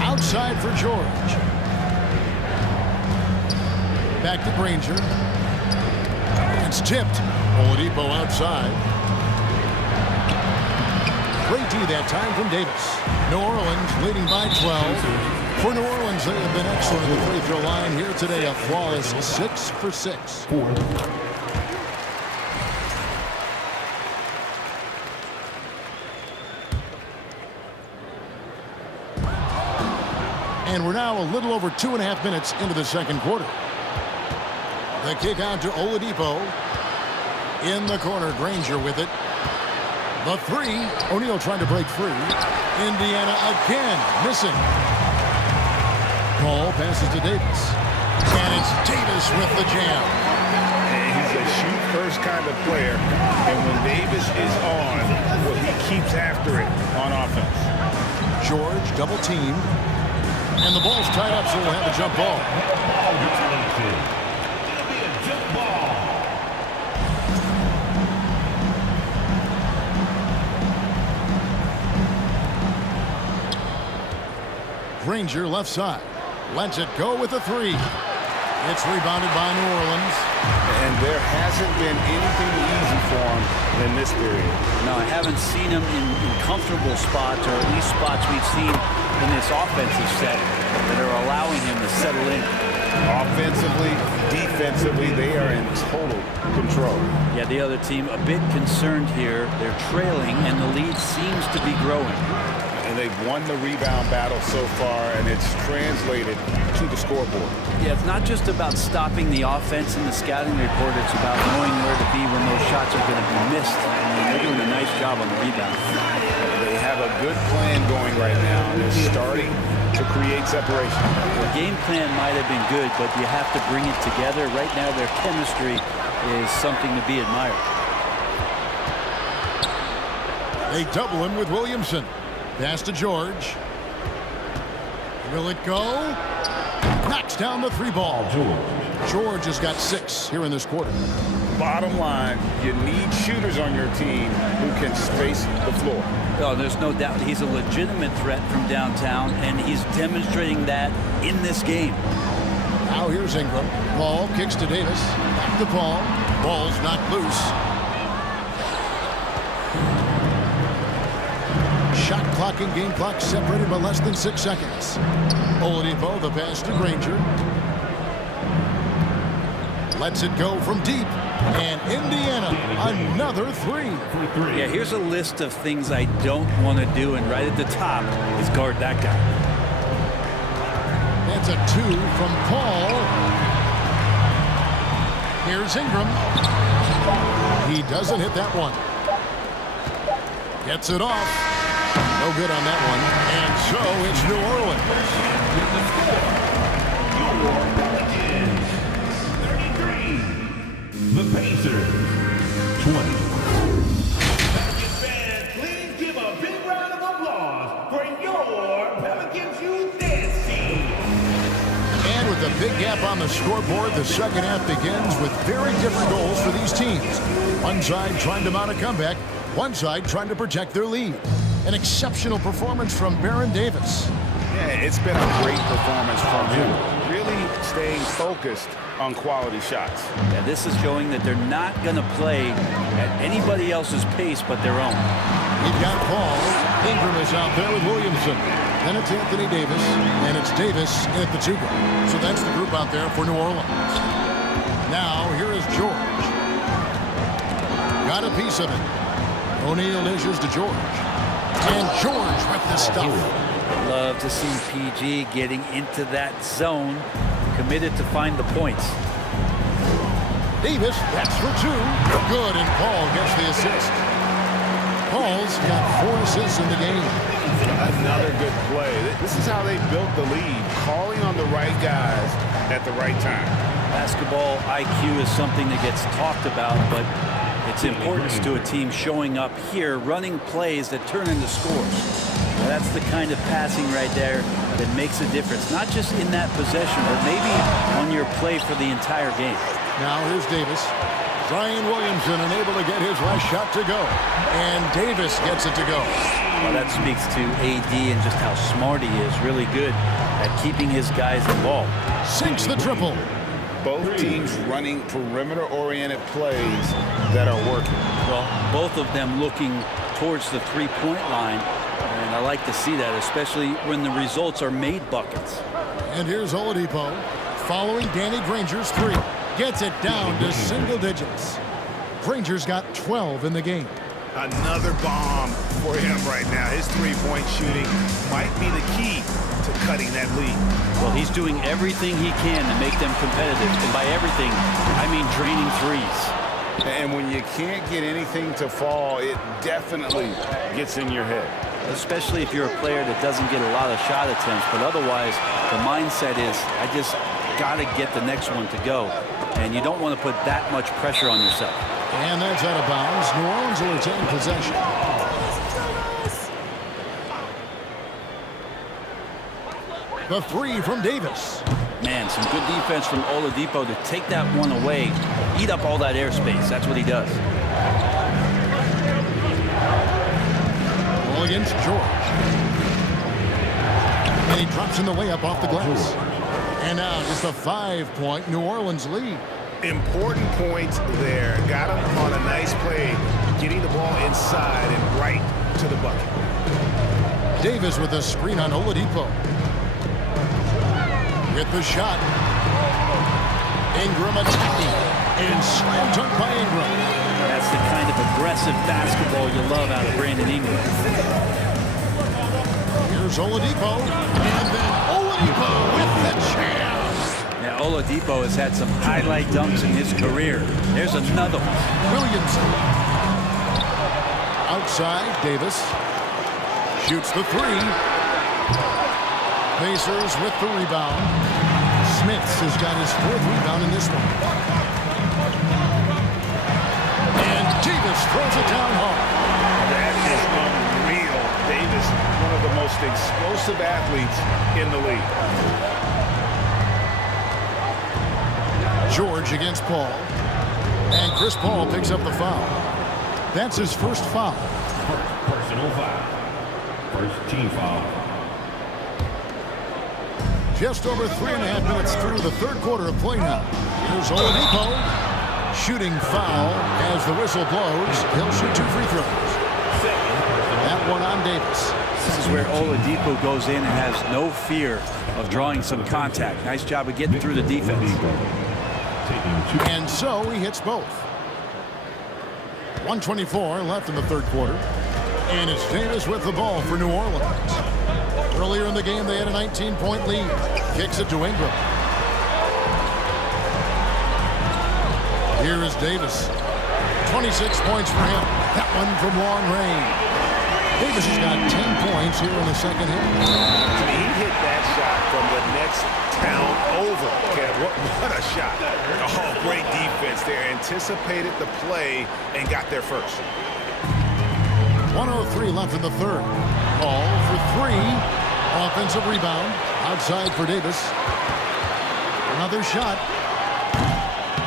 Outside for George. Back to Granger. It's tipped. Oladipo outside. Great D that time from Davis. New Orleans leading by 12. For New Orleans, they have been excellent at the free throw line here today. A flawless 6 for 6. And we're now a little over 2.5 minutes into the second quarter. The kick out to Oladipo. In the corner, Granger with it. The three. O'Neal trying to break free. Indiana again, missing. Paul passes to Davis. And it's Davis with the jam. And he's a shoot-first kind of player. And when Davis is on, well, he keeps after it on offense. George double-teamed. And the ball's tied up, so we'll have a jump ball. Granger left side. Lets it go with a three. It's rebounded by New Orleans. And there hasn't been anything easy for him in this period. No, I haven't seen him in comfortable spots, or at least spots we've seen in this offensive set that are allowing him to settle in. Offensively, defensively, they are in total control. Yeah, the other team a bit concerned here. They're trailing, and the lead seems to be growing. And they've won the rebound battle so far, and it's translated to the scoreboard. Yeah, it's not just about stopping the offense in the scouting report. It's about knowing where to be when those shots are going to be missed. And they're doing a nice job on the rebound. They have a good plan going right now, and they're starting to create separation. The game plan might have been good, but you have to bring it together. Right now, their chemistry is something to be admired. They double him with Williamson. Pass to George. Will it go? Knocks down the three ball. George has got 6 here in this quarter. Bottom line, you need shooters on your team who can space the floor. Oh, there's no doubt he's a legitimate threat from downtown, and he's demonstrating that in this game. Now here's Ingram. Paul kicks to Davis. Back to Paul. Ball's knocked loose. Shot clock and game clock separated by less than 6 seconds. Oladipo, the pass to Granger. Lets it go from deep. And Indiana, another three. Yeah, here's a list of things I don't want to do, and right at the top is guard that guy. That's a 2 from Paul. Here's Ingram. He doesn't hit that one. Gets it off. No good on that one. And so it's New Orleans. The Pacers, 20. Pelicans fans, please give a big round of applause for your Pelicans Youth Dance Team. And with a big gap on the scoreboard, the second half begins with very different goals for these teams. One side trying to mount a comeback, one side trying to protect their lead. An exceptional performance from Baron Davis. Yeah, it's been a great performance from him. Really staying focused on quality shots. Yeah, this is showing that they're not going to play at anybody else's pace but their own. You've got Paul. Ingram is out there with Williamson. Then it's Anthony Davis, and it's Davis in at the 2 guard. So that's the group out there for New Orleans. Now, here is George. Got a piece of it. O'Neal dishes to George. And George with the stuff. Love to see PG getting into that zone, committed to find the points. Davis, that's for 2. Good, and Paul gets the assist. Paul's got 4 assists in the game. Another good play. This is how they built the lead, calling on the right guys at the right time. Basketball IQ is something that gets talked about, but its importance to a team showing up here, running plays that turn into scores. Now, that's the kind of passing right there that makes a difference, not just in that possession, but maybe on your play for the entire game. Now here's Davis. Zion Williamson unable to get his last shot to go. And Davis gets it to go. Well, that speaks to AD and just how smart he is. Really good at keeping his guys involved. Sinks the triple. Both teams running perimeter-oriented plays that are working. Well, both of them looking towards the three-point line. And And I like to see that, especially when the results are made buckets. And here's Oladipo following Danny Granger's three. Gets it down to single digits. Granger's got 12 in the game. Another bomb for him right now. His three-point shooting might be the key to cutting that lead. Well, he's doing everything he can to make them competitive. And by everything, I mean draining threes. And when you can't get anything to fall, it definitely gets in your head. Especially if you're a player that doesn't get a lot of shot attempts. But otherwise, the mindset is, I just got to get the next one to go. And you don't want to put that much pressure on yourself. And that's out of bounds. New Orleans will retain possession. The three from Davis. Man, some good defense from Oladipo to take that one away, eat up all that airspace. That's what he does. Ball against George. And he drops in the layup off the glass. And now just a 5-point New Orleans lead. Important point there. Got him on a nice play, getting the ball inside and right to the bucket. Davis with a screen on Oladipo. With the shot. Ingram attacking. And slam dunk by Ingram. That's the kind of aggressive basketball you love out of Brandon Ingram. Here's Oladipo. And then Oladipo with the jam. Now, Oladipo has had some highlight dunks in his career. There's another one. Williamson. Outside, Davis. Shoots the three. Pacers with the rebound. Smits has got his fourth rebound in this one. And Davis throws it down hard. That is unreal. Davis, one of the most explosive athletes in the league. George against Paul. And Chris Paul picks up the foul. That's his first foul. Personal foul. First team foul. Just over 3.5 minutes through the third quarter of play now. Here's Oladipo. Shooting foul as the whistle blows. He'll shoot 2 free throws. That one on Davis. This is where Oladipo goes in and has no fear of drawing some contact. Nice job of getting through the defense. And so he hits both. 1:24 left in the third quarter. And it's Davis with the ball for New Orleans. Earlier in the game, they had a 19-point lead. Kicks it to Ingram. Here is Davis. 26 points for him. That one from long range. Davis has got 10 points here in the second half. He hit that shot from the next town over. Kev, what a shot. Oh, great defense there. Anticipated the play and got there first. 1:03 left in the third. Ball for three. Offensive rebound. Outside for Davis. Another shot.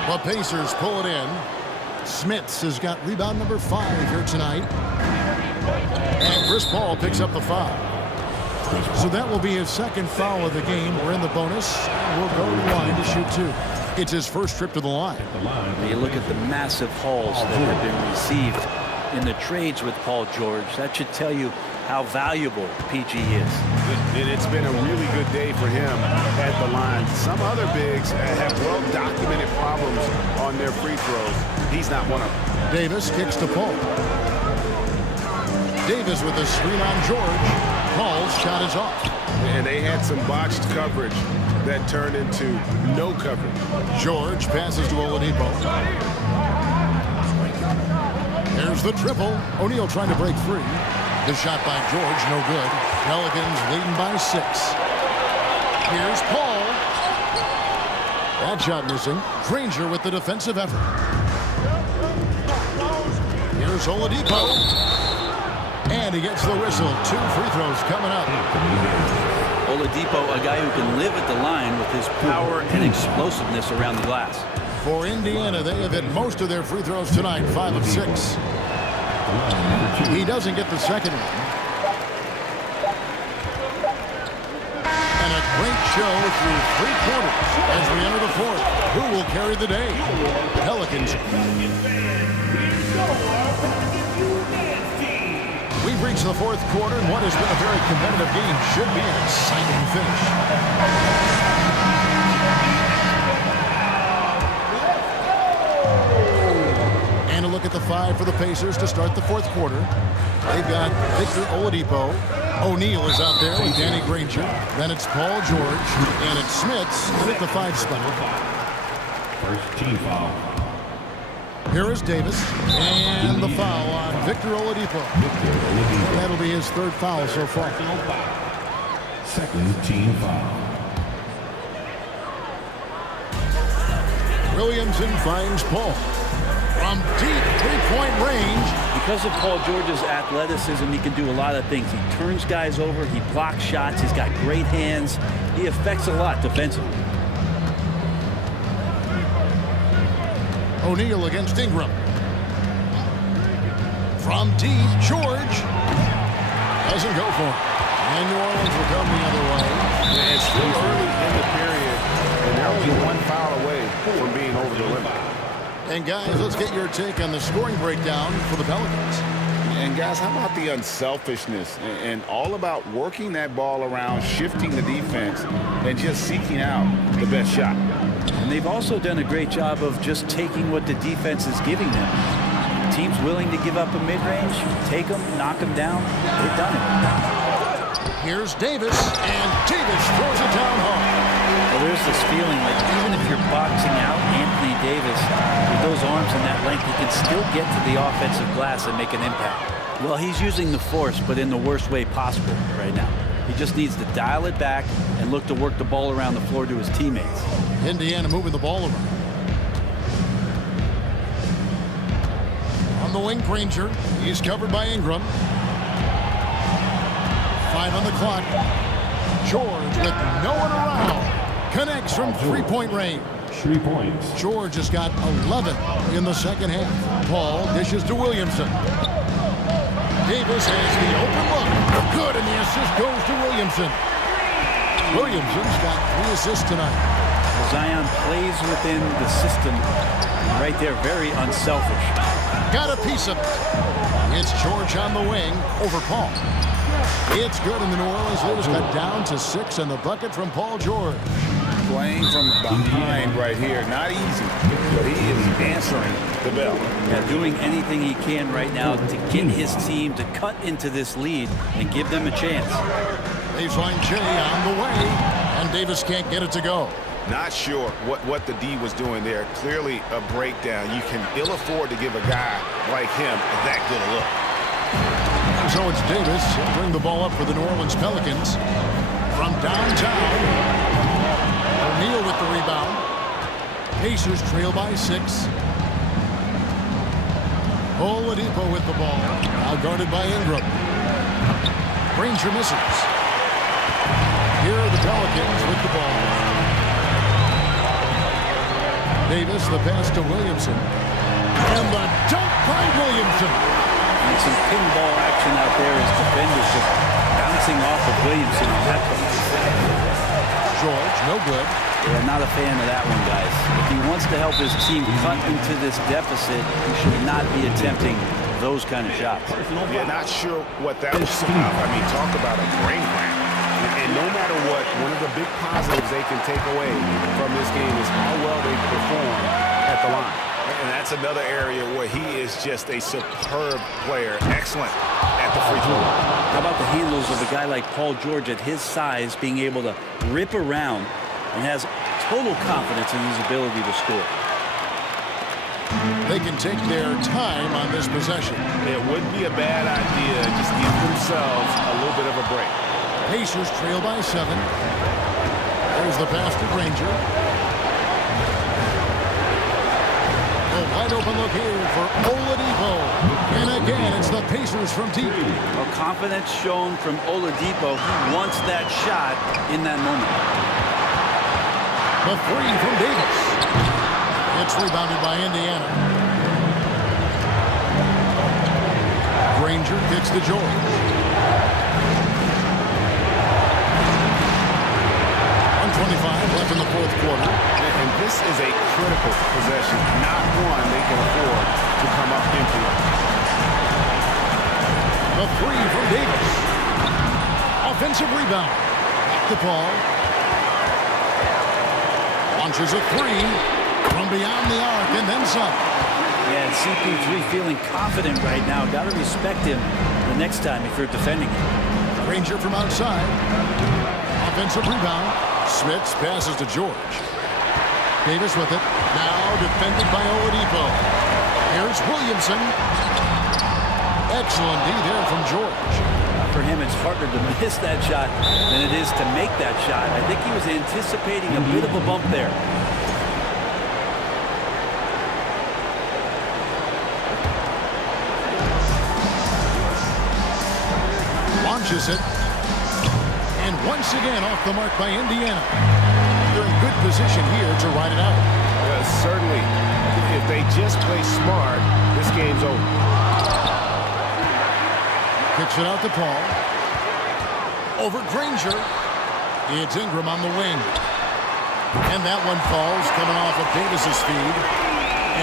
The Pacers pull it in. Smits has got rebound number 5 here tonight. And Chris Paul picks up the foul. So that will be his second foul of the game. We're in the bonus. We'll go to the line to shoot 2. It's his first trip to the line. You look at the massive hauls that have been received in the trades with Paul George. That should tell you how valuable PG is. And it's been a really good day for him at the line. Some other bigs have well-documented problems on their free throws. He's not one of them. Davis kicks to Paul. Davis with a screen on George. Paul's shot is off. And they had some botched coverage that turned into no coverage. George passes to Oladipo. There's the triple. O'Neal trying to break free. The shot by George, no good. Pelicans leading by 6. Here's Paul. That shot missing. Granger with the defensive effort. Here's Oladipo. And he gets the whistle. 2 free throws coming up. Oladipo, a guy who can live at the line with his power and explosiveness around the glass. For Indiana, they have hit most of their free throws tonight, 5 of 6. He doesn't get the second one. And a great show through 3 quarters as we enter the fourth. Who will carry the day? Pelicans. We've reached the fourth quarter, and what has been a very competitive game should be an exciting finish. And a look at the five for the Pacers to start the fourth quarter. They've got Victor Oladipo. O'Neal is out there with Danny Granger. Then it's Paul George. And it's Smits at the 5 spot. First team foul. Here is Davis. And the foul on Victor Oladipo. And that'll be his 3rd foul so far. Second team foul. Williamson finds Paul. From deep 3-point range. Because of Paul George's athleticism, he can do a lot of things. He turns guys over, he blocks shots, he's got great hands. He affects a lot defensively. O'Neal against Ingram. From deep, George doesn't go for it. And New Orleans will come the other way. Yeah, it's still early in the period, and they're only 1 foul away from being over the limit. And guys, let's get your take on the scoring breakdown for the Pelicans. And guys, how about the unselfishness and all about working that ball around, shifting the defense, and just seeking out the best shot. And they've also done a great job of just taking what the defense is giving them. Teams willing to give up a mid-range, take them, knock them down. They've done it. Here's Davis, and Davis throws it down hard. Well, there's this feeling like even if you're boxing out Anthony Davis with those arms and that length, he can still get to the offensive glass and make an impact. Well, he's using the force, but in the worst way possible right now. He just needs to dial it back and look to work the ball around the floor to his teammates. Indiana moving the ball around. On the wing, Granger. He's covered by Ingram. 5 on the clock. George with no one around. Connects from 3-point range. 3 points. George has got 11 in the second half. Paul dishes to Williamson. Davis has the open look. Good, and the assist goes to Williamson. Williamson's got 3 assists tonight. Zion plays within the system. Right there, very unselfish. Got a piece of it. It's George on the wing over Paul. It's good, and the New Orleans lead is cut down to 6, and the bucket from Paul George. Playing from behind right here, not easy, but he is answering the bell. Yeah, doing anything he can right now to get his team to cut into this lead and give them a chance. Baseline J on the way, and Davis can't get it to go. Not sure what the D was doing there. Clearly a breakdown. You can ill afford to give a guy like him that good a look. So it's Davis. He'll bring the ball up for the New Orleans Pelicans. From downtown, O'Neal with the rebound. Pacers trail by 6. Oladipo with the ball. Now guarded by Ingram. Granger misses. Here are the Pelicans with the ball. Davis, the pass to Williamson. And the dunk by Williamson. And some pinball action out there as defenders just bouncing off of Williamson on that one. George, no good. Yeah, not a fan of that one, guys. If he wants to help his team cut into this deficit, he should not be attempting those kind of shots. Yeah, not sure what that was about. I mean, talk about a brain cramp. And no matter what, one of the big positives they can take away from this game is how well they perform at the line. And that's another area where he is just a superb player. Excellent at the free throw line. How about the handles of a guy like Paul George at his size being able to rip around and has total confidence in his ability to score. They can take their time on this possession. It wouldn't be a bad idea. Just give themselves a little bit of a break. Pacers trail by 7. There's the pass to Granger. A wide open look here for Oladipo. And again, it's the Pacers from deep. Well, confidence shown from Oladipo. He wants that shot in that moment. The 3 from Davis. It's rebounded by Indiana. Granger kicks to George. 1:25 left in the fourth quarter. And this is a critical possession, not one they can afford to come up empty. A three from Davis. Offensive rebound. Back to Paul. Launches a three from beyond the arc and then some. Yeah, and CP3 feeling confident right now. Got to respect him the next time if you're defending him. Ranger from outside. Offensive rebound. Smits passes to George. Davis with it. Now defended by Oladipo. Here's Williamson. Excellent D there from George. For him, it's harder to miss that shot than it is to make that shot. I think he was anticipating a bit of a bump there. Launches it. And once again off the mark by Indiana. They're in good position here to ride it out. Certainly, if they just play smart, this game's over. Kicks it out to Paul. Over Granger. It's Ingram on the wing. And that one falls coming off of Davis's feed.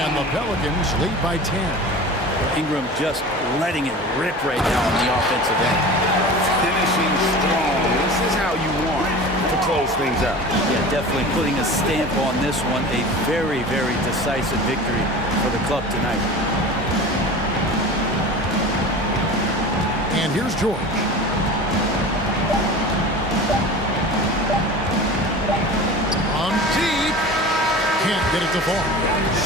And the Pelicans lead by 10. Ingram just letting it rip right now on the offensive end. Finishing strong. This is how you want to close things out. Yeah, definitely putting a stamp on this one. A very, very decisive victory for the club tonight. And here's George. On deep. Can't get it to fall.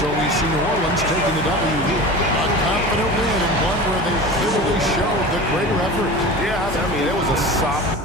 So we see New Orleans taking the W here. A confident win and one where they clearly showed the greater effort. Yeah, I mean, it was a soft.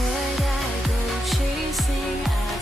Would I go chasing after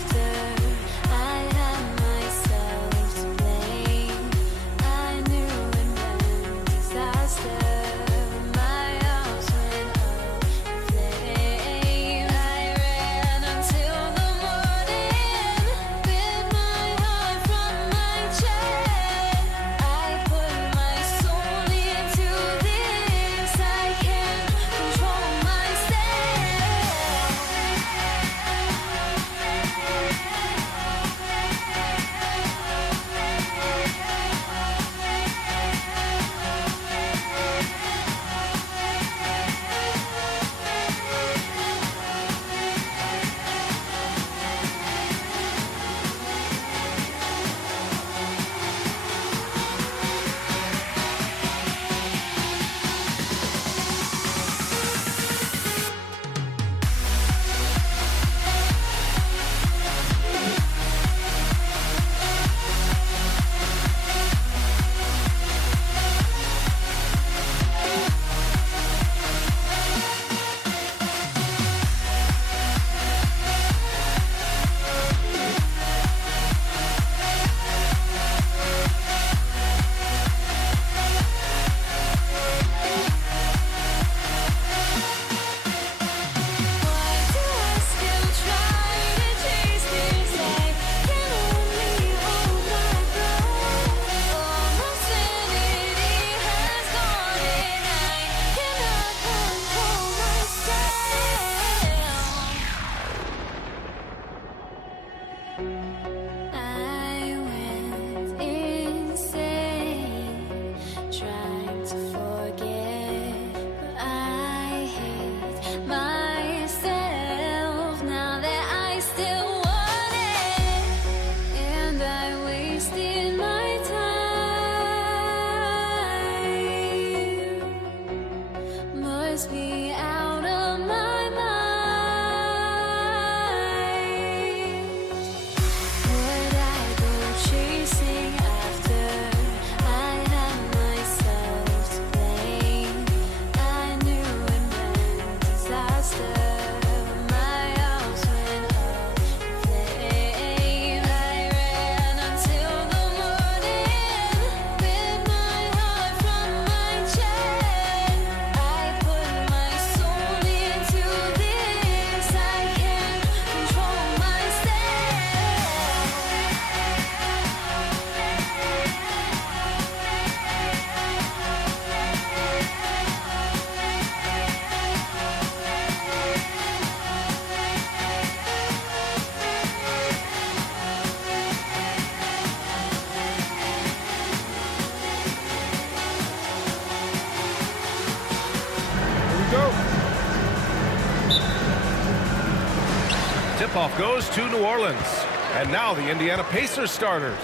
tip-off goes to New Orleans. And now the Indiana Pacers starters.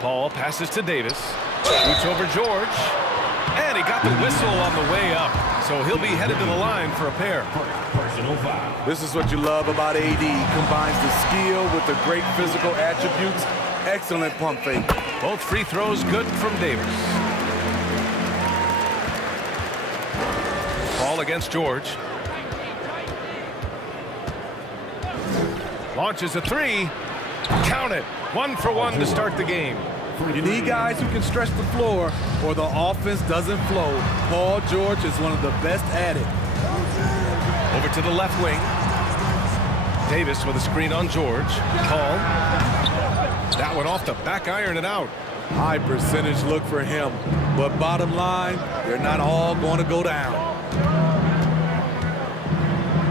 Paul passes to Davis. Shoots over George. And he got the whistle on the way up. So he'll be headed to the line for a pair. Personal foul. This is what you love about AD. Combines the skill with the great physical attributes. Excellent pump fake. Both free throws good from Davis. Paul against George. Launches a three. Count it. 1 for 1 to start the game. You need guys who can stretch the floor or the offense doesn't flow. Paul George is one of the best at it. Over to the left wing. Davis with a screen on George. Paul. That one off the back iron and out. High percentage look for him. But bottom line, they're not all going to go down.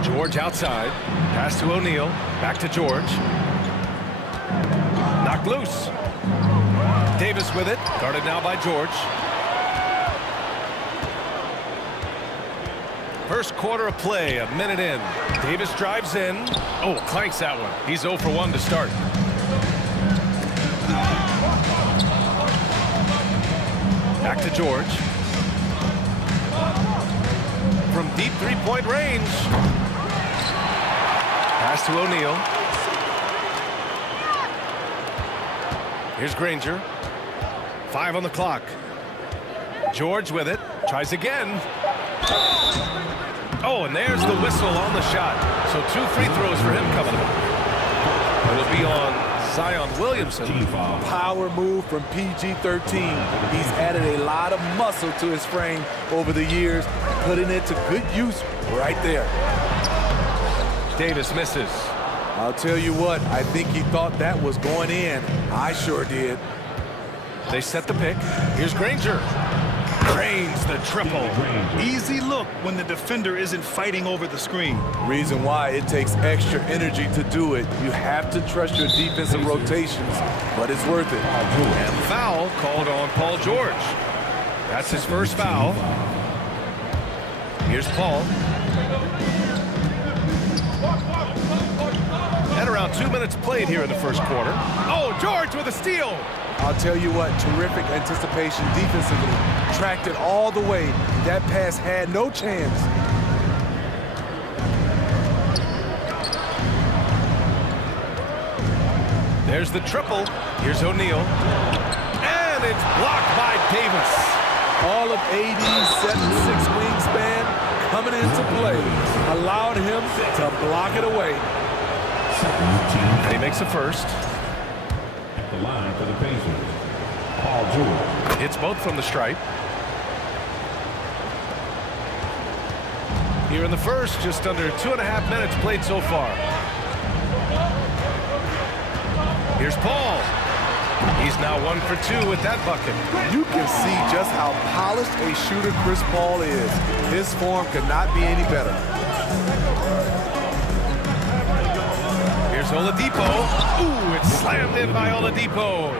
George outside. Pass to O'Neal. Back to George. Knocked loose. Davis with it. Guarded now by George. First quarter of play, a minute in. Davis drives in. Oh, clanks that one. He's 0 for 1 to start. Back to George. From deep three-point range. Pass to O'Neal. Here's Granger. 5 on the clock. George with it. Tries again. Oh, and there's the whistle on the shot. So 2 free throws for him coming up. It'll be on Zion Williamson. Power move from PG-13. He's added a lot of muscle to his frame over the years, putting it to good use right there. Davis misses. I'll tell you what, I think he thought that was going in. I sure did. They set the pick. Here's Granger. Drains the triple. Easy look when the defender isn't fighting over the screen. Reason why it takes extra energy to do it. You have to trust your defensive rotations, but it's worth it. And foul called on Paul George. That's his first foul. Here's Paul. And around 2 minutes played here in the first quarter. Oh, George with a steal. I'll tell you what, terrific anticipation defensively. Tracked it all the way. That pass had no chance. There's the triple. Here's O'Neal. And it's blocked by Davis. All of AD's 7'6" wingspan coming into play. Allowed him to block it away. And he makes a first. At the line for the Pacers, Paul George. Hits both from the stripe. Here in the first, just under 2.5 minutes played so far. Here's Paul. He's now 1 for 2 with that bucket. You can see just how polished a shooter Chris Paul is. His form could not be any better. Here's Oladipo. Ooh, it's slammed in by Oladipo.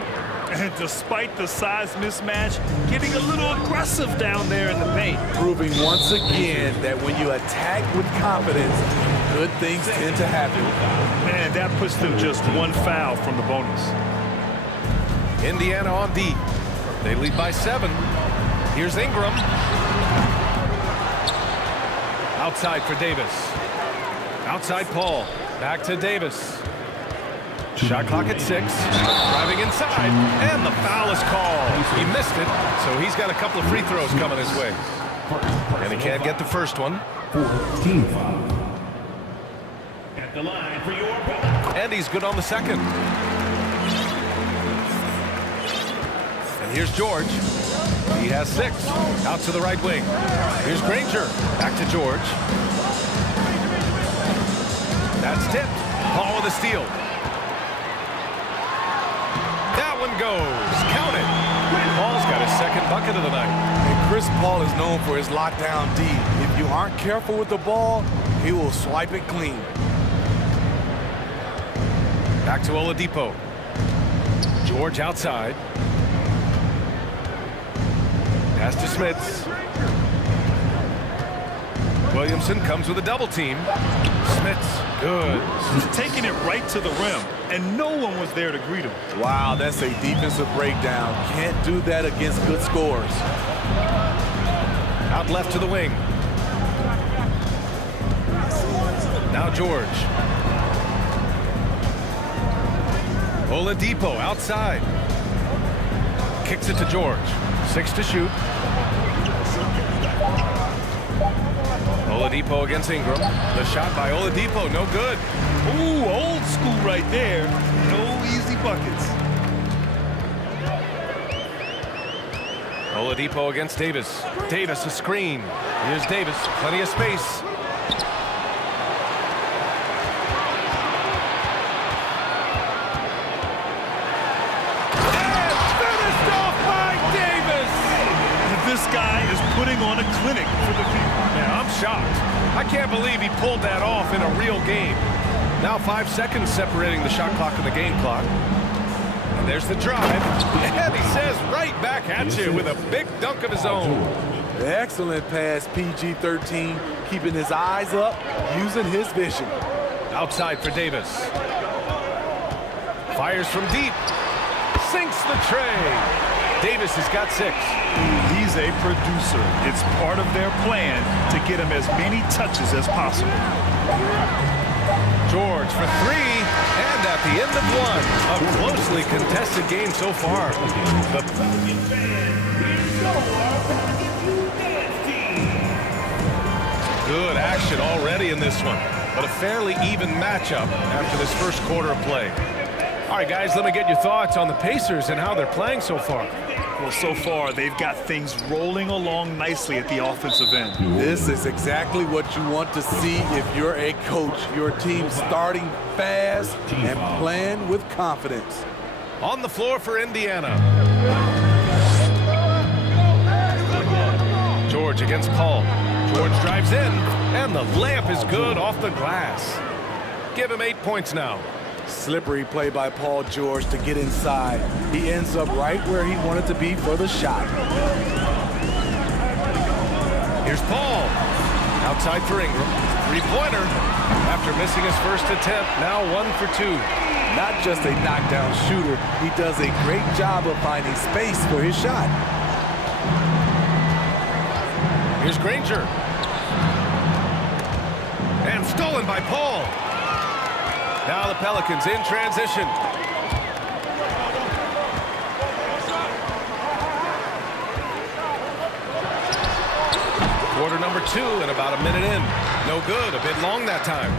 And despite the size mismatch, getting a little aggressive down there in the paint. Proving once again that when you attack with confidence, good things tend to happen. And that puts them just 1 foul from the bonus. Indiana on D. They lead by 7. Here's Ingram. Outside for Davis. Outside Paul. Back to Davis. Shot clock at 6. Driving inside. And the foul is called. He missed it, so he's got a couple of free throws coming his way. And he can't get the first one. 14 foul. At the line for your And he's good on the second. And here's George. He has 6. Out to the right wing. Here's Granger. Back to George. That's tipped. Paul with a steal. That one goes. Count it. Paul's got his second bucket of the night. And Chris Paul is known for his lockdown D. If you aren't careful with the ball, he will swipe it clean. Back to Oladipo. George outside. Pass to Smits. Williamson comes with a double team. Smits, good. Taking it right to the rim, and no one was there to greet him. Wow, that's a defensive breakdown. Can't do that against good scorers. Out left to the wing. Now George. Oladipo outside. Kicks it to George. 6 to shoot. Oladipo against Ingram. The shot by Oladipo, no good. Ooh, old school right there. No easy buckets. Oladipo against Davis. Davis a screen. Here's Davis, plenty of space. This guy is putting on a clinic for the people. Yeah, I'm shocked. I can't believe he pulled that off in a real game. Now 5 seconds separating the shot clock and the game clock. And there's the drive. And he says right back at you with a big dunk of his own. Excellent pass, PG-13, keeping his eyes up, using his vision. Outside for Davis. Fires from deep. Sinks the tray. Davis has got 6. He's a producer. It's part of their plan to get him as many touches as possible. George for 3, and at the end of 1, a closely contested game so far. Good action already in this one, but a fairly even matchup after this first quarter of play. All right, guys, let me get your thoughts on the Pacers and how they're playing so far. Well, so far, they've got things rolling along nicely at the offensive end. This is exactly what you want to see if you're a coach. Your team starting fast and playing with confidence. On the floor for Indiana. George against Paul. George drives in, and the layup is good off the glass. Give him 8 points now. Slippery play by Paul George to get inside. He ends up right where he wanted to be for the shot. Here's Paul. Outside for Ingram. 3-pointer. After missing his first attempt, now 1 for 2. Not just a knockdown shooter, he does a great job of finding space for his shot. Here's Granger. And stolen by Paul. Now the Pelicans in transition. Quarter number 2 and about a minute in. No good, a bit long that time.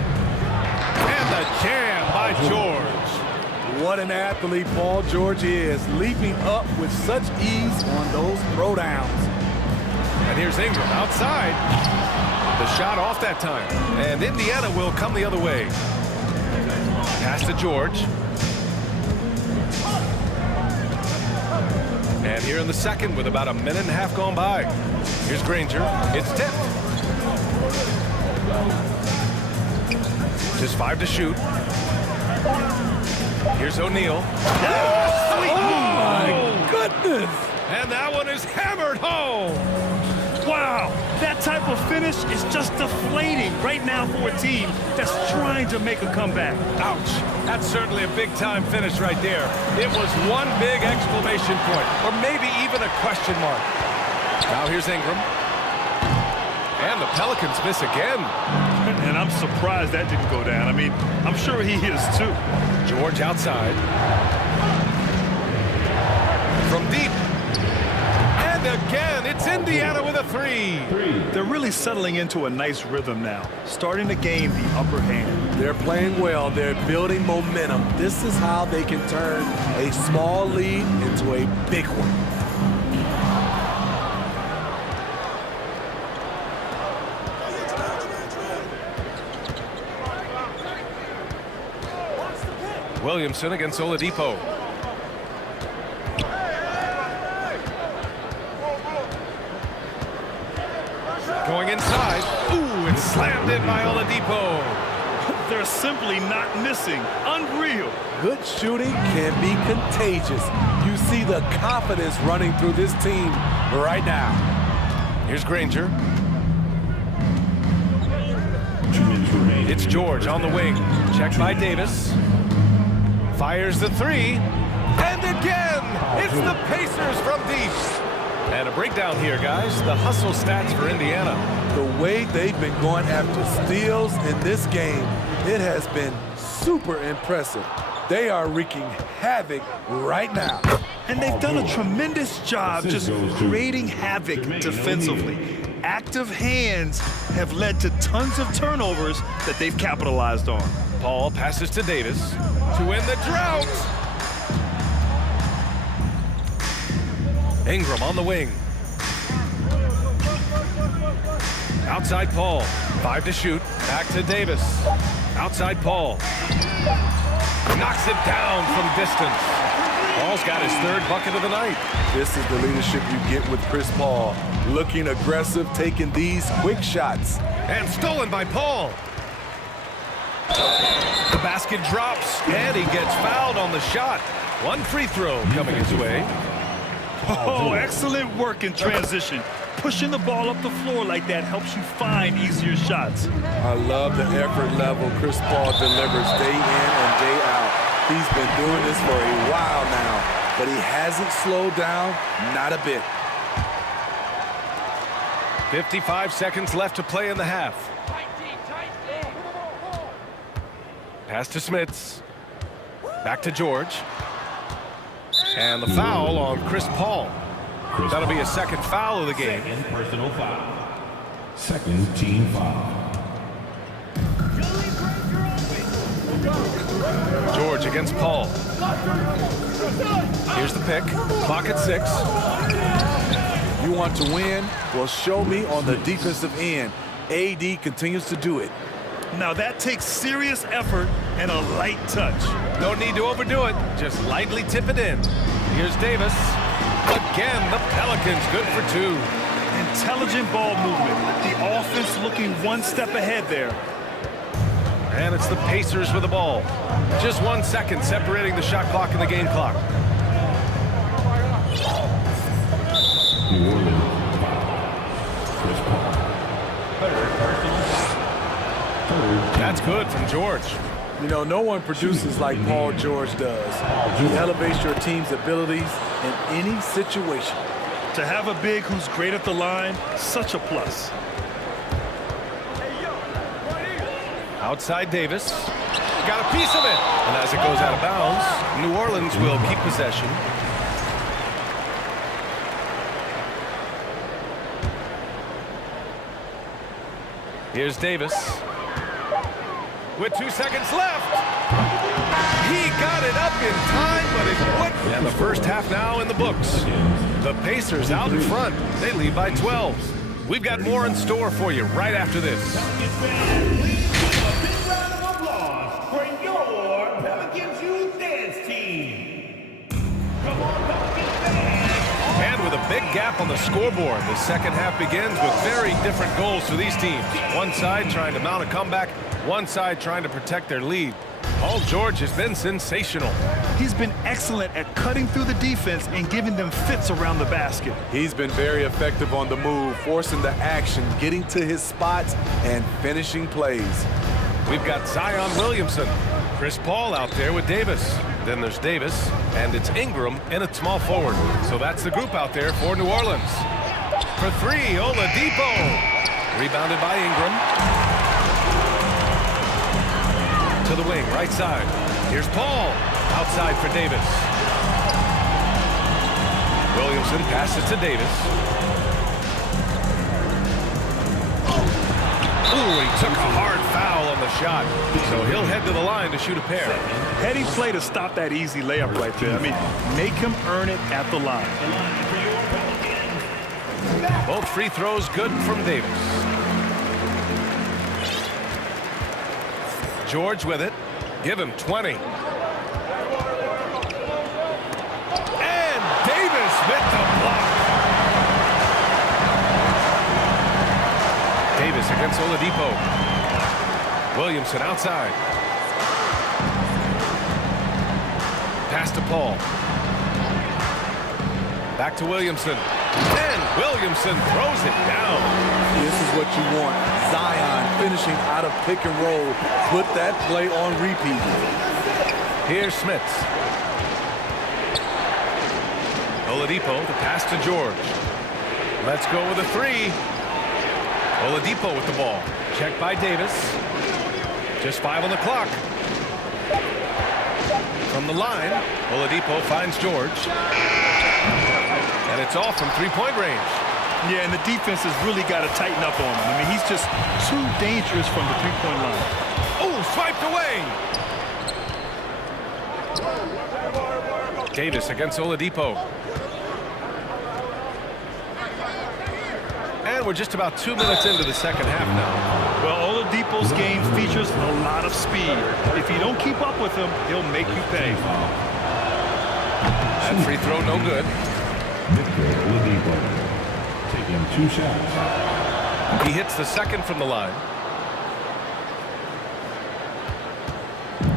And the jam by George. What an athlete Paul George is, leaping up with such ease on those throwdowns. And here's Ingram outside. The shot off that time. And Indiana will come the other way. Pass to George. And here in the second with about a minute and a half gone by. Here's Granger. It's tipped. Just 5 to shoot. Here's O'Neal. Oh, my goodness. And that one is hammered home. Wow, that type of finish is just deflating right now for a team that's trying to make a comeback. Ouch. That's certainly a big-time finish right there. It was one big exclamation point, or maybe even a question mark. Now here's Ingram. And the Pelicans miss again. And I'm surprised that didn't go down. I mean, I'm sure he is too. George outside. From deep. And again, it's Indiana with a 3. They're really settling into a nice rhythm now, starting to gain the upper hand. They're playing well. They're building momentum. This is how they can turn a small lead into a big one. Williamson against Oladipo. Going inside. Ooh, and slammed in by Oladipo. They're simply not missing. Unreal. Good shooting can be contagious. You see the confidence running through this team right now. Here's Granger. It's George on the wing. Checked by Davis. Fires the three. And again, it's the Pacers from deep. And a breakdown here, guys. The hustle stats for Indiana. The way they've been going after steals in this game, it has been super impressive. They are wreaking havoc right now. And they've done a tremendous job just creating havoc defensively. Active hands have led to tons of turnovers that they've capitalized on. Paul passes to Davis to win the drought. Ingram on the wing. Outside Paul. 5 to shoot. Back to Davis. Outside Paul. Knocks it down from distance. Paul's got his 3rd bucket of the night. This is the leadership you get with Chris Paul. Looking aggressive, taking these quick shots. And stolen by Paul. The basket drops, and he gets fouled on the shot. 1 free throw coming his way. Oh, excellent work in transition. Pushing the ball up the floor like that helps you find easier shots. I love the effort level Chris Paul delivers day in and day out. He's been doing this for a while now, but he hasn't slowed down, not a bit. 55 seconds left to play in the half. Pass to Smits. Back to George. And the foul on Chris Paul. That'll be a 2nd foul of the game. Second personal foul. 2nd team foul. George against Paul. Here's the pick. Clock at 6. You want to win? Well, show me on the defensive end. AD continues to do it. Now that takes serious effort and a light touch. No need to overdo it. Just lightly tip it in. Here's Davis. Again, the Pelicans good for 2. Intelligent ball movement. The offense looking 1 step ahead there. And it's the Pacers with the ball. Just 1 second separating the shot clock and the game clock. New Orleans foul. Chris Paul. 3rd personal foul. That's good from George. You know, no one produces like Paul George does. He elevates your team's abilities in any situation. To have a big who's great at the line, such a plus. Outside Davis. Got a piece of it. And as it goes out of bounds, New Orleans will keep possession. Here's Davis. With 2 seconds left. He got it up in time, but it wouldn't. And the first half now in the books. The Pacers out in front. They lead by 12. We've got more in store for you right after this. For your Pelicans Youth Dance Team. Come on, Pelicans fans. And with a big gap on the scoreboard, the second half begins with very different goals for these teams. One side trying to mount a comeback, one side trying to protect their lead. Paul George has been sensational. He's been excellent at cutting through the defense and giving them fits around the basket. He's been very effective on the move, forcing the action, getting to his spots, and finishing plays. We've got Zion Williamson, Chris Paul out there with Davis. Then there's Davis, and it's Ingram in a small forward. So that's the group out there for New Orleans. For 3, Oladipo. Rebounded by Ingram. To the wing, right side. Here's Paul. Outside for Davis. Williamson passes to Davis. Ooh, he took a hard foul on the shot. So he'll head to the line to shoot a pair. Heady play to stop that easy layup right there. I mean, make him earn it at the line. Both free throws good from Davis. George with it. Give him 20. And Davis with the block. Davis against Oladipo. Williamson outside. Pass to Paul. Back to Williamson. And Williamson throws it down. This is what you want. Zion finishing out of pick and roll. Put that play on repeat. Here's Smits. Oladipo, the pass to George. Let's go with a three. Oladipo with the ball. Checked by Davis. Just 5 on the clock. From the line, Oladipo finds George. And it's off from three-point range. Yeah, and the defense has really got to tighten up on him. I mean, he's just too dangerous from the three-point line. Oh, swiped away. Davis against Oladipo. And we're just about 2 minutes into the second half now. Well, Oladipo's game features a lot of speed. If you don't keep up with him, he'll make you pay. That free throw no good. Victor Oladipo taking 2 shots. He hits the second from the line.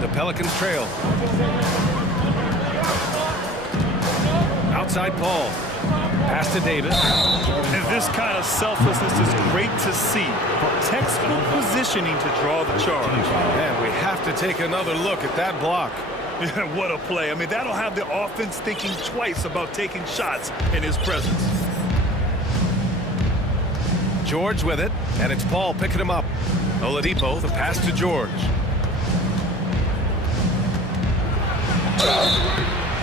The Pelicans trail. Outside Paul. Pass to Davis. And this kind of selflessness is great to see. Textbook positioning to draw the charge. And we have to take another look at that block. What a play. I mean, that'll have the offense thinking twice about taking shots in his presence. George with it, and it's Paul picking him up. Oladipo, the pass to George.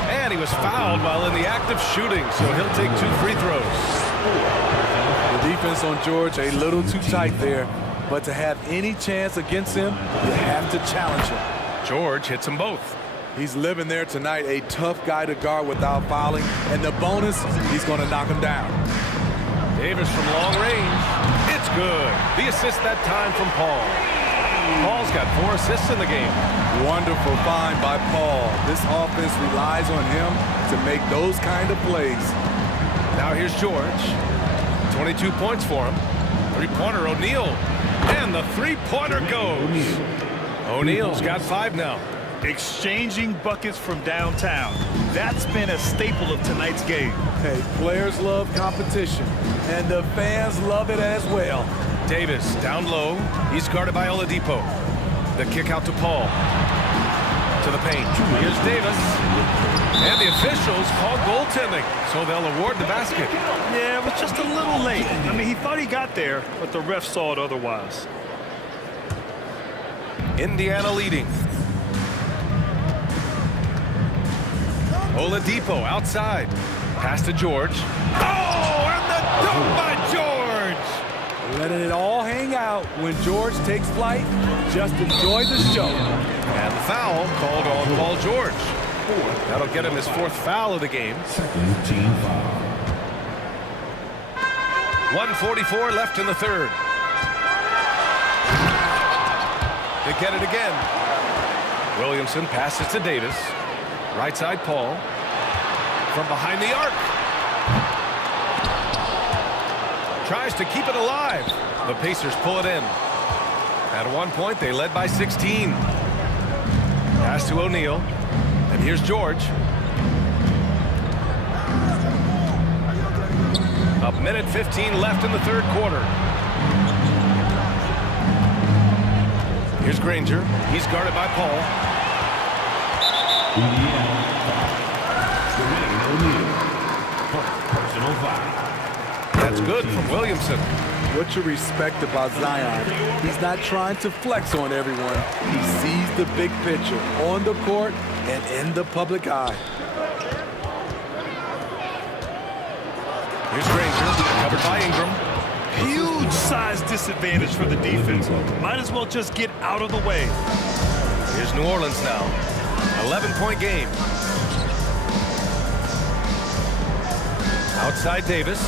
And he was fouled while in the act of shooting, so he'll take 2 free throws. The defense on George a little too tight there, but to have any chance against him, you have to challenge him. George hits them both. He's living there tonight, a tough guy to guard without fouling, and the bonus, he's going to knock him down. Davis from long range. It's good. The assist that time from Paul. Paul's got 4 assists in the game. Wonderful find by Paul. This offense relies on him to make those kind of plays. Now here's George. 22 points for him. Three-pointer O'Neal. And the three-pointer goes. O'Neal's got 5 now. Exchanging buckets from downtown. That's been a staple of tonight's game. Hey, players love competition, and the fans love it as well. Davis down low. He's guarded by Oladipo. The kick out to Paul. To the paint. Here's Davis. And the officials call goaltending, so they'll award the basket. Yeah, it was just a little late. I mean, he thought he got there, but the ref saw it otherwise. Indiana leading. Oladipo outside. Pass to George. Oh, and the dunk by George! Letting it all hang out when George takes flight. Just enjoy the show. And foul called on Paul George. That'll get him his 4th foul of the game. Second team foul. 1:44 left in the third. They get it again. Williamson passes to Davis. Right side Paul. From behind the arc. Tries to keep it alive. The Pacers pull it in. At one point, they led by 16. Pass to O'Neal. And here's George. A minute 15 left in the third quarter. Here's Granger. He's guarded by Paul. Personal foul. That's good from Williamson. What you respect about Zion, he's not trying to flex on everyone. He sees the big picture on the court and in the public eye. Here's Granger, covered by Ingram. Huge size disadvantage for the defense. Might as well just get out of the way. Here's New Orleans now. 11-point game. Outside Davis.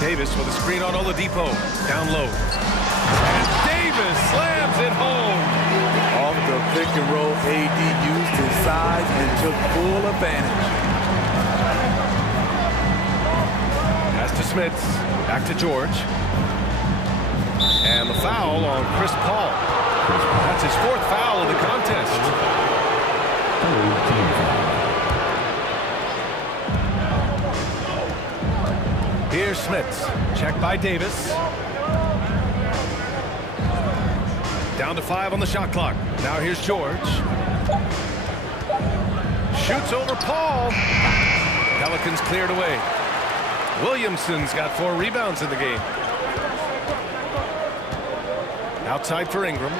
Davis with a screen on Oladipo. Down low. And Davis slams it home. Off the pick and roll, AD used his size and took full advantage. Pass to Smits. Back to George. And the foul on Chris Paul. That's his 4th foul of the contest. Smits. Check by Davis. Down to 5 on the shot clock. Now here's George. Shoots over Paul. Pelicans cleared away. Williamson's got 4 rebounds in the game. Outside for Ingram.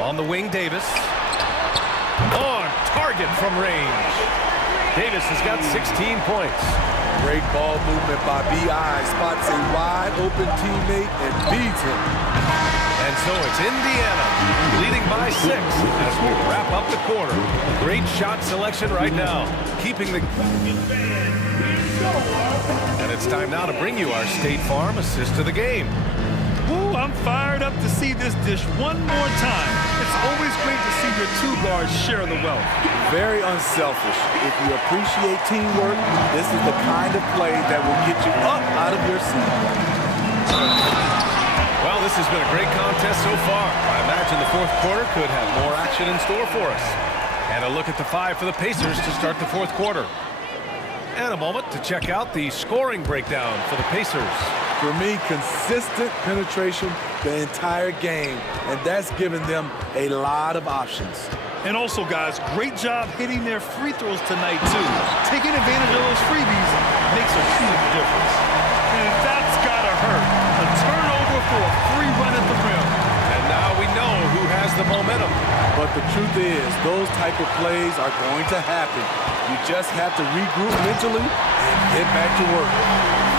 On the wing, Davis. On target from range. Davis has got 16 points. Great ball movement by B.I. Spots a wide open teammate and feeds him. And so it's Indiana leading by 6 as we wrap up the quarter. Great shot selection right now, keeping the... And it's time now to bring you our State Farm assist of the game. Ooh, I'm fired up to see this dish one more time. It's always great to see your 2 guards share the wealth. Very unselfish. If you appreciate teamwork, this is the kind of play that will get you up out of your seat. Well, this has been a great contest so far. I imagine the 4th quarter could have more action in store for us. And a look at the 5 for the Pacers to start the 4th quarter. And a moment to check out the scoring breakdown for the Pacers. For me, consistent penetration the entire game, and that's given them a lot of options. And also, guys, great job hitting their free throws tonight, too. Taking advantage of those freebies makes a huge difference. And that's gotta hurt. A turnover for a free run at the rim. And now we know who has the momentum. But the truth is, those type of plays are going to happen. You just have to regroup mentally and get back to work.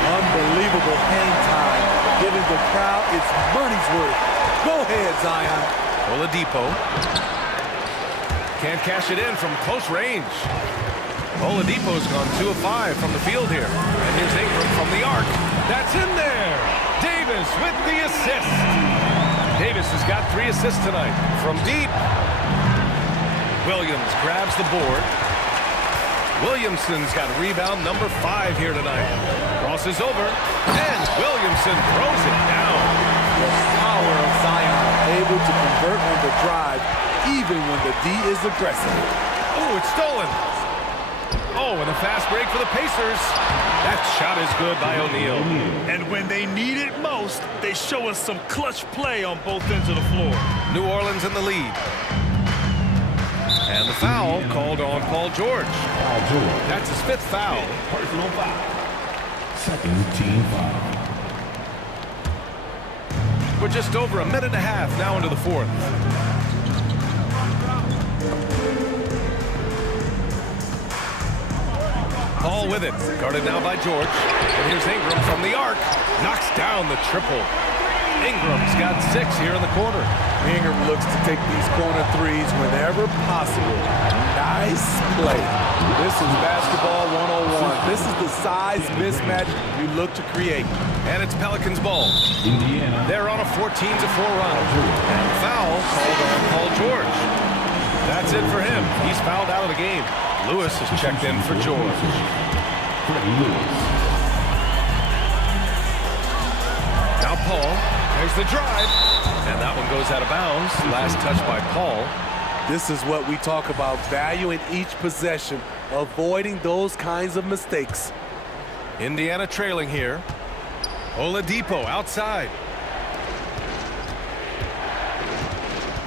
Unbelievable hang time, giving the crowd its money's worth. Go ahead, Zion. Oladipo can't cash it in from close range. Oladipo's gone 2 of 5 from the field here. And here's Ingram from the arc. That's in there. Davis with the assist. Davis has got 3 assists tonight from deep. Williams grabs the board. Williamson's got rebound number 5 here tonight. Crosses over, and Williamson throws it down. The power of Zion, able to convert on the drive, even when the D is aggressive. Oh, it's stolen. Oh, and a fast break for the Pacers. That shot is good by O'Neal. And when they need it most, they show us some clutch play on both ends of the floor. New Orleans in the lead. And the foul called on Paul George. That's his 5th foul. Personal foul. Second team foul. We're just over a minute and a half now into the 4th. Paul with it, guarded now by George. And here's Ingram from the arc. Knocks down the triple. Ingram's got 6 here in the quarter. Ingram looks to take these corner threes whenever possible. Nice play. This is basketball 101. This is the size mismatch you look to create. And it's Pelicans ball. Indiana. They're on a 14-4 run. And foul called on Paul George. That's it for him. He's fouled out of the game. Lewis has checked in for George. Now Paul. There's the drive. And that one goes out of bounds. Last touch by Paul. This is what we talk about, valuing each possession, avoiding those kinds of mistakes. Indiana trailing here. Oladipo outside.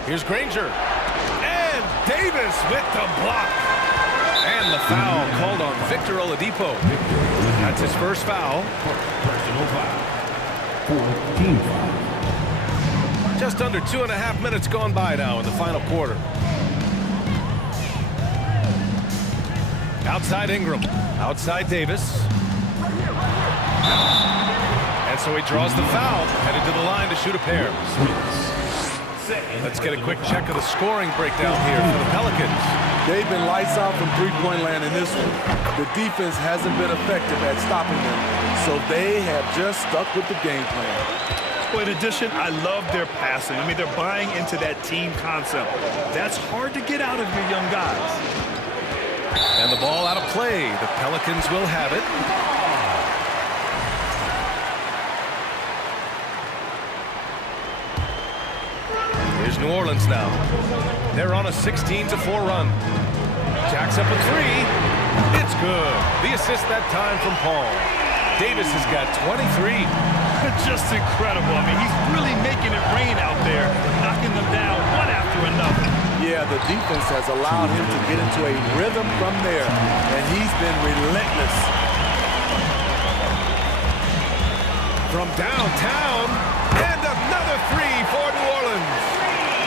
Here's Granger. And Davis with the block. And the foul called on Victor Oladipo. That's his first foul. Personal foul. 4th foul. Just under 2.5 minutes gone by now in the final quarter. Outside Ingram. Outside Davis. And so he draws the foul. Headed to the line to shoot a pair. Let's get a quick check of the scoring breakdown here for the Pelicans. They've been lights out from three-point land in this one. The defense hasn't been effective at stopping them, so they have just stuck with the game plan. Well, in addition, I love their passing. I mean, they're buying into that team concept. That's hard to get out of your young guys. And the ball out of play. The Pelicans will have it. Here's New Orleans now. They're on a 16-4 run. Jacks up a 3. It's good. The assist that time from Paul. Davis has got 23. Just incredible. I mean, he's really making it rain out there, knocking them down one after another. Yeah, the defense has allowed him to get into a rhythm from there, and he's been relentless. From downtown, and another three for New Orleans.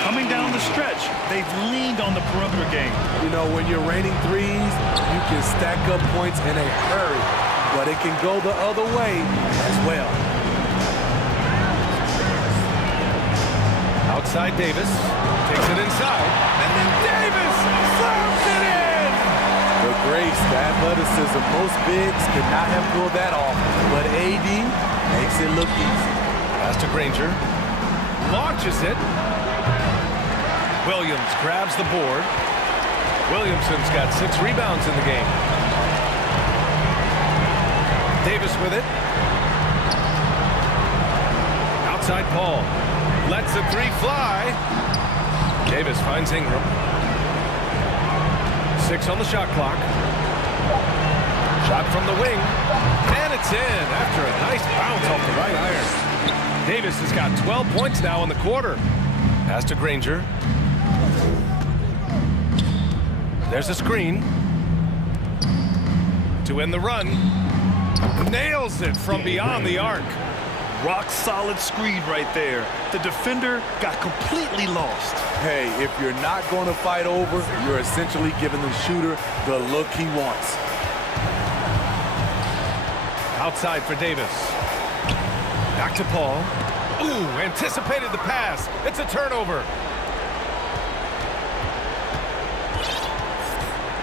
Coming down the stretch, they've leaned on the perimeter game. You know, when you're raining threes, you can stack up points in a hurry, but it can go the other way as well. Outside Davis, takes it inside, and then Davis slams it in! The grace, the athleticism, most bigs cannot have pulled that off, but AD makes it look easy. Pass to Granger, launches it. Williams grabs the board. Williamson's got 6 rebounds in the game. Davis with it. Outside Paul. Lets the three fly. Davis finds Ingram. 6 on the shot clock. Shot from the wing. And it's in after a nice bounce off the right iron. Davis has got 12 points now in the quarter. Pass to Granger. There's a screen. To end the run. Nails it from beyond the arc. Rock solid screen right there. The defender got completely lost. Hey, if you're not going to fight over, you're essentially giving the shooter the look he wants. Outside for Davis. Back to Paul. Ooh, anticipated the pass. It's a turnover.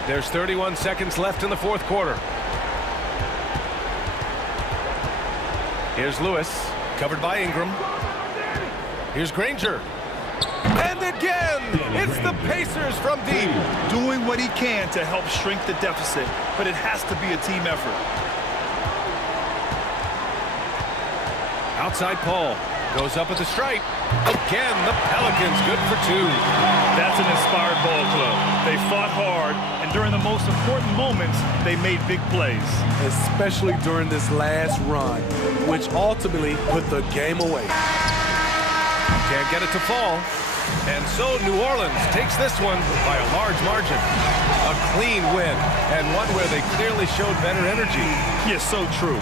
There's 31 seconds left in the fourth quarter. Here's Lewis, covered by Ingram. Here's Granger. And again, it's the Pacers from deep. Doing what he can to help shrink the deficit, but it has to be a team effort. Outside Paul, goes up at the stripe. Again, the Pelicans good for 2. That's an inspired ball club. They fought hard, and during the most important moments, they made big plays. Especially during this last run, which ultimately put the game away. Can't get it to fall. And so New Orleans takes this one by a large margin. A clean win, and one where they clearly showed better energy. Yes, so true.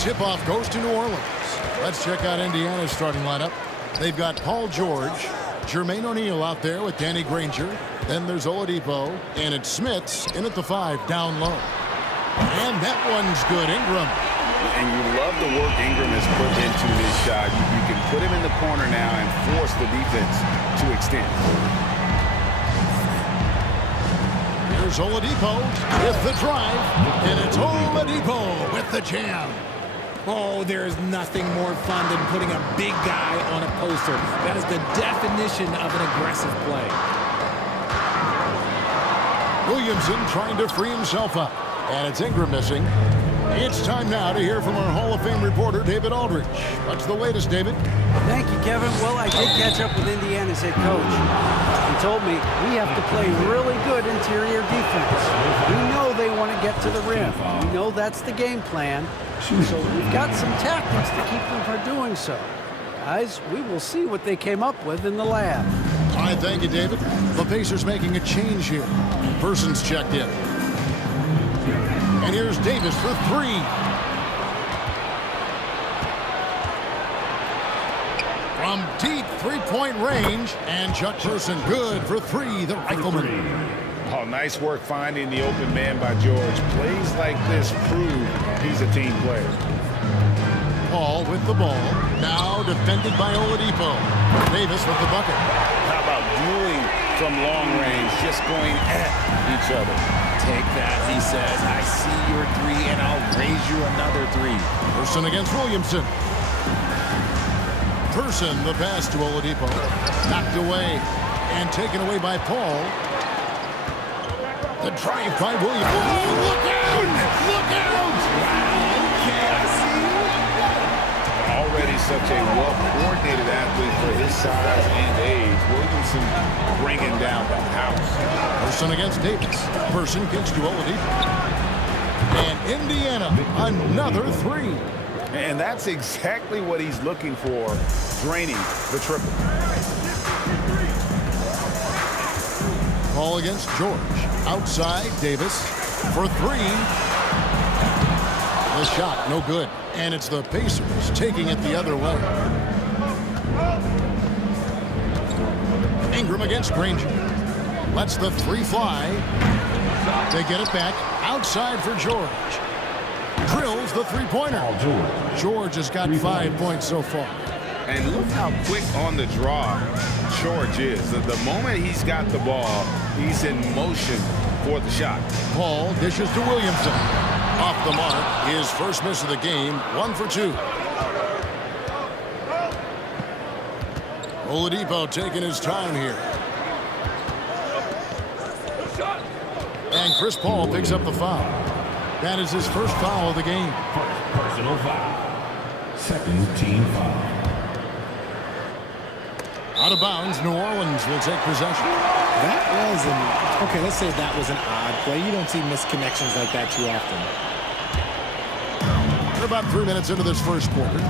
tip-off goes to New Orleans. Let's check out Indiana's starting lineup. They've got Paul George, Jermaine O'Neal out there with Danny Granger. Then there's Oladipo, and it's Smits in at the 5 down low. And that one's good. Ingram. And you love the work Ingram has put into this shot. You can put him in the corner now and force the defense to extend. Here's Oladipo with the drive, and it's Oladipo with the jam. Oh, there's nothing more fun than putting a big guy on a poster. That is the definition of an aggressive play. Williamson trying to free himself up, and it's Ingram missing. It's time now to hear from our Hall of Fame reporter, David Aldridge. What's the latest, David? Thank you, Kevin. Well, I did catch up with Indiana's head coach. He told me we have to play really good interior defense. We know they want to get to the rim. We know that's the game plan. So we've got some tactics to keep them from doing so. Guys, we will see what they came up with in the lab. All right, thank you, David. The Pacers making a change here. Person's checked in. And here's Davis for 3. From deep three-point range, and Chuck Person good for 3, the rifleman. Oh, nice work finding the open man by George. Plays like this prove he's a team player. Paul with the ball. Now defended by Oladipo. Davis with the bucket. How about dueling from long range, just going at each other? Take that, he says. I see your 3, and I'll raise you another 3. Person against Williamson. Person, the pass to Oladipo. Knocked away and taken away by Paul. The drive by Williamson. Oh, look out! Look out! Okay, I see. Already such a well-coordinated athlete for his size and age. Williamson bringing down the house. Person against Davis. Person kicks to Oladipo. And Indiana, another 3. And that's exactly what he's looking for, draining the triple. Ball against George. Outside, Davis for 3. The shot, no good. And it's the Pacers taking it the other way. Ingram against Granger. Lets the 3 fly. They get it back. Outside for George. Drills the three-pointer. George has got 5 points so far. And look how quick on the draw George is. The moment he's got the ball, he's in motion for the shot. Paul dishes to Williamson. Off the mark, his first miss of the game, 1 for 2. Oladipo taking his time here. And Chris Paul picks up the foul. That is his first foul of the game. Personal foul. Second team foul. Out of bounds, New Orleans will take possession. That was okay, let's say that was an odd play. You don't see misconnections like that too often. We're about 3 minutes into this first quarter. 2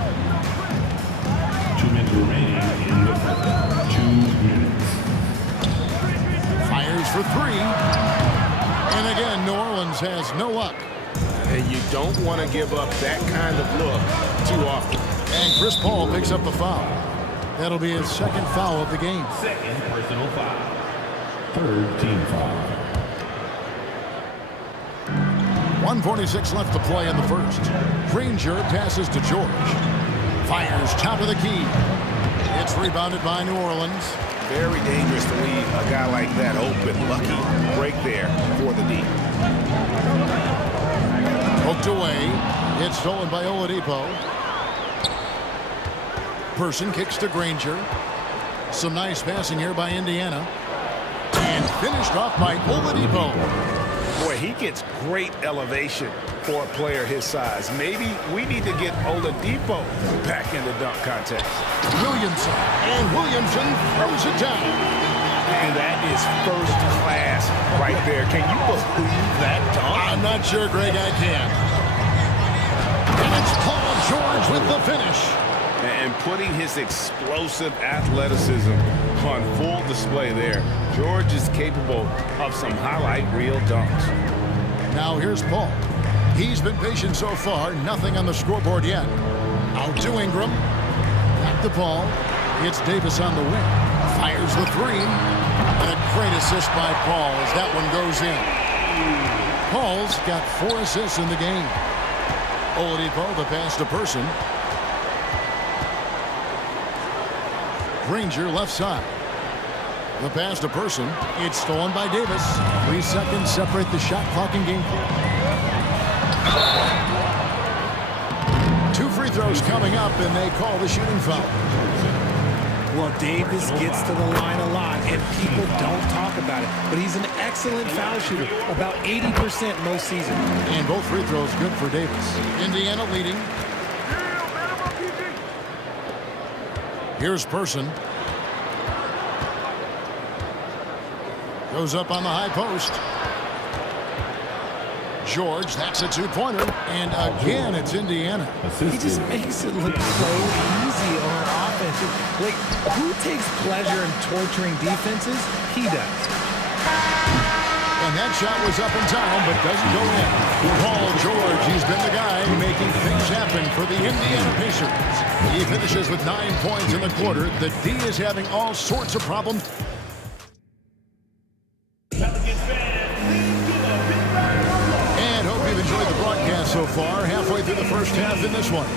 minutes remaining in the first. 2 minutes. Fires for 3. And again, New Orleans has no luck. And you don't want to give up that kind of look too often. And Chris Paul picks up the foul. That'll be his second foul of the game. Second personal foul. Third team foul. 1:46 left to play in the first. Granger passes to George. Fires top of the key. It's rebounded by New Orleans. Very dangerous to leave a guy like that open. Lucky break there for the D. Poked away. It's stolen by Oladipo. Person kicks to Granger. Some nice passing here by Indiana. And finished off by Oladipo. Boy, he gets great elevation for a player his size. Maybe we need to get Oladipo back in the dunk contest. Williamson. And Williamson throws it down. And that is first class right there. Can you believe that dunk? I'm not sure, Greg, I can. And it's Paul George with the finish. And putting his explosive athleticism on full display there. George is capable of some highlight reel dunks. Now here's Paul. He's been patient so far. Nothing on the scoreboard yet. Out to Ingram. Back the ball. It's Davis on the wing. Fires the three. And a great assist by Paul as that one goes in. Paul's got 4 assists in the game. Oladipo, the pass to Person. Granger left side. The pass to Person. It's stolen by Davis. 3 seconds separate the shot clock and game clock. 2 free throws coming up, and they call the shooting foul. Well, Davis gets to the line a lot, and people don't talk about it. But he's an excellent foul shooter, about 80% most seasons. And both free throws good for Davis. Indiana leading. Here's Person. Goes up on the high post. George, that's a 2-pointer. And again, it's Indiana. He just makes it look so easy on offense. Like, who takes pleasure in torturing defenses? He does. And that shot was up in time, but doesn't go in. Paul George, he's been the guy making things happen for the Indiana Pacers. He finishes with 9 points in the quarter. The D is having all sorts of problems. And hope you've enjoyed the broadcast so far. Halfway through the first half in this one.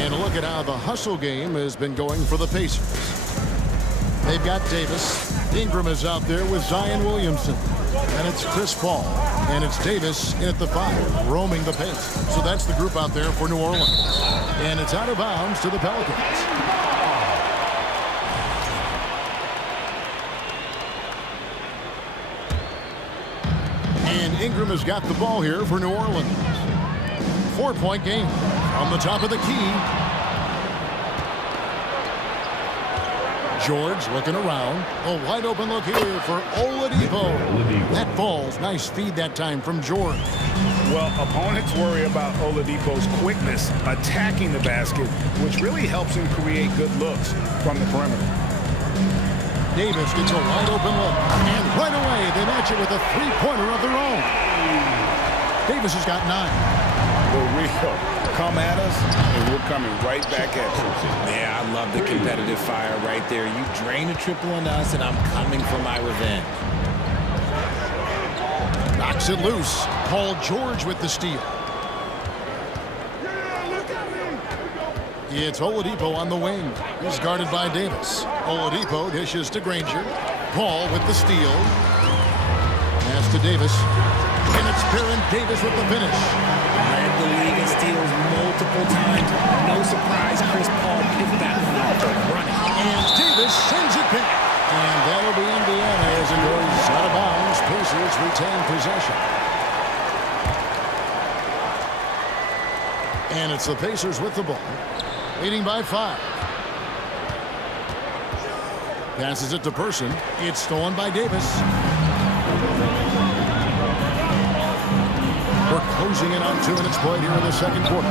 And look at how the hustle game has been going for the Pacers. They've got Davis. Ingram is out there with Zion Williamson. And it's Chris Paul. And it's Davis in at the 5, roaming the paint. So that's the group out there for New Orleans. And it's out of bounds to the Pelicans. And Ingram has got the ball here for New Orleans. 4-point game on the top of the key. George looking around. A wide open look here for Oladipo. That falls. Nice feed that time from George. Well, opponents worry about Oladipo's quickness attacking the basket, which really helps him create good looks from the perimeter. Davis gets a wide open look. And right away, they match it with a 3-pointer of their own. Davis has got 9. We'll come at us, and we're coming right back at you. Yeah, I love the competitive fire right there. You drain a triple on us, and I'm coming for my revenge. Knocks it loose. Paul George with the steal. It's Oladipo on the wing. He's guarded by Davis. Oladipo dishes to Granger. Paul with the steal. Pass to Davis. And it's Baron Davis with the finish. Led the league in steals multiple times. No surprise Chris Paul picked that one off running. And Davis sends it back. And that'll be Indiana as it goes out of bounds. Pacers retain possession. And it's the Pacers with the ball. Leading by 5. Passes it to Person. It's stolen by Davis. We're closing in on 2 minutes played here in the second quarter.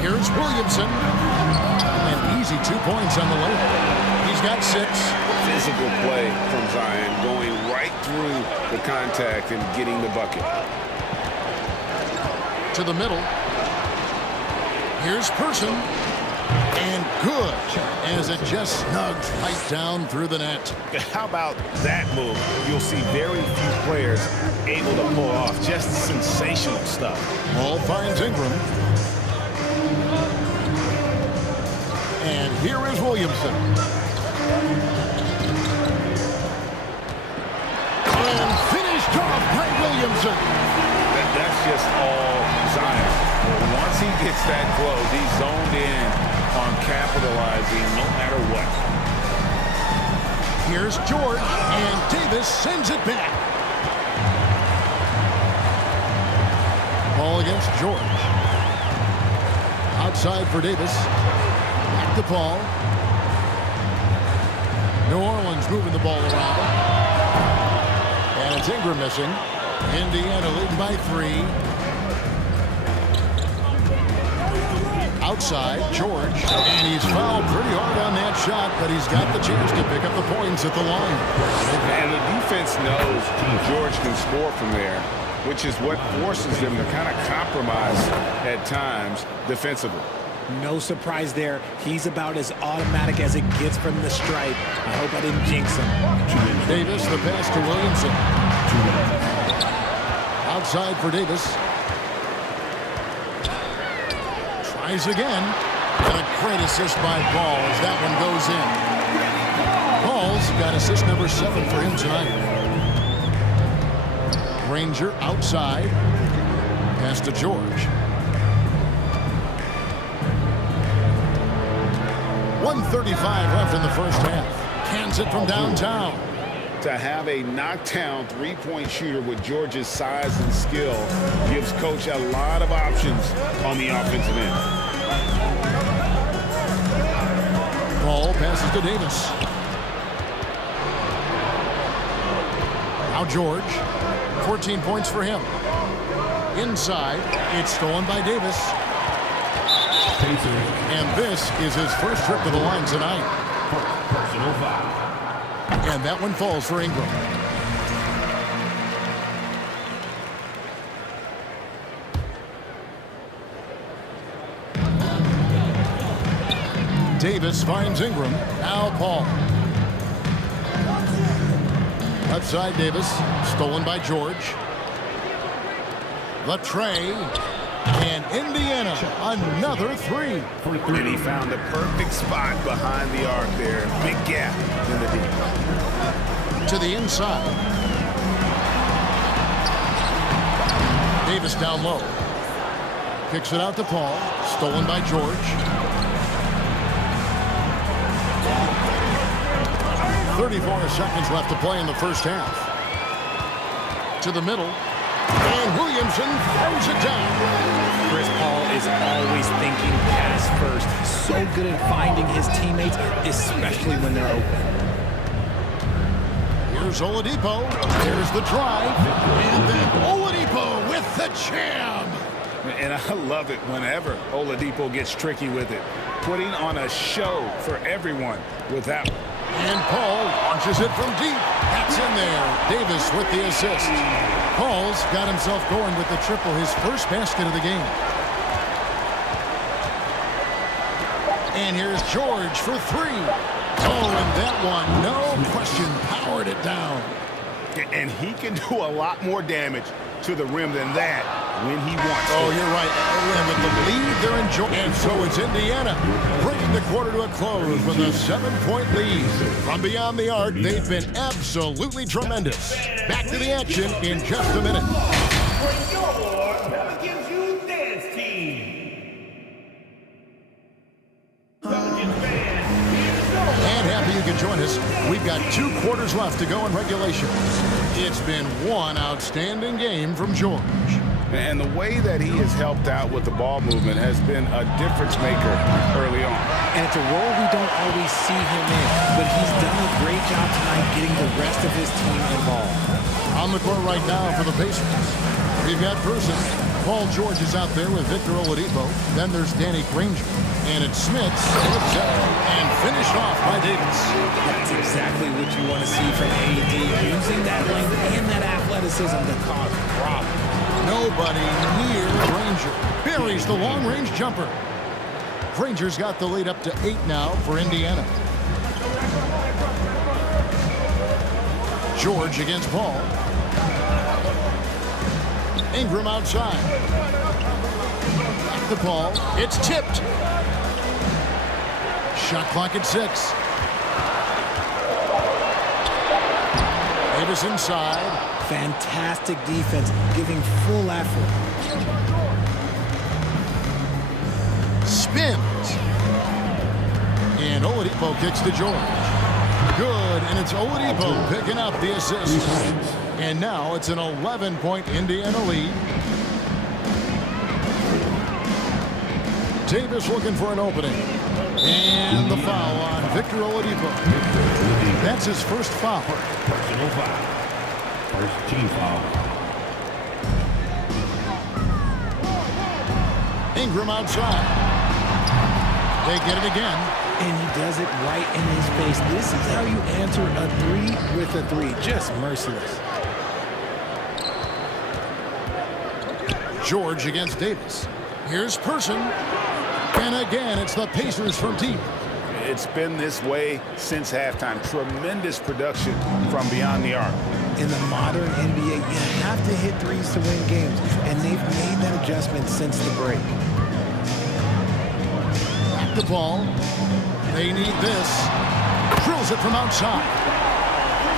Here's Williamson. An easy 2 points on the layup. He's got 6. Physical play from Zion, going right through the contact and getting the bucket. To the middle. Here's Person. And good, as it just snugs right down through the net. How about that move? You'll see very few players able to pull off just sensational stuff. Ball finds Ingram. And here is Williamson. And finished off by Williamson. That's just all Zion. Once he gets that close, he's zoned in on capitalizing no matter what. Here's George, and Davis sends it back. Ball against George. Outside for Davis. Back to Paul. New Orleans moving the ball around. And it's Ingram missing. Indiana leading by 3. Outside, George, and he's fouled pretty hard on that shot, but he's got the chance to pick up the points at the line. And the defense knows George can score from there. which is what forces them to kind of compromise at times defensively. No surprise there. He's about as automatic as it gets from the stripe. I hope I didn't jinx him. Davis, the pass to Williamson. Outside for Davis. Tries again. And a great assist by Paul as that one goes in. Paul's got assist number 7 for him tonight. Granger outside. Pass to George. 1:35 left in the first half. Cans it from downtown. To have a knockdown three-point shooter with George's size and skill gives Coach a lot of options on the offensive end. Paul passes to Davis. Now George. 14 points for him. Inside, it's stolen by Davis. And this is his first trip to the line tonight. Personal foul. And that one falls for Ingram. Davis finds Ingram. Now Paul. Left side Davis. Stolen by George. The tray. And Indiana, another 3. And he found the perfect spot behind the arc there. Big gap in the deep. To the inside. Davis down low. Kicks it out to Paul. Stolen by George. 34 seconds left to play in the first half. To the middle. And Williamson throws it down. Chris Paul is always thinking pass first. So good at finding his teammates, especially when they're open. Here's Oladipo. There's the drive. And then Oladipo with the jam. And I love it whenever Oladipo gets tricky with it. Putting on a show for everyone with that one. And Paul launches it from deep. That's in there. Davis with the assist. Paul's got himself going with the triple, his first basket of the game. And here's George for 3. Oh, and that one, no question, powered it down. And he can do a lot more damage to the rim than that when he wants to. Oh, you're right. And with the lead, they're enjoying. And so it's Indiana bringing the quarter to a close with a 7-point lead. From beyond the arc, they've been absolutely tremendous. Back to the action in just a minute. For your Pelicans Youth Dance Team. Pelicans fans, here's your... And happy you can join us. We've got 2 quarters left to go in regulation. It's been one outstanding game from George. And the way that he has helped out with the ball movement has been a difference maker early on. And it's a role we don't always see him in, but he's done a great job tonight getting the rest of his team involved. On the court right now for the Pacers, we've got Person. Paul George is out there with Victor Oladipo. Then there's Danny Granger. And it's Smits, and finished off by Davis. That's exactly what you want to see from AD, using that length and that athleticism to cause problems. Nobody near Granger. Buries the long-range jumper. Granger's got the lead up to 8 now for Indiana. George against Paul. Ingram outside. Back to Paul. It's tipped. Shot clock at 6. Davis inside. Fantastic defense, giving full effort. Spins. And Oladipo kicks to George. Good, and it's Oladipo picking up the assist. And now it's an 11-point Indiana lead. Davis looking for an opening. And the foul on Victor Oladipo. That's his first foul. Personal foul. First team foul. Ingram outside. They get it again. And he does it right in his face. This is how you answer a 3 with a 3. Just merciless. George against Davis. Here's Person. And again, it's the Pacers from deep. It's been this way since halftime. Tremendous production from beyond the arc. In the modern NBA, you have to hit threes to win games, and they've made that adjustment since the break. Back the ball. They need this. Drills it from outside.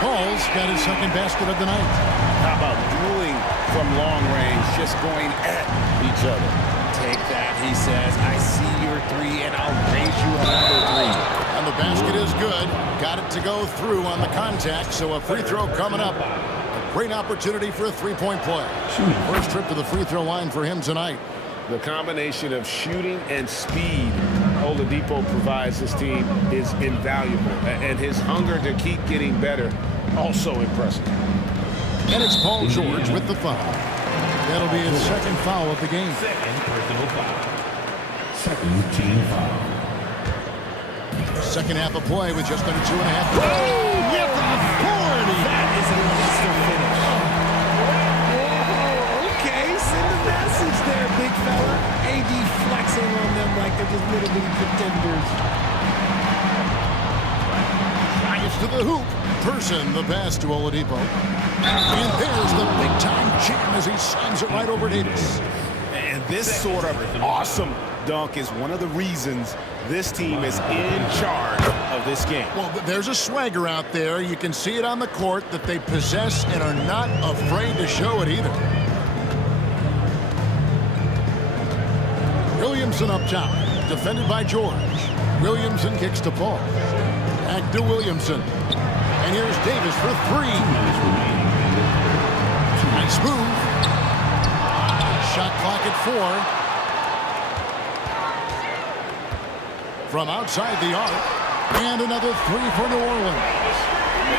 Paul's got his second basket of the night. How about dueling from long range, just going at each other? Take that, he says. I see your three, and I'll raise you another three. And the basket is good. Got it to go through on the contact, so a free throw coming up. A great opportunity for a three-point play. First trip to the free throw line for him tonight. The combination of shooting and speed Oladipo provides this team is invaluable. And his hunger to keep getting better, also impressive. And it's Paul George with the foul. That'll be his second foul of the game. Second personal foul. Second team foul. Second half of play with just under 2.5. With authority. That is a monster finish. Oh, okay. Send a message there, big fella. AD flexing on them like they're just little bitty pretenders. Drives to the hoop. Person the pass to Oladipo. And there's the big-time jam as he slams it right over Davis. And this sort of awesome dunk is one of the reasons this team is in charge of this game. Well, there's a swagger out there. You can see it on the court that they possess and are not afraid to show it either. Williamson up top, defended by George. Williamson kicks to Paul. Back to Williamson. And here's Davis for three. Nice move. Shot clock at 4. From outside the arc. And another three for New Orleans.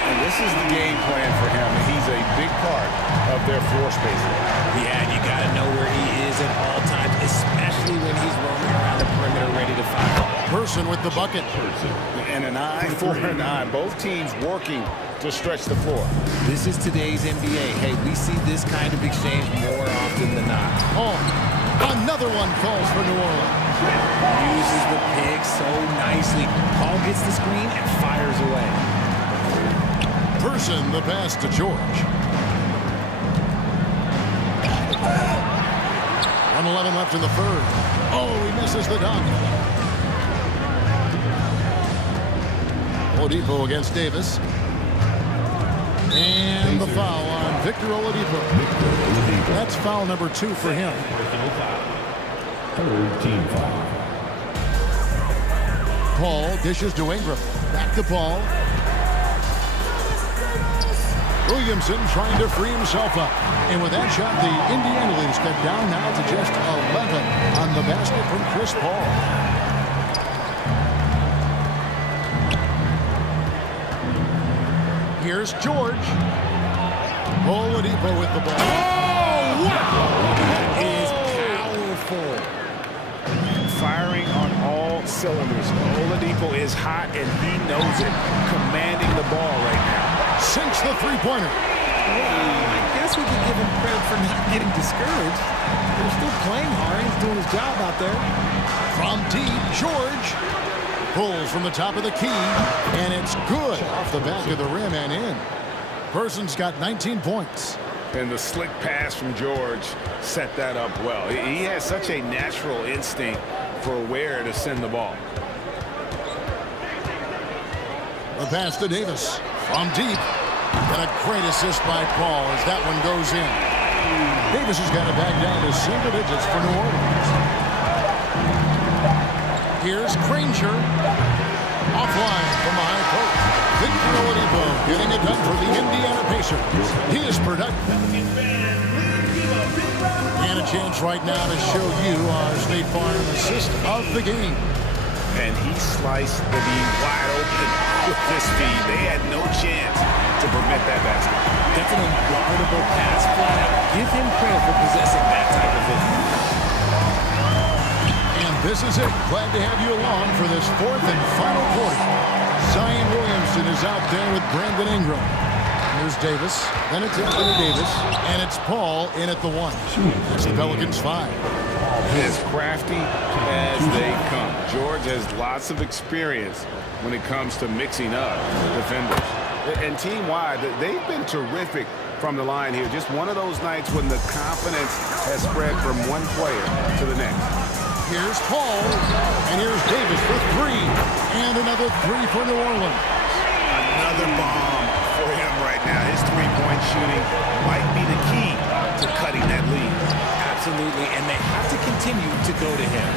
And this is the game plan for him. He's a big part of their floor spacing. Yeah, and you got to know where he is at all times, especially when he's roaming around the perimeter ready to fire. Person with the bucket. And an eye for an eye. Both teams working to stretch the floor. This is today's NBA. Hey, we see this kind of exchange more often than not. Oh, another one falls for New Orleans. Uses the pick so nicely. Paul gets the screen and fires away. Person the pass to George. 1:11 left in the third. Oh, he misses the dunk. Oladipo against Davis. And the foul on Victor Oladipo. That's foul number 2 for him. Personal foul. Third team foul. Paul dishes to Ingram. Back to Paul. Williamson trying to free himself up. And with that shot, the Indiana lead cut down now to just 11 on the basket from Chris Paul. Here's George. Oladipo with the ball. Oh, wow! That is powerful. Firing on all cylinders. Oladipo is hot, and he knows it. Commanding the ball right now. Sinks the three-pointer. I guess we could give him credit for not getting discouraged. They're still playing hard. He's doing his job out there. From deep, George pulls from the top of the key, and it's good off the back of the rim and in. Person's got 19 points. And the slick pass from George set that up well. He has such a natural instinct for where to send the ball. The pass to Davis from deep. And a great assist by Paul as that one goes in. Davis has got it back down to single digits for New Orleans. Here's Granger. Offline from the high post. Victor Oladipo getting it done for the Indiana Pacers. He is productive. And a chance right now to show you our State Farm assist of the game. And he sliced the D wide open with this feed. They had no chance to prevent that basket. That's an unguardable pass flat out. Give him credit for possessing that type of vision. And this is it. Glad to have you along for this fourth and final quarter. Zion Williamson is out there with Brandon Ingram. Here's Davis. Then it's Anthony Davis. And it's Paul in at the 1. That's the Pelicans 5. As crafty as they come. George has lots of experience when it comes to mixing up defenders. And team-wide, they've been terrific from the line here. Just one of those nights when the confidence has spread from one player to the next. Here's Paul. And here's Davis for 3. And another 3 for New Orleans. Another bomb for him right now. His three-point shooting might be the key to cutting that lead. Absolutely, and they have to continue to go to him.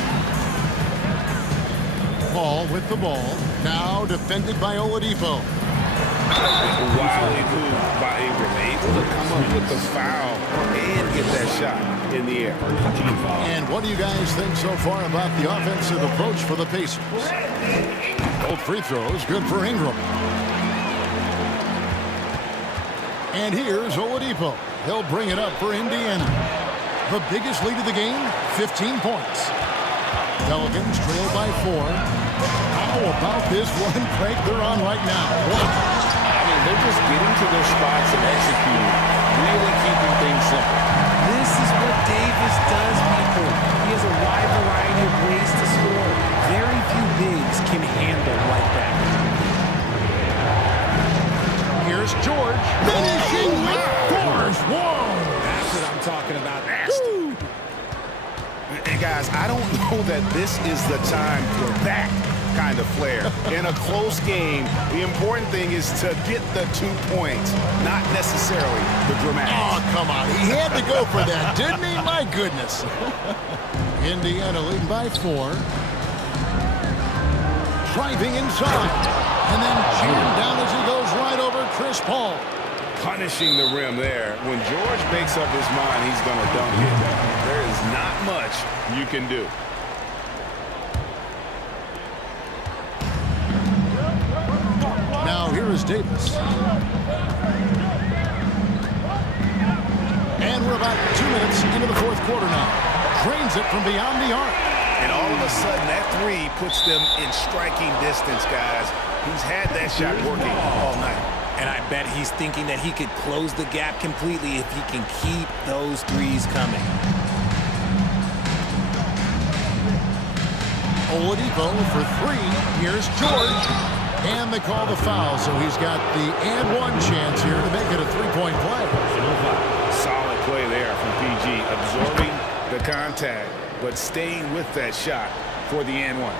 Paul with the ball. Now defended by Oladipo. Wildly moved by Ingram. Able to come up with the foul and get that shot in the air. And what do you guys think so far about the offensive approach for the Pacers? Both free throws, good for Ingram. And here's Oladipo. He'll bring it up for Indiana. The biggest lead of the game, 15 points. Pelicans trail by 4. How about this one break they're on right now? I mean, they're just getting to their spots and executing, really keeping things simple. This is what Davis does, people. He has a wide variety of ways to score. Very few bigs can handle like that. Here's George finishing with force. Whoa! That's what I'm talking about. And guys, I don't know that this is the time for that kind of flair. In a close game, the important thing is to get the 2 points, not necessarily the dramatics. Oh, come on. He had to go for that, didn't he? My goodness. Indiana leading by 4. Driving inside. And then jammed down as he goes right over Chris Paul. Punishing the rim there. When George makes up his mind, he's going to dunk it. There is not much you can do. Now here is Davis. And we're about 2 minutes into the fourth quarter now. Drains it from beyond the arc. And all of a sudden, that 3 puts them in striking distance, guys. He's had that shot working all night. And I bet he's thinking that he could close the gap completely if he can keep those threes coming. Oladipo for 3. Here's George. And they call the foul, so he's got the and 1 chance here to make it a 3-point play. Solid play there from PG, absorbing the contact, but staying with that shot for the and 1.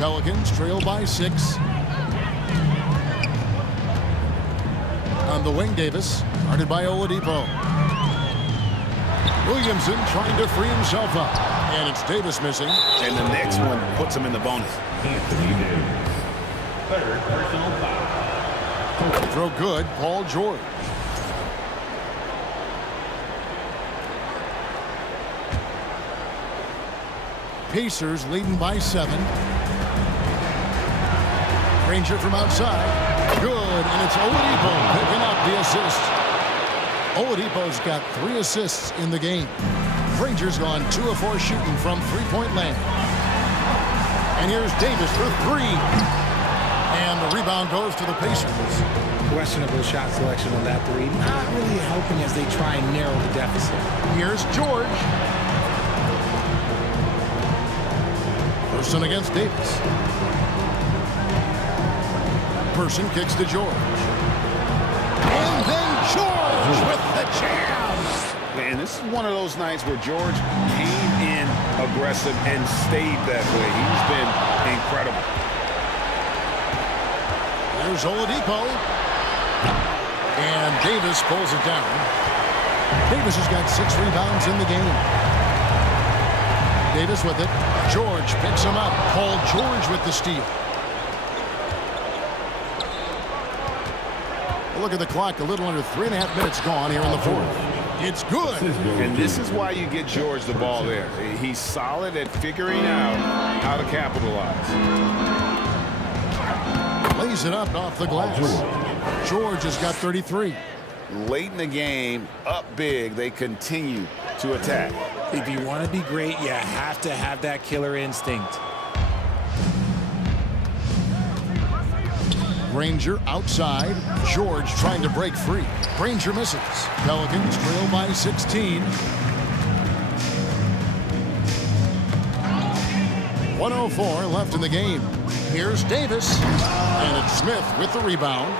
Pelicans trail by 6. On the wing, Davis, guarded by Oladipo. Williamson trying to free himself up. And it's Davis missing. And the next one puts him in the bonus. Anthony Davis. Third personal foul. Throw good, Paul George. Pacers leading by 7. Ranger from outside. Good, and it's Oladipo picking up the assist. Oladipo's got 3 assists in the game. Rangers gone 2 of 4 shooting from 3-point land. And here's Davis for 3. And the rebound goes to the Pacers. Questionable shot selection on that 3. Not really helping as they try and narrow the deficit. Here's George. Person against Davis. Person kicks to George. And then George with the jam. And this is one of those nights where George came in aggressive and stayed that way. He's been incredible. There's Oladipo. And Davis pulls it down. Davis has got 6 rebounds in the game. Davis with it. George picks him up. Paul George with the steal. Look at the clock. A little under 3.5 minutes gone here in the fourth. It's good. And this is why you get George the ball there. He's solid at figuring out how to capitalize. Lays it up off the glass. George has got 33. Late in the game, up big, they continue to attack. If you want to be great, you have to have that killer instinct. Granger outside. George trying to break free. Granger misses. Pelicans trail by 16. 1:04 left in the game. Here's Davis. And it's Smith with the rebound.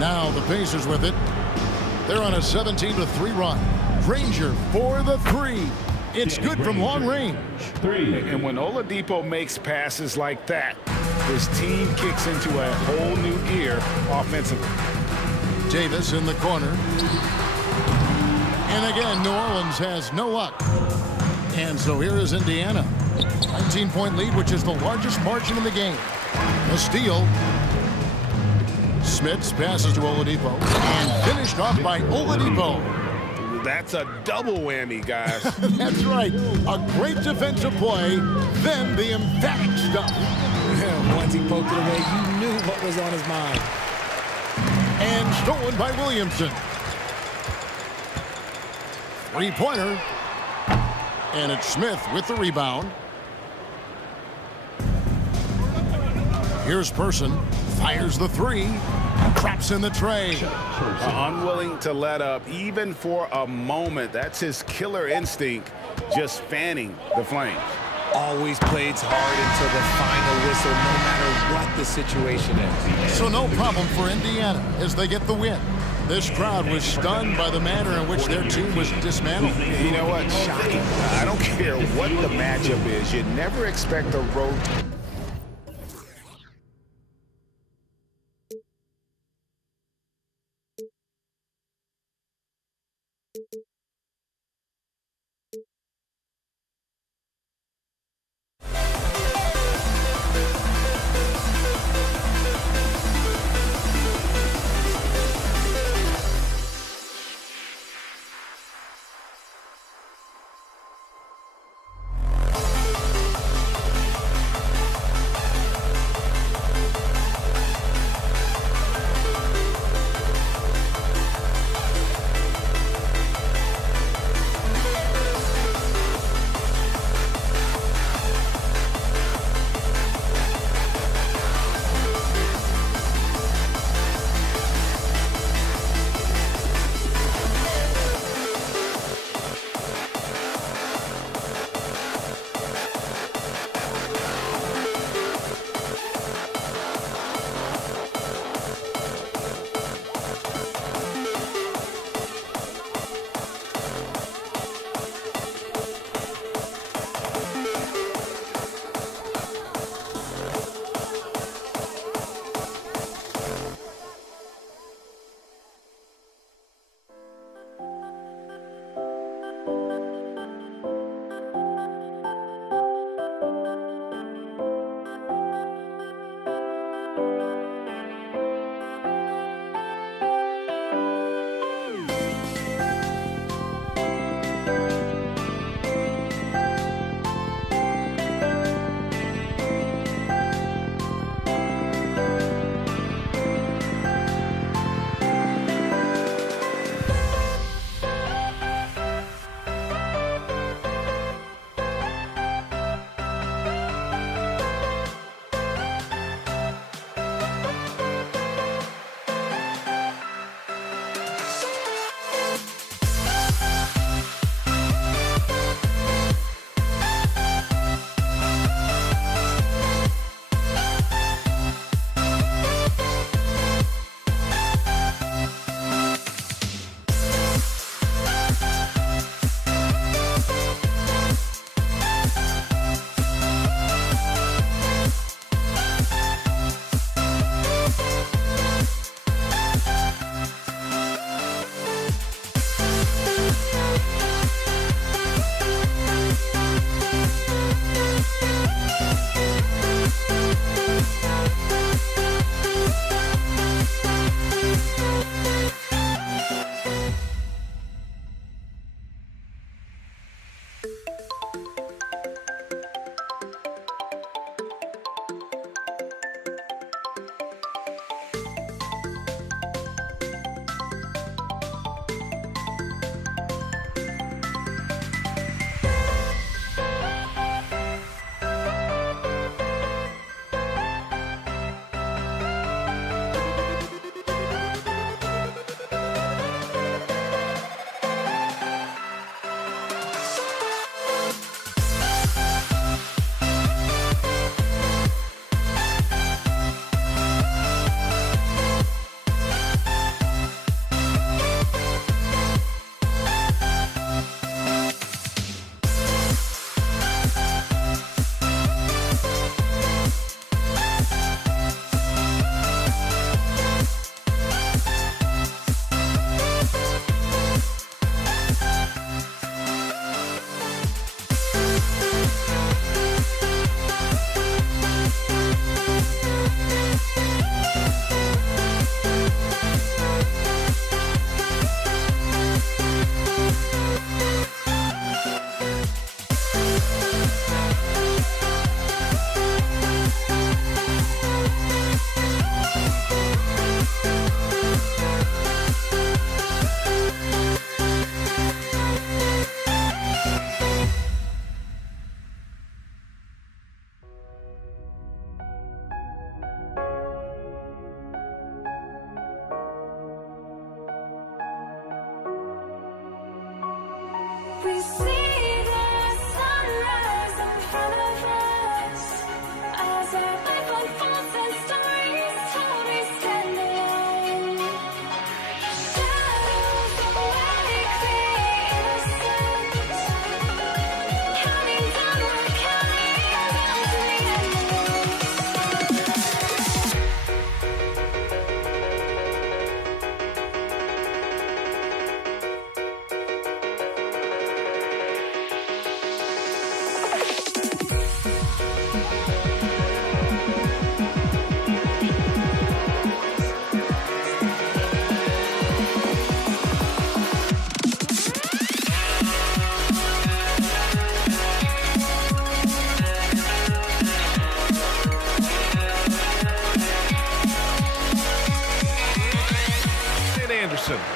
Now the Pacers with it. They're on a 17-3 run. Granger for the three. It's good from long range. And when Oladipo makes passes like that, his team kicks into a whole new gear offensively. Davis in the corner. And again, New Orleans has no luck. And so here is Indiana. 19-point lead, which is the largest margin in the game. A steal. Smits passes to Oladipo. And finished off by Oladipo. That's a double whammy, guys. That's right. A great defensive play, then the emphatic stuff. Once he poked it away, you knew what was on his mind. And stolen by Williamson. Three-pointer. And it's Smith with the rebound. Here's Person. Fires the three. Traps in the tray. Unwilling to let up even for a moment. That's his killer instinct, just fanning the flames. Always plays hard until the final whistle, no matter what the situation is. So no problem for Indiana as they get the win. This crowd was stunned by the manner in which their team was dismantled. You know what? Shocking. I don't care what the matchup is. You never expect a road.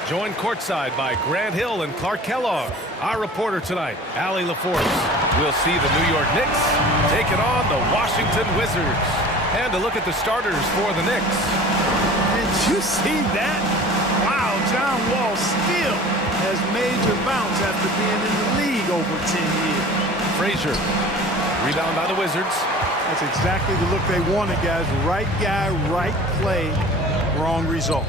Joined courtside by Grant Hill and Clark Kellogg. Our reporter tonight, Allie LaForce. We'll see the New York Knicks taking on the Washington Wizards. And a look at the starters for the Knicks. Did you see that? Wow, John Wall still has major bounce after being in the league over 10 years. Frazier, rebound by the Wizards. That's exactly the look they wanted, guys. Right guy, right play, wrong result.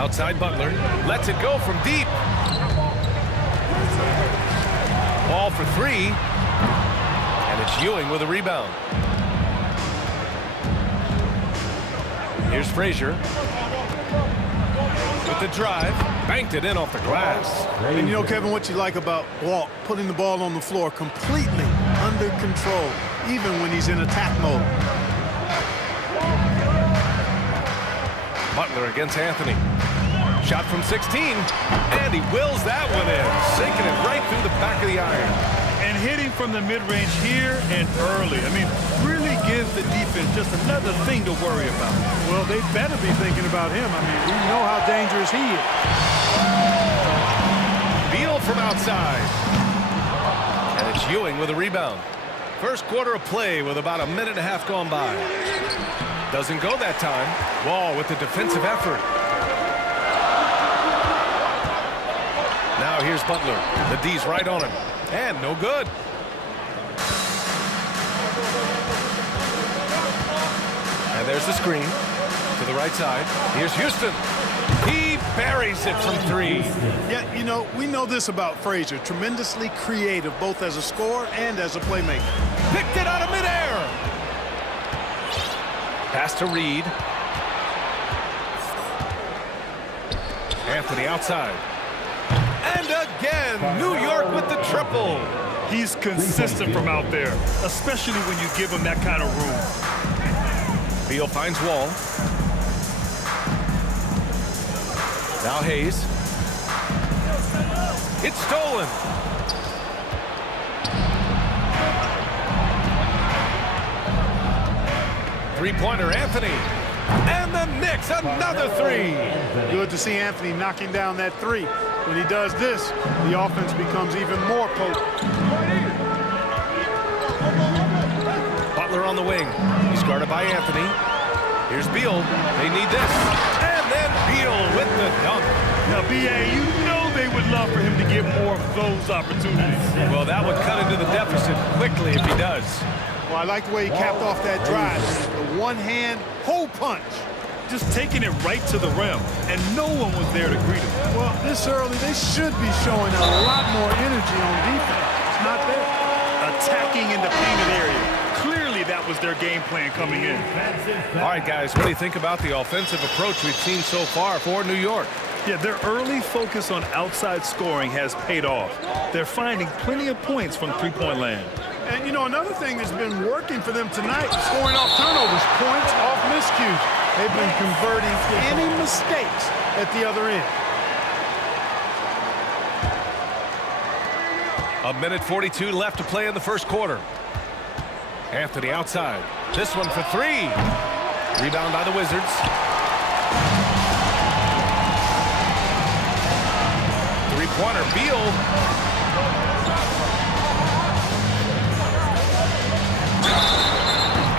Outside Butler, lets it go from deep. Ball for three, and it's Ewing with a rebound. Here's Frazier with the drive, banked it in off the glass. And you know, Kevin, what you like about Walt, putting the ball on the floor completely under control, even when he's in attack mode. Butler against Anthony. Shot from 16, and he wills that one in, sinking it right through the back of the iron. And hitting from the mid-range here and early. I mean, really gives the defense just another thing to worry about. Well, they better be thinking about him. I mean, we know how dangerous he is. Beal from outside. And it's Ewing with a rebound. First quarter of play with about a minute and a half gone by. Doesn't go that time. Wall with the defensive effort. Now here's Butler. The D's right on him. And no good. And there's the screen to the right side. Here's Houston. He buries it from three. Yeah, you know, we know this about Frazier. Tremendously creative, both as a scorer and as a playmaker. Picked it out of midair. Pass to Reed. Anthony outside. And again, New York with the triple. He's consistent from out there, especially when you give him that kind of room. Beal finds Wall. Now Hayes. It's stolen. Three-pointer, Anthony. And the Knicks, another three. Good to see Anthony knocking down that three. When he does this, the offense becomes even more potent. Butler on the wing. He's guarded by Anthony. Here's Beal. They need this. And then Beal with the dunk. Now, B.A., you know they would love for him to get more of those opportunities. Well, that would cut into the deficit quickly if he does. Well, I like the way he capped off that drive. The one-hand hole punch. Just taking it right to the rim, and no one was there to greet him. Well, this early, they should be showing a lot more energy on defense. It's not there. Attacking in the painted area. Clearly, that was their game plan coming in. All right, guys, what do you think about the offensive approach we've seen so far for New York? Yeah, their early focus on outside scoring has paid off. They're finding plenty of points from three-point land. And, you know, another thing that's been working for them tonight, scoring off turnovers, points off miscues. They've been converting any mistakes at the other end. A minute 42 left to play in the first quarter. Anthony outside. This one for three. Rebound by the Wizards. Three-pointer, Beal.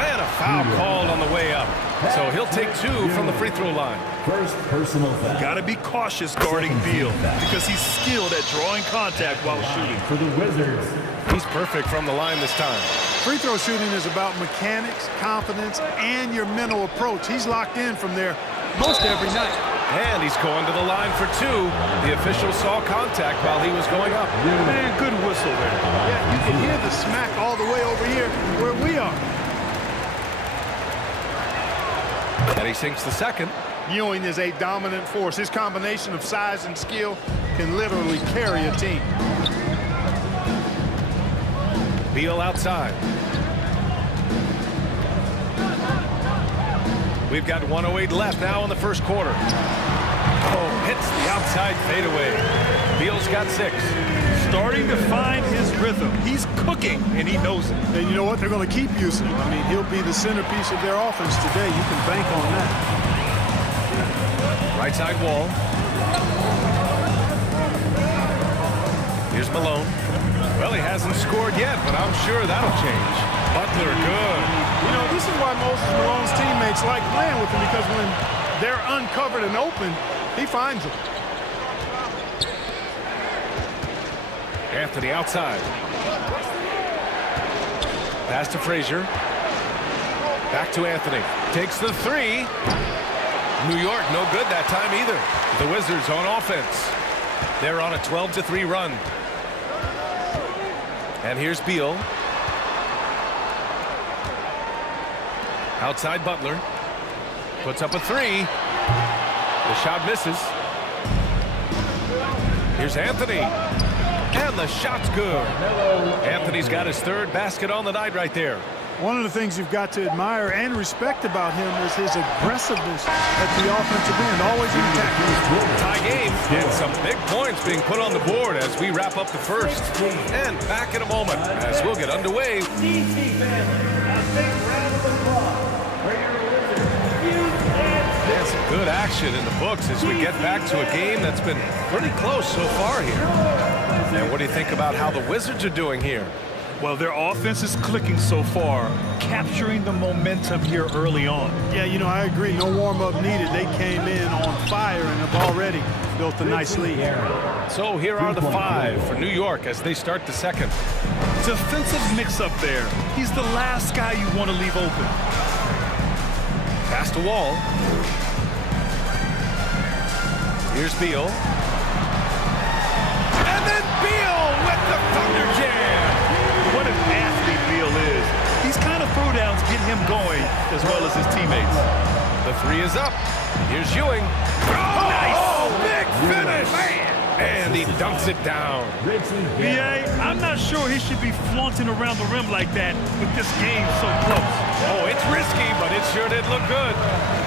And a foul called on the way up. So he'll take 2 from the free throw line. First personal foul. Got to be cautious guarding Beal because he's skilled at drawing contact while shooting. For the Wizards. He's perfect from the line this time. Free throw shooting is about mechanics, confidence, and your mental approach. He's locked in from there most every night. And he's going to the line for 2. The official saw contact while he was going up. Man, good whistle there. Yeah, you can hear the smack all the way over here where we are. And he sinks the second. Ewing is a dominant force. His combination of size and skill can literally carry a team. Beal outside. We've got 1:08 left now in the first quarter. Oh, hits the outside fadeaway. Beal's got 6. Starting to find his rhythm. He's cooking, and he knows it. And you know what? They're going to keep using him. I mean, he'll be the centerpiece of their offense today. You can bank on that. Right side wall. Here's Malone. Well, he hasn't scored yet, but I'm sure that'll change. Butler, good. You know, this is why Moses Malone's teammates like playing with him, because when they're uncovered and open, he finds them. Anthony outside. Pass to Frazier. Back to Anthony. Takes the 3. New York no good that time either. The Wizards on offense. They're on a 12-3 run. And here's Beal. Outside Butler. Puts up a 3. The shot misses. Here's Anthony. And the shot's good. Anthony's got his 3rd basket on the night right there. One of the things you've got to admire and respect about him is his aggressiveness at the offensive end, always in attack. Tie game and some big points being put on the board as we wrap up the first. And back in a moment as we'll get underway. And some good action in the books as we get back to a game that's been pretty close so far here. And what do you think about how the Wizards are doing here? Well, their offense is clicking so far, capturing the momentum here early on. Yeah, you know, I agree. No warm-up needed. They came in on fire and have already built a nice lead. So here are the 5 for New York as they start the second. Defensive mix-up there. He's the last guy you want to leave open. Pass to Wall. Here's Beal. And then Beal with the Thunder Jam. What an athlete Beal is. These kind of throwdowns get him going as well as his teammates. The 3 is up. Here's Ewing. Oh, nice! Oh, big finish! Man. And he dunks it down. B.A., I'm not sure he should be flaunting around the rim like that with this game so close. Oh, it's risky, but it sure did look good.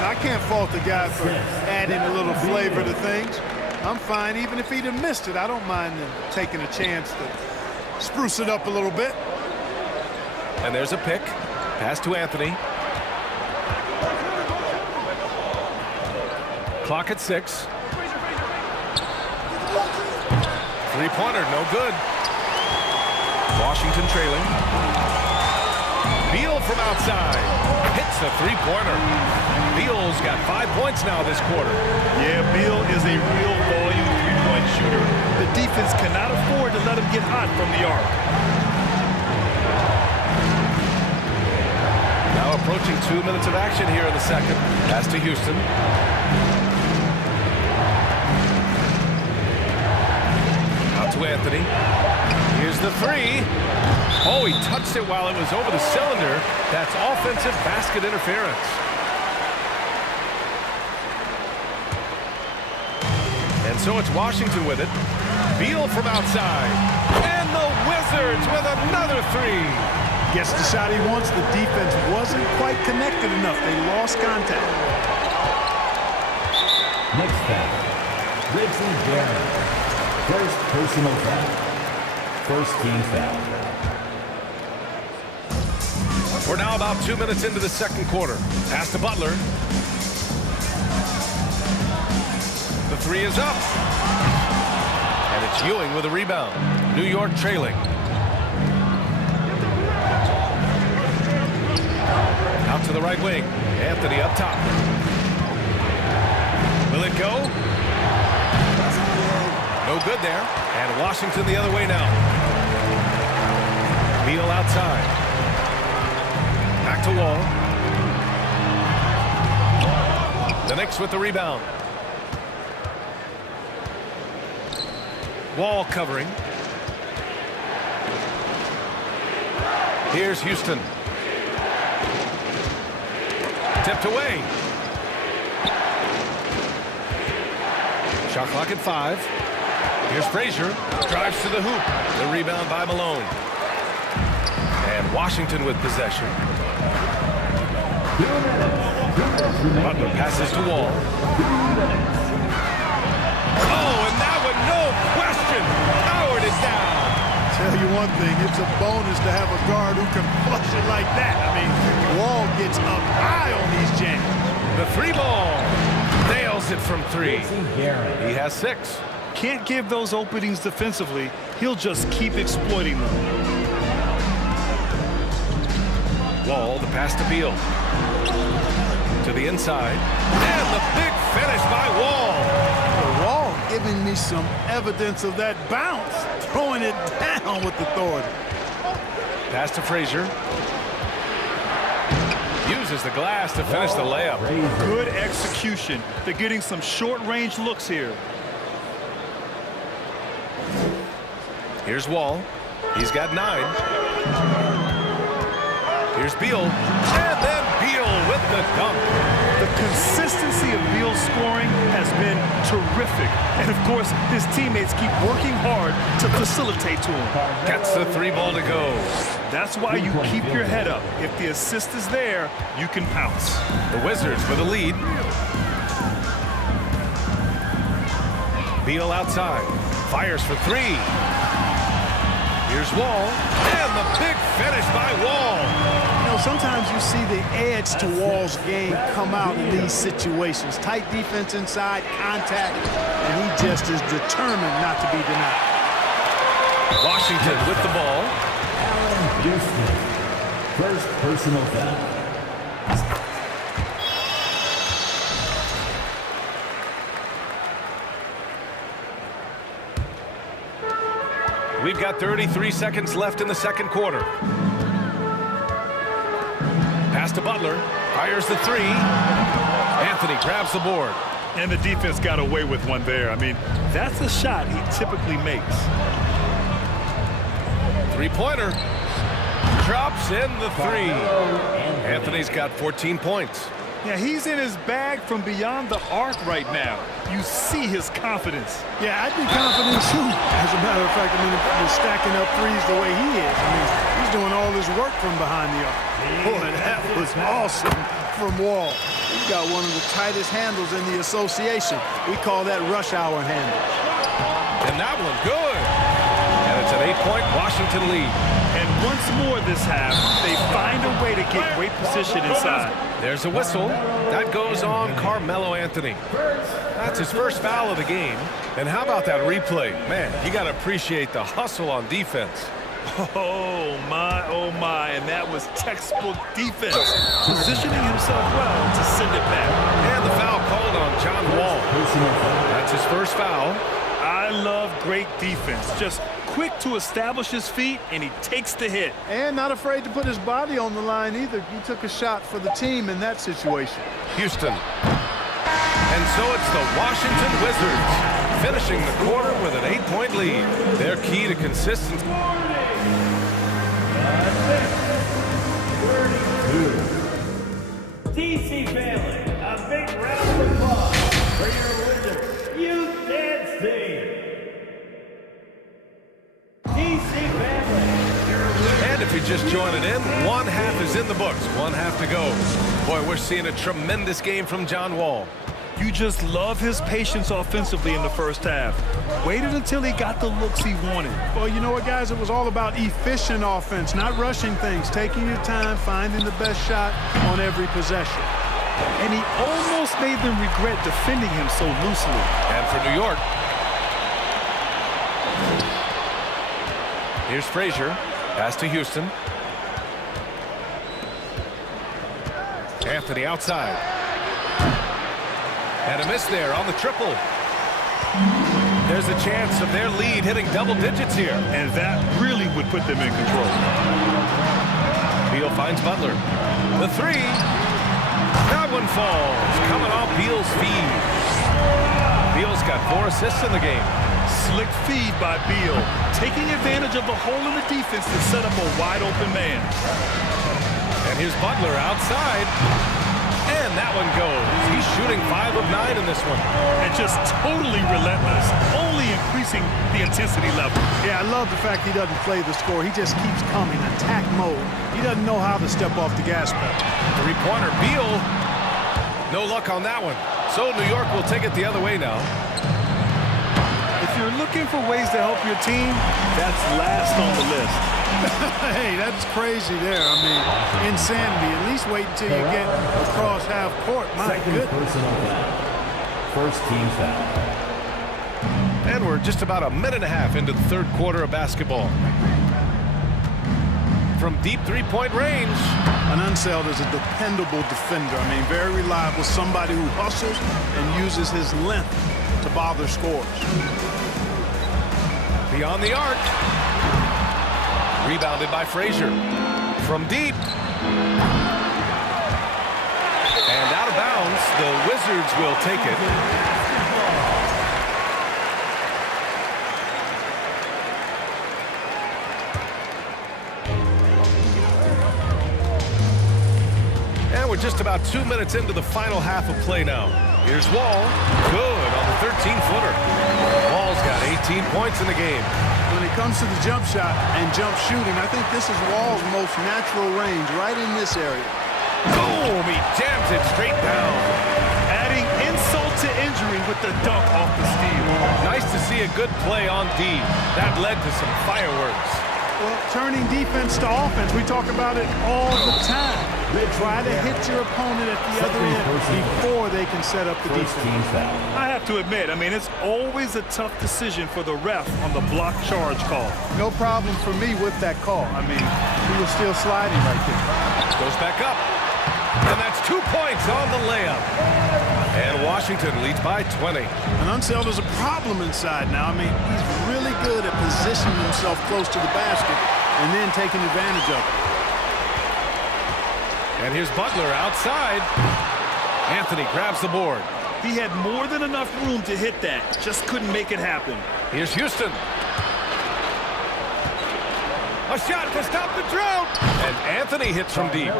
I can't fault the guy for adding a little flavor to things. I'm fine. Even if he'd have missed it, I don't mind them taking a chance to spruce it up a little bit. And there's a pick. Pass to Anthony. Clock at 6. Three-pointer, no good. Washington trailing. Beal from outside. Hits the three-pointer. Beal's got 5 points now this quarter. Yeah, Beal is a real volume three-point shooter. The defense cannot afford to let him get hot from the arc. Now approaching 2 minutes of action here in the second. Pass to Houston. Out to Anthony. Here's the 3. Oh, he touched it while it was over the cylinder. That's offensive basket interference. And so it's Washington with it. Beal from outside. And the Wizards with another 3. Gets the shot he wants. The defense wasn't quite connected enough. They lost contact. Next foul. Riggs and Barron. First personal foul. First team foul. We're now about 2 minutes into the second quarter. Pass to Butler. The 3 is up. And it's Ewing with a rebound. New York trailing. Out to the right wing. Anthony up top. Will it go? No good there. And Washington the other way now. Beal outside. Back to Wall. The Knicks with the rebound. Wall covering. Here's Houston. Tipped away. Shot clock at 5. Here's Frazier. Drives to the hoop. The rebound by Malone. And Washington with possession. Butler passes to Wall. Oh, and that one, no question, powered it down. Tell you one thing, it's a bonus to have a guard who can flush it like that. I mean, Wall gets up high on these jams. The 3-ball. Nails it from 3. He has 6. Can't give those openings defensively. He'll just keep exploiting them. Wall, the pass to Beal. To the inside. And the big finish by Wall. Wall giving me some evidence of that bounce. Throwing it down with authority. Pass to Frazier. Uses the glass to finish the layup. Good execution. They're getting some short-range looks here. Here's Wall. He's got 9. Here's Beal. And then Beal with the dunk. The consistency of Beal's scoring has been terrific. And, of course, his teammates keep working hard to facilitate to him. Gets the 3-ball to go. That's why you keep your head up. If the assist is there, you can pounce. The Wizards with a lead. Beal outside. Fires for 3. Here's Wall. And the big finish by Wall. You know, sometimes you see the edge to Wall's game come out in these situations. Tight defense inside, contact, and he just is determined not to be denied. Washington with the ball. Houston, first personal foul. We've got 33 seconds left in the second quarter. Pass to Butler. Fires the 3. Anthony grabs the board. And the defense got away with one there. I mean, that's a shot he typically makes. 3-pointer. Drops in the 3. Anthony's got 14 points. Yeah, he's in his bag from beyond the arc right now. You see his confidence. Yeah, I'd be confident too. As a matter of fact, I mean, if he's stacking up threes the way he is. I mean, he's doing all his work from behind the arc. Boy, that was awesome from Wall. He's got one of the tightest handles in the association. We call that rush hour handle. And that one good. And it's an 8-point Washington lead. And once more this half, they find a way to get great position inside. There's a whistle. That goes on Carmelo Anthony. That's his first foul of the game. And how about that replay? Man, you got to appreciate the hustle on defense. Oh, my. And that was textbook defense. Positioning himself well to send it back. And the foul called on John Wall. That's his first foul. I love great defense. Just quick to establish his feet, and he takes the hit. And not afraid to put his body on the line either. He took a shot for the team in that situation. Houston. And so it's the Washington Wizards finishing the quarter with an 8-point lead. Their key to consistency. DC family, a big round of applause for your Wizards. You dance team. DC family. And if you're just joining in, 1 half is in the books. 1 half to go. Boy, we're seeing a tremendous game from John Wall. You just love his patience offensively in the first half. Waited until he got the looks he wanted. Well, you know what, guys? It was all about efficient offense, not rushing things, taking your time, finding the best shot on every possession. And he almost made them regret defending him so loosely. And for New York, here's Frazier. Pass to Houston. Anthony outside. And a miss there on the triple. There's a chance of their lead hitting double digits here. And that really would put them in control. Beal finds Butler. The three. That one falls. Coming off Beal's feed. Beal's got 4 assists in the game. Slick feed by Beal, taking advantage of the hole in the defense to set up a wide-open man. And here's Butler outside. And that one goes. He's shooting 5 of 9 in this one. And just totally relentless, only increasing the intensity level. Yeah, I love the fact he doesn't play the score. He just keeps coming, attack mode. He doesn't know how to step off the gas pedal. Three-pointer, Beal. No luck on that one. So New York will take it the other way now. If you're looking for ways to help your team, that's last on the list. Hey, that's crazy there. I mean, insanity. At least wait until you get across half court. My goodness. First team foul. And we're just about a minute and a half into the third quarter of basketball. From deep three-point range. An Unseld is a dependable defender. I mean, very reliable. Somebody who hustles and uses his length to bother scores. Beyond the arc. Rebounded by Frazier. From deep. And out of bounds. The Wizards will take it. And we're just about 2 minutes into the final half of play now. Here's Wall. Good on the 13-footer. Wall's got 18 points in the game. When it comes to the jump shot and jump shooting, I think this is Wall's most natural range, right in this area. Boom! He jams it straight down. Adding insult to injury with the dunk off the steal. Nice to see a good play on D. That led to some fireworks. Well, turning defense to offense, we talk about it all the time. Try to hit your opponent at the other end before they can set up the defense. I have to admit, I mean, it's always a tough decision for the ref on the block charge call. No problem for me with that call. I mean, he was still sliding right there. Goes back up. And that's 2 points on the layup. And Washington leads by 20. And Unseld is a problem inside now. I mean, he's really good at positioning himself close to the basket and then taking advantage of it. And here's Butler outside. Anthony grabs the board. He had more than enough room to hit that. Just couldn't make it happen. Here's Houston. A shot to stop the drought. And Anthony hits from deep.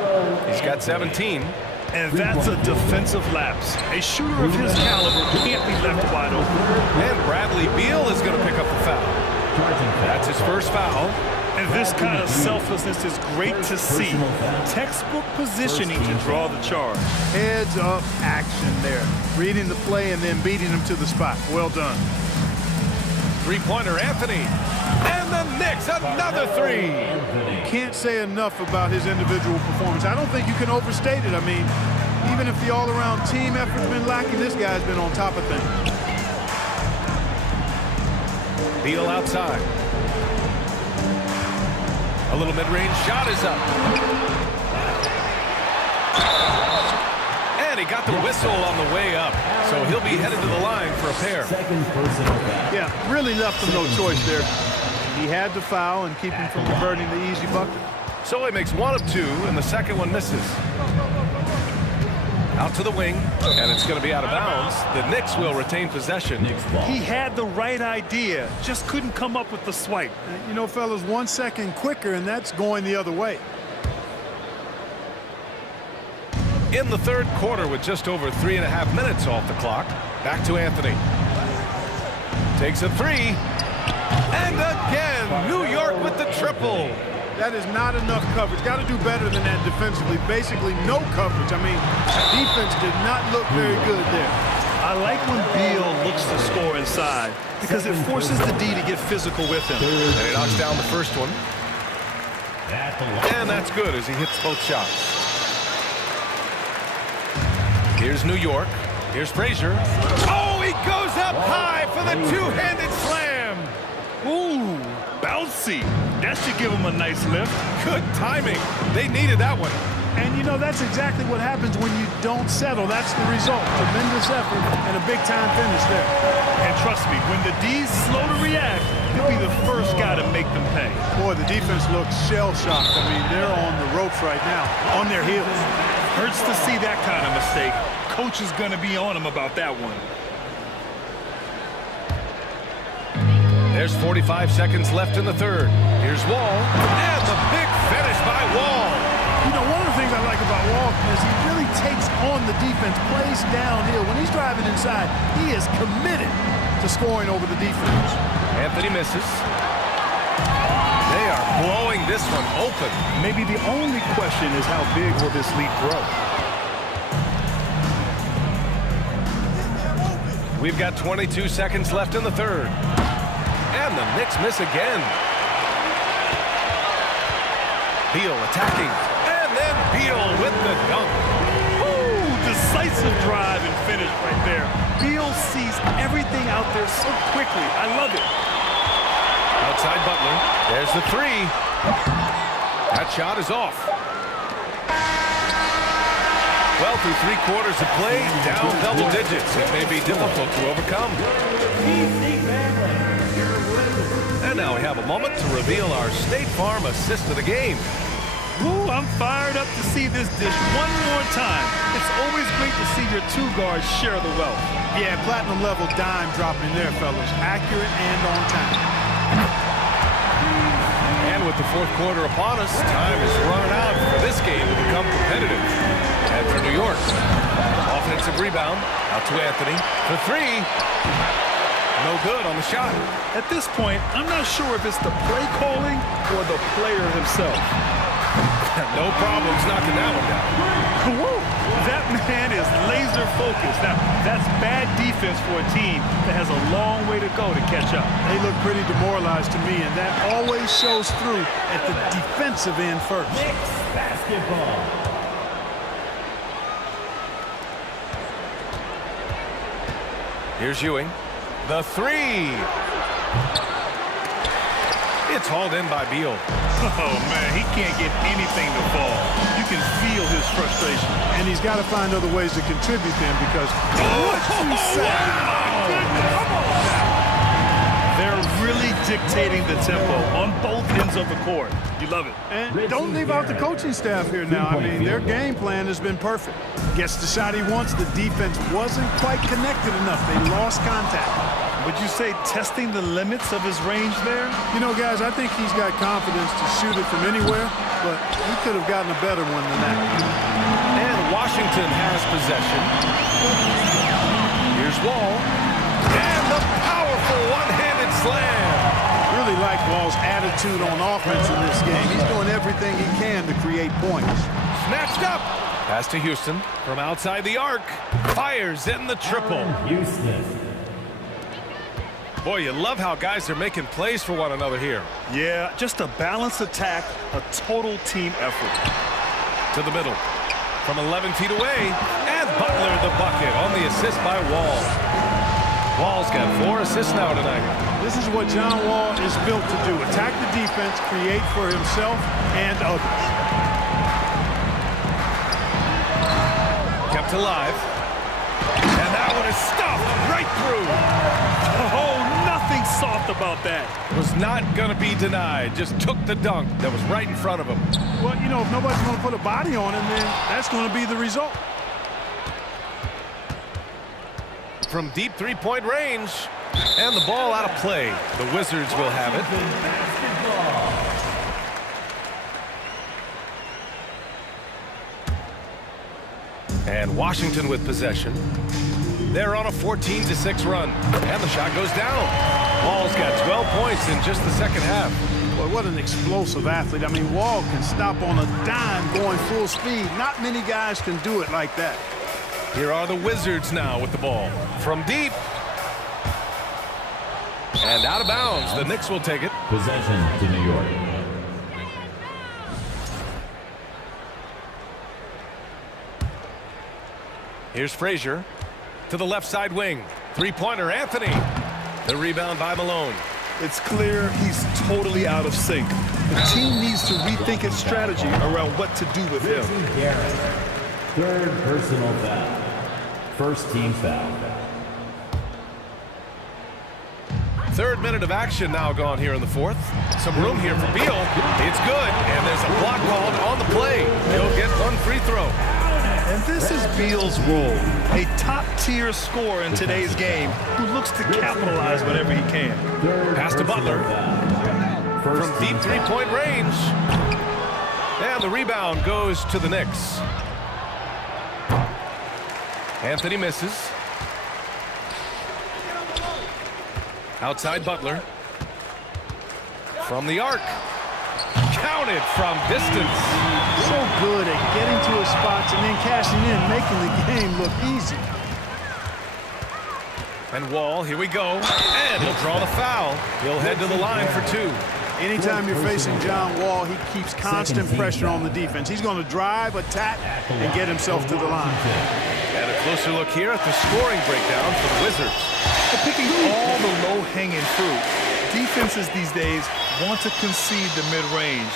He's got 17. And that's a defensive lapse. A shooter of his caliber can't be left wide open. And Bradley Beal is going to pick up the foul. That's his first foul. And this kind of selflessness is great to see. Textbook positioning to draw the charge. Heads up action there. Reading the play and then beating him to the spot. Well done. Three-pointer, Anthony. And the Knicks, another three. Can't say enough about his individual performance. I don't think you can overstate it. I mean, even if the all-around team effort's been lacking, this guy's been on top of things. Beal outside. A little mid-range shot is up. And he got the whistle on the way up. So he'll be headed to the line for a pair. Yeah, really left him no choice there. He had to foul and keep him from converting the easy bucket. So he makes 1 of 2, and the second one misses. Out to the wing, and it's going to be out of bounds. The Knicks will retain possession. He had the right idea, just couldn't come up with the swipe. You know, fellas, 1 second quicker, and that's going the other way. In the third quarter, with just over 3.5 minutes off the clock, back to Anthony. Takes a three. And again, New York with the triple. That is not enough coverage. Got to do better than that defensively. Basically, no coverage. I mean, defense did not look very good there. I like when Beal looks to score inside because it forces the D to get physical with him. And he knocks down the first one. And that's good as he hits both shots. Here's New York. Here's Frazier. Oh, he goes up high for the two-handed slam. Ooh, bouncy. That should give him a nice lift. Good timing. They needed that one. And, you know, that's exactly what happens when you don't settle. That's the result. Tremendous effort and a big-time finish there. And trust me, when the D's slow to react, he'll be the first guy to make them pay. Boy, the defense looks shell-shocked. I mean, they're on the ropes right now, on their heels. Hurts to see that kind of mistake. Coach is going to be on him about that one. There's 45 seconds left in the third. Here's Wall, and the big finish by Wall. You know, one of the things I like about Wall is he really takes on the defense, plays downhill. When he's driving inside, he is committed to scoring over the defense. Anthony misses. They are blowing this one open. Maybe the only question is how big will this lead grow? We've got 22 seconds left in the third. And the Knicks miss again. Beal attacking. And then Beal with the dunk. Ooh, decisive drive and finish right there. Beal sees everything out there so quickly. I love it. Outside Butler. There's the three. That shot is off. Well, through 3/4 of play, down double digits. It may be difficult to overcome. And now we have a moment to reveal our State Farm assist of the game. Ooh, I'm fired up to see this dish one more time. It's always great to see your two guards share the wealth. Yeah, platinum level dime dropping there, fellas. Accurate and on time. And with the fourth quarter upon us, time is running out for this game to become competitive. And for New York, offensive rebound, out to Anthony. For three, no good on the shot. At this point, I'm not sure if it's the play calling or the player himself. No problems knocking that one down. Woo! That man is laser focused. Now, that's bad defense for a team that has a long way to go to catch up. They look pretty demoralized to me, and that always shows through at the defensive end first. Knicks basketball. Here's Ewing. The three. It's hauled in by Beal. Oh, man, he can't get anything to fall. You can feel his frustration. And he's got to find other ways to contribute them because they're really dictating the tempo on both ends of the court. You love it. And don't leave out the coaching staff here now. I mean, their game plan has been perfect. Gets the shot he wants. The defense wasn't quite connected enough. They lost contact. Would you say testing the limits of his range there? You know, guys, I think he's got confidence to shoot it from anywhere, but he could have gotten a better one than that. And Washington has possession. Here's Wall. And the powerful one-handed slam. Really like Wall's attitude on offense in this game. He's doing everything he can to create points. Snatched up. Pass to Houston from outside the arc. Fires in the triple. Houston. Boy, you love how guys are making plays for one another here. Yeah, just a balanced attack, a total team effort. To the middle. From 11 feet away. And Butler the bucket on the assist by Wall. Wall's got 4 assists now tonight. This is what John Wall is built to do. Attack the defense, create for himself and others. Kept alive. And that one is stuffed right through. Oh, nothing soft about that. Was not going to be denied. Just took the dunk that was right in front of him. Well, you know, if nobody's going to put a body on him, then that's going to be the result. From deep three-point range. And the ball out of play. The Wizards will have it. And Washington with possession. They're on a 14-6 run. And the shot goes down. Wall's got 12 points in just the second half. Boy, what an explosive athlete. I mean, Wall can stop on a dime going full speed. Not many guys can do it like that. Here are the Wizards now with the ball. From deep. And out of bounds. The Knicks will take it. Possession to New York. Here's Frazier to the left side wing. Three-pointer, Anthony. The rebound by Malone. It's clear he's totally out of sync. The team needs to rethink its strategy around what to do with him. Third personal foul. First team foul. Third minute of action now gone here in the fourth. Some room here for Beal. It's good, and there's a block called on the play. He'll get one free throw. And this is Beal's role, a top-tier scorer in today's game who looks to capitalize whenever he can. Pass to Butler. From deep three-point range. And the rebound goes to the Knicks. Anthony misses. Outside Butler. From the arc. Counted from distance. So good at getting to his spots and then cashing in, making the game look easy. And Wall, here we go. And he'll draw the foul. He'll head to the line for two. Anytime you're facing John Wall, he keeps constant pressure on the defense. He's going to drive, attack, and get himself to the line. And a closer look here at the scoring breakdown for the Wizards. They're picking all the low-hanging fruit. Defenses these days want to concede the mid-range,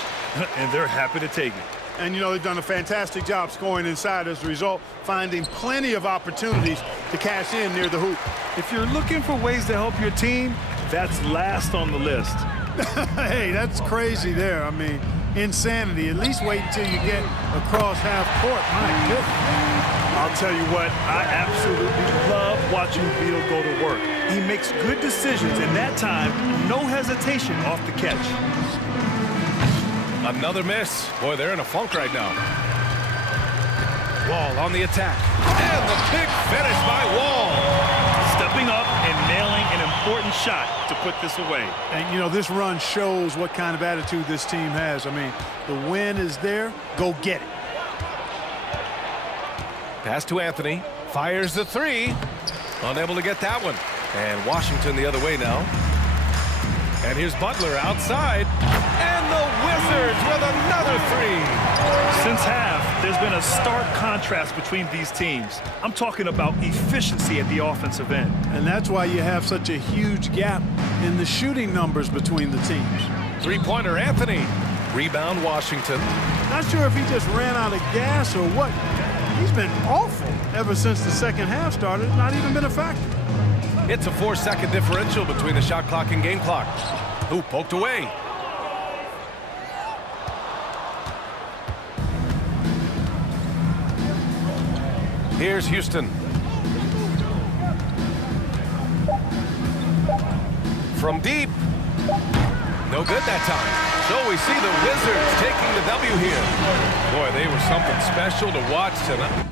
and they're happy to take it. And, you know, they've done a fantastic job scoring inside as a result, finding plenty of opportunities to cash in near the hoop. If you're looking for ways to help your team, that's last on the list. Hey, that's crazy there. I mean, insanity. At least wait until you get across half court. My goodness. I'll tell you what, I absolutely love watching Beal go to work. He makes good decisions, and that time, no hesitation off the catch. Another miss. Boy, they're in a funk right now. Wall on the attack. And the big finish by Wall. Stepping up and nailing an important shot to put this away. And, you know, this run shows what kind of attitude this team has. I mean, the win is there. Go get it. Pass to Anthony. Fires the three. Unable to get that one. And Washington the other way now. And here's Butler outside. And the Wizards with another three. Since half, there's been a stark contrast between these teams. I'm talking about efficiency at the offensive end. And that's why you have such a huge gap in the shooting numbers between the teams. Three-pointer Anthony. Rebound Washington. Not sure if he just ran out of gas or what. He's been awful ever since the second half started. Not even been a factor. It's a 4-second differential between the shot clock and game clock. Ooh, poked away. Here's Houston. From deep. No good that time. So we see the Wizards taking the W here. Boy, they were something special to watch tonight.